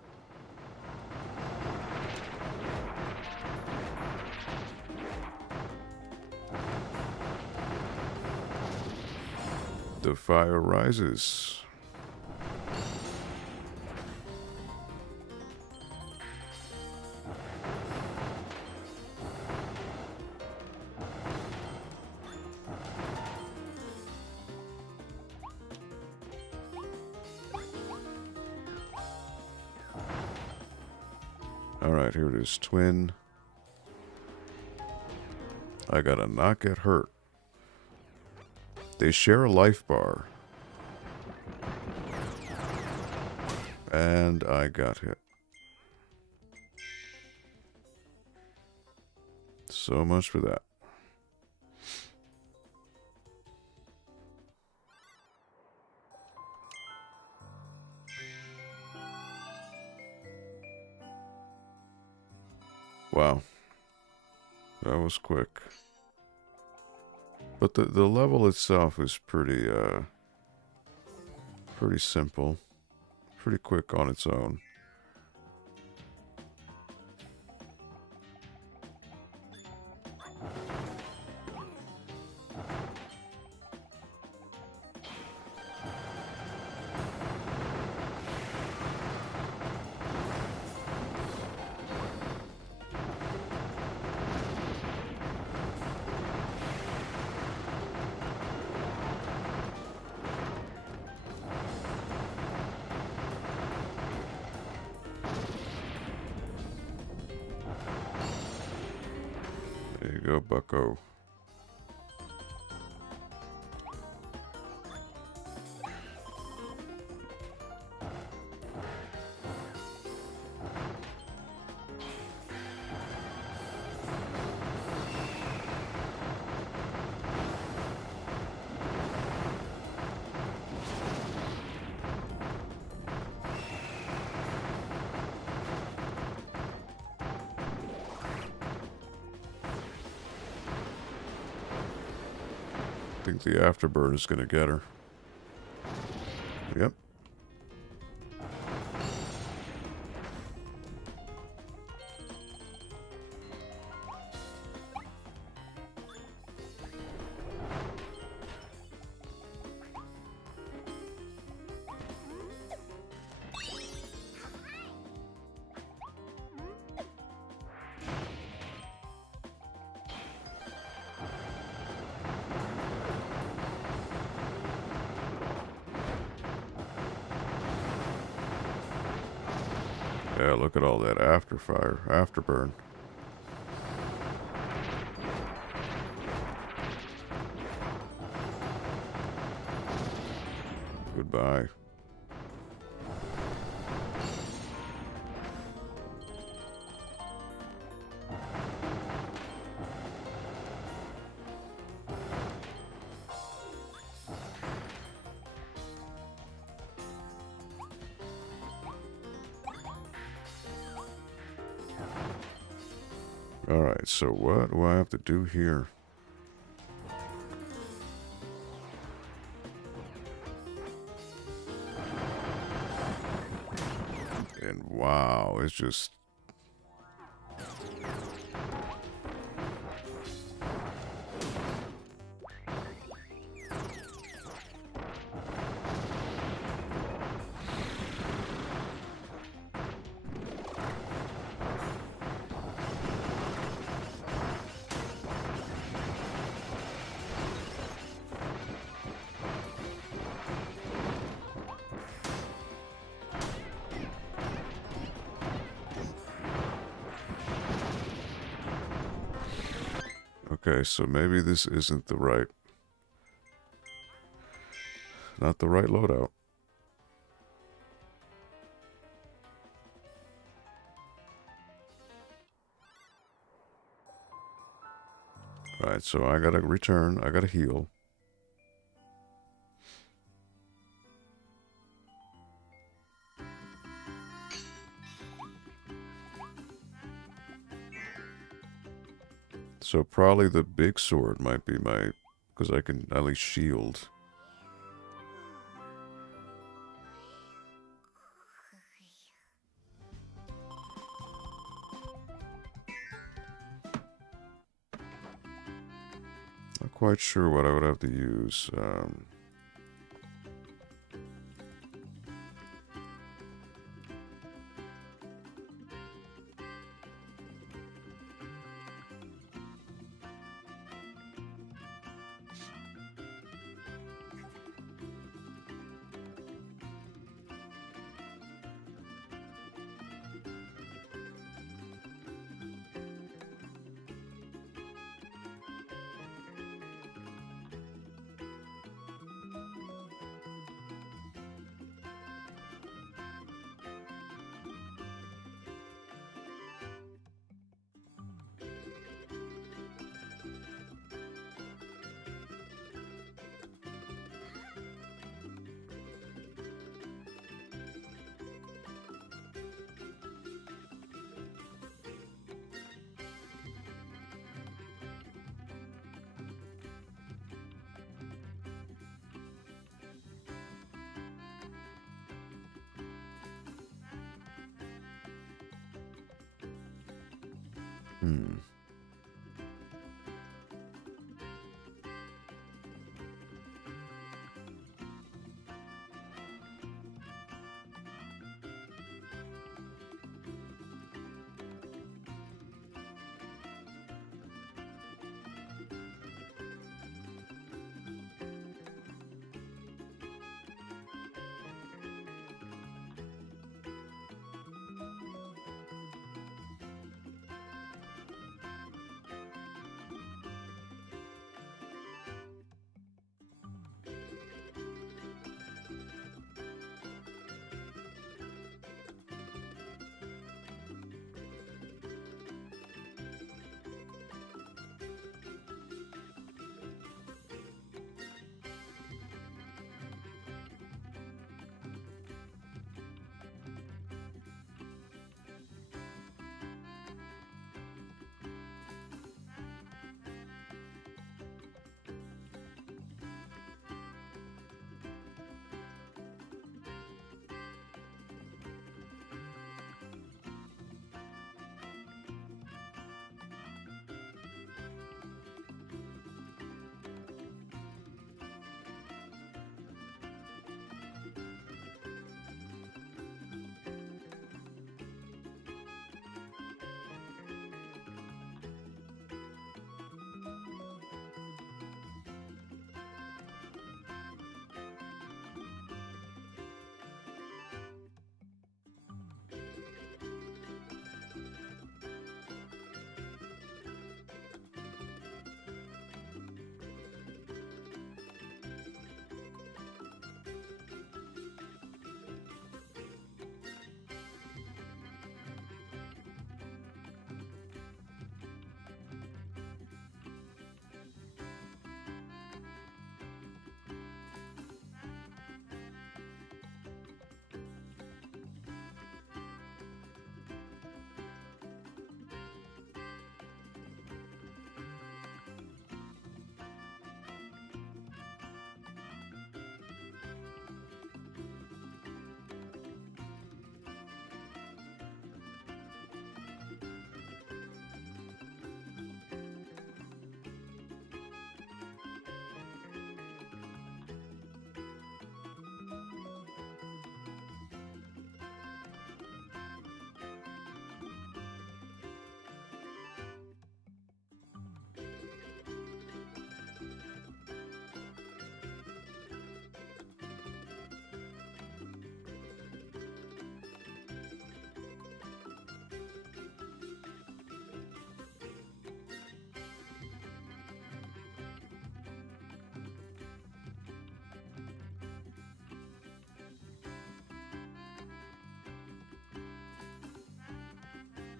The fire rises. Alright, here it is. Twin. I gotta not get hurt. They share a life bar. And I got hit. So much for that. Wow. That was quick. But the level itself is pretty simple. Pretty quick on its own. There you go, bucko. I think the afterburn is going to get her. Yep. Yeah, look at all that afterburn. Goodbye. Alright, so what do I have to do here? And wow, it's just... Okay, so maybe this isn't the right... Not the right loadout. Alright, so I gotta return. I gotta heal. So probably the big sword might be my... Because I can at least shield. quite sure what I would have to use. Hmm.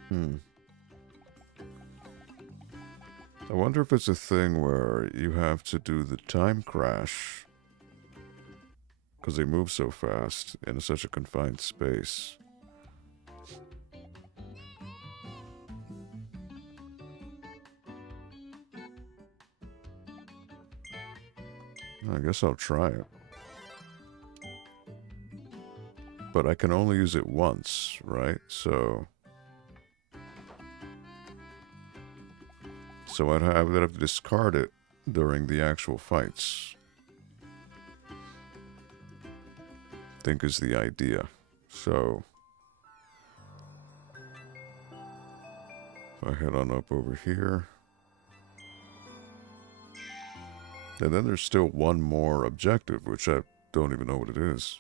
Hmm. I wonder if it's a thing where you have to do the time crash because they move so fast in such a confined space. I guess I'll try it. But I can only use it once, right? So I'd have to discard it during the actual fights, I think is the idea. So if I head on up over here. And then there's still one more objective, which I don't even know what it is.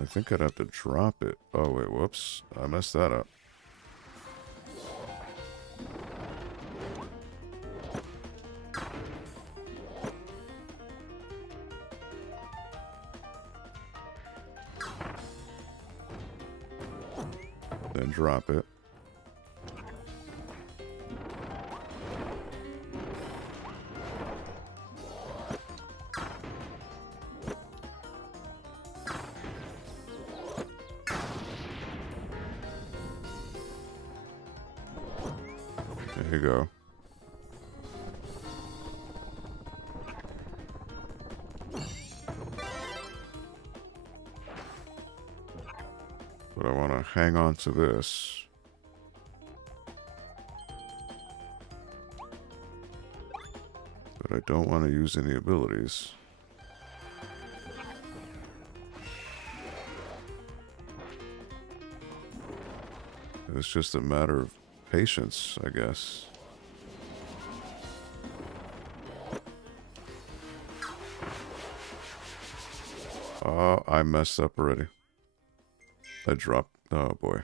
I think I'd have to drop it. Oh, wait, whoops. I messed that up. Then drop it. There you go. But I want to hang on to this. But I don't want to use any abilities. It's just a matter of patience, I guess. Oh, I messed up already. I dropped. Oh boy.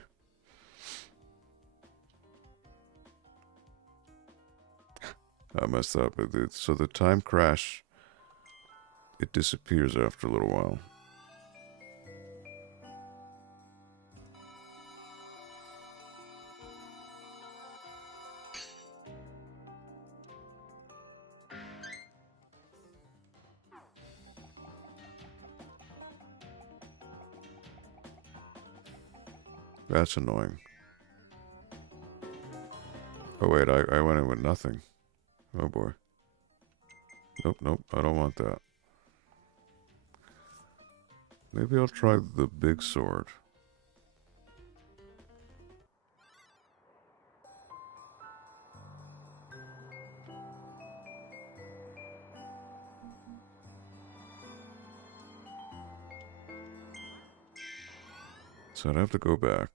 I messed up. So the time crash, it disappears after a little while. That's annoying. Oh wait, I went in with nothing. Oh boy. Nope, nope, I don't want that. Maybe I'll try the big sword. So I'd have to go back.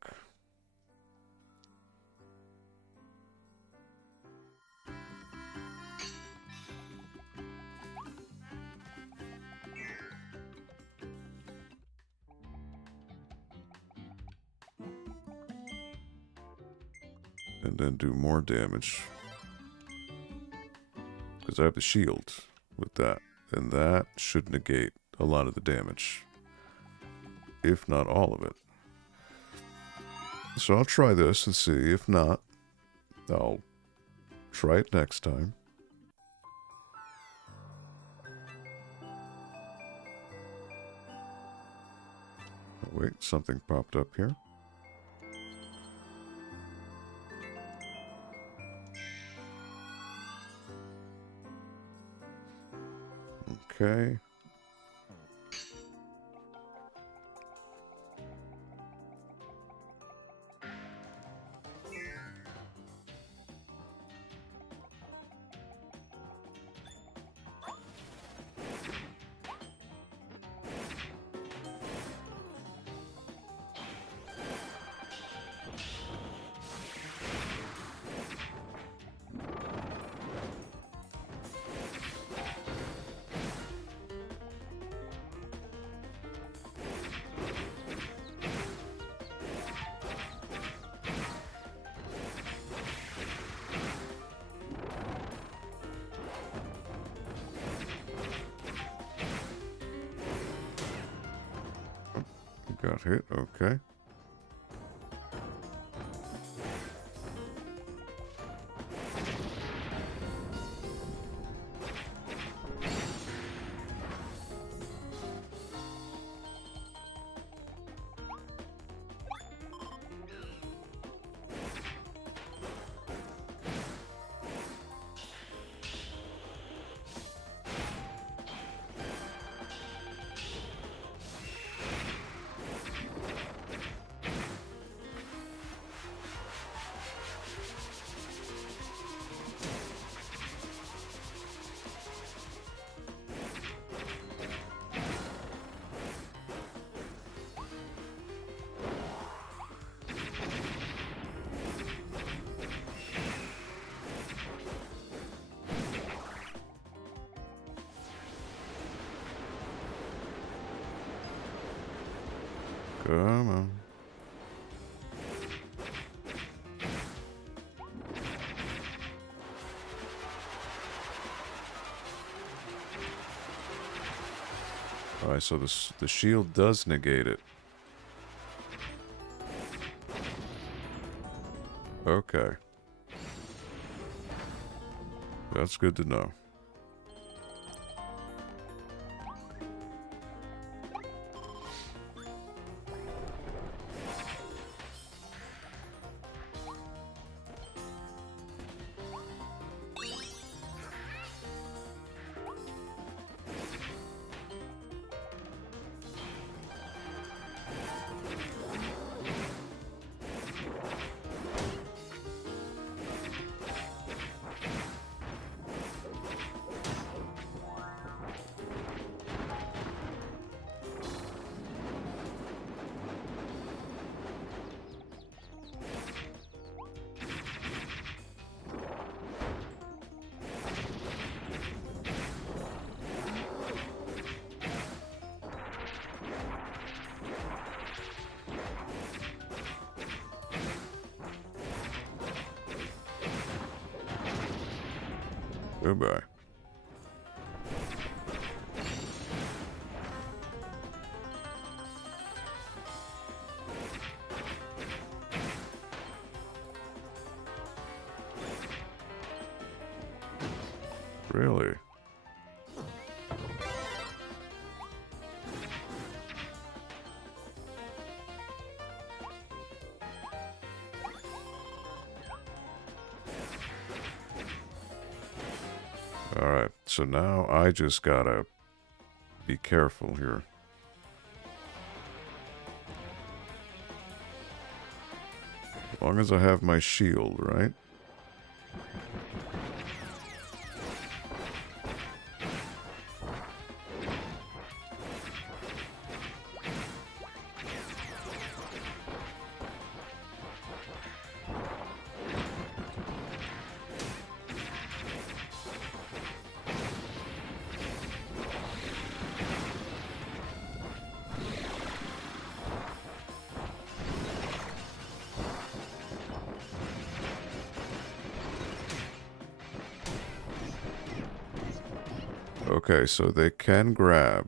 And then do more damage. Because I have the shield with that. And that should negate a lot of the damage. If not all of it. So I'll try this and see. If not, I'll try it next time. Oh, wait, something popped up here. Okay. Got hit, okay. Come on. Alright, so the shield does negate it. Okay. That's good to know. Goodbye. Really? Alright, so now I just gotta be careful here. As long as I have my shield, right? Okay, so they can grab.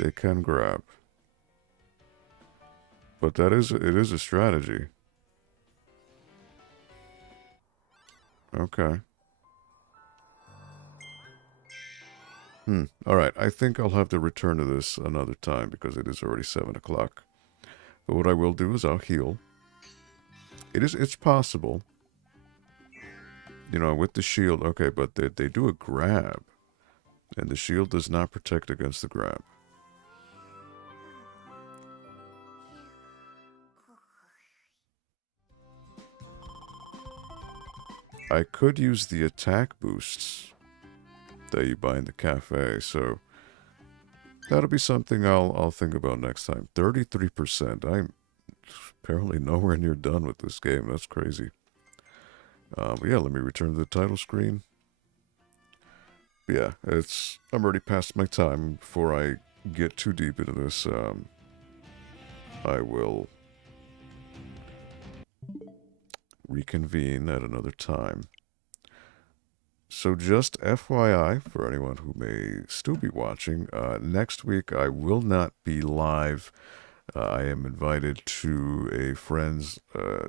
They can grab. But it is a strategy. Okay. Alright, I think I'll have to return to this another time because it is already 7 o'clock. But what I will do is I'll heal. It's possible. You know, with the shield, okay, but they do a grab. And the shield does not protect against the grab. I could use the attack boosts that you buy in the cafe, so that'll be something I'll think about next time. 33%. I'm apparently nowhere near done with this game. That's crazy. But yeah, let me return to the title screen. But yeah, I'm already past my time. Before I get too deep into this, I will reconvene at another time. So just FYI, for anyone who may still be watching, next week I will not be live. I am invited to a friend's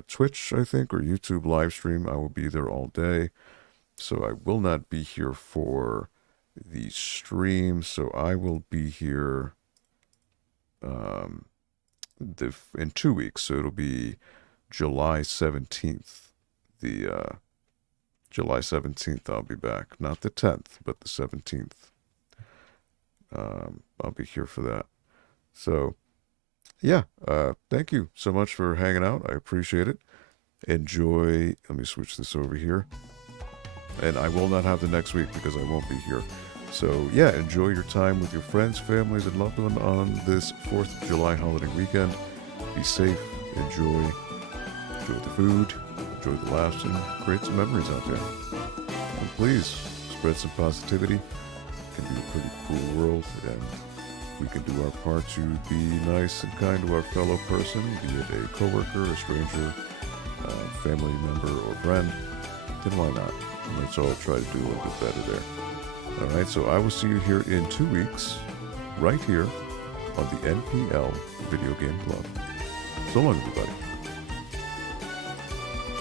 Twitch, I think, or YouTube live stream. I will be there all day. So I will not be here for the stream. So I will be here in 2 weeks. So it'll be July 17th. July 17th I'll be back. Not the 10th, but the 17th. I'll be here for that. So, yeah, thank you so much for hanging out. I appreciate it. Enjoy. Let me switch this over here. And I will not have the next week because I won't be here. So, yeah, enjoy your time with your friends, families, and loved ones on this 4th of July holiday weekend. Be safe. Enjoy the food. Enjoy the laughs and create some memories out there. And please spread some positivity. It can be a pretty cool world, and we can do our part to be nice and kind to our fellow person, be it a coworker, a stranger, family member, or friend, then why not? And let's all try to do a little bit better there. All right, so I will see you here in 2 weeks, right here on the NPL Video Game Club. So long, everybody.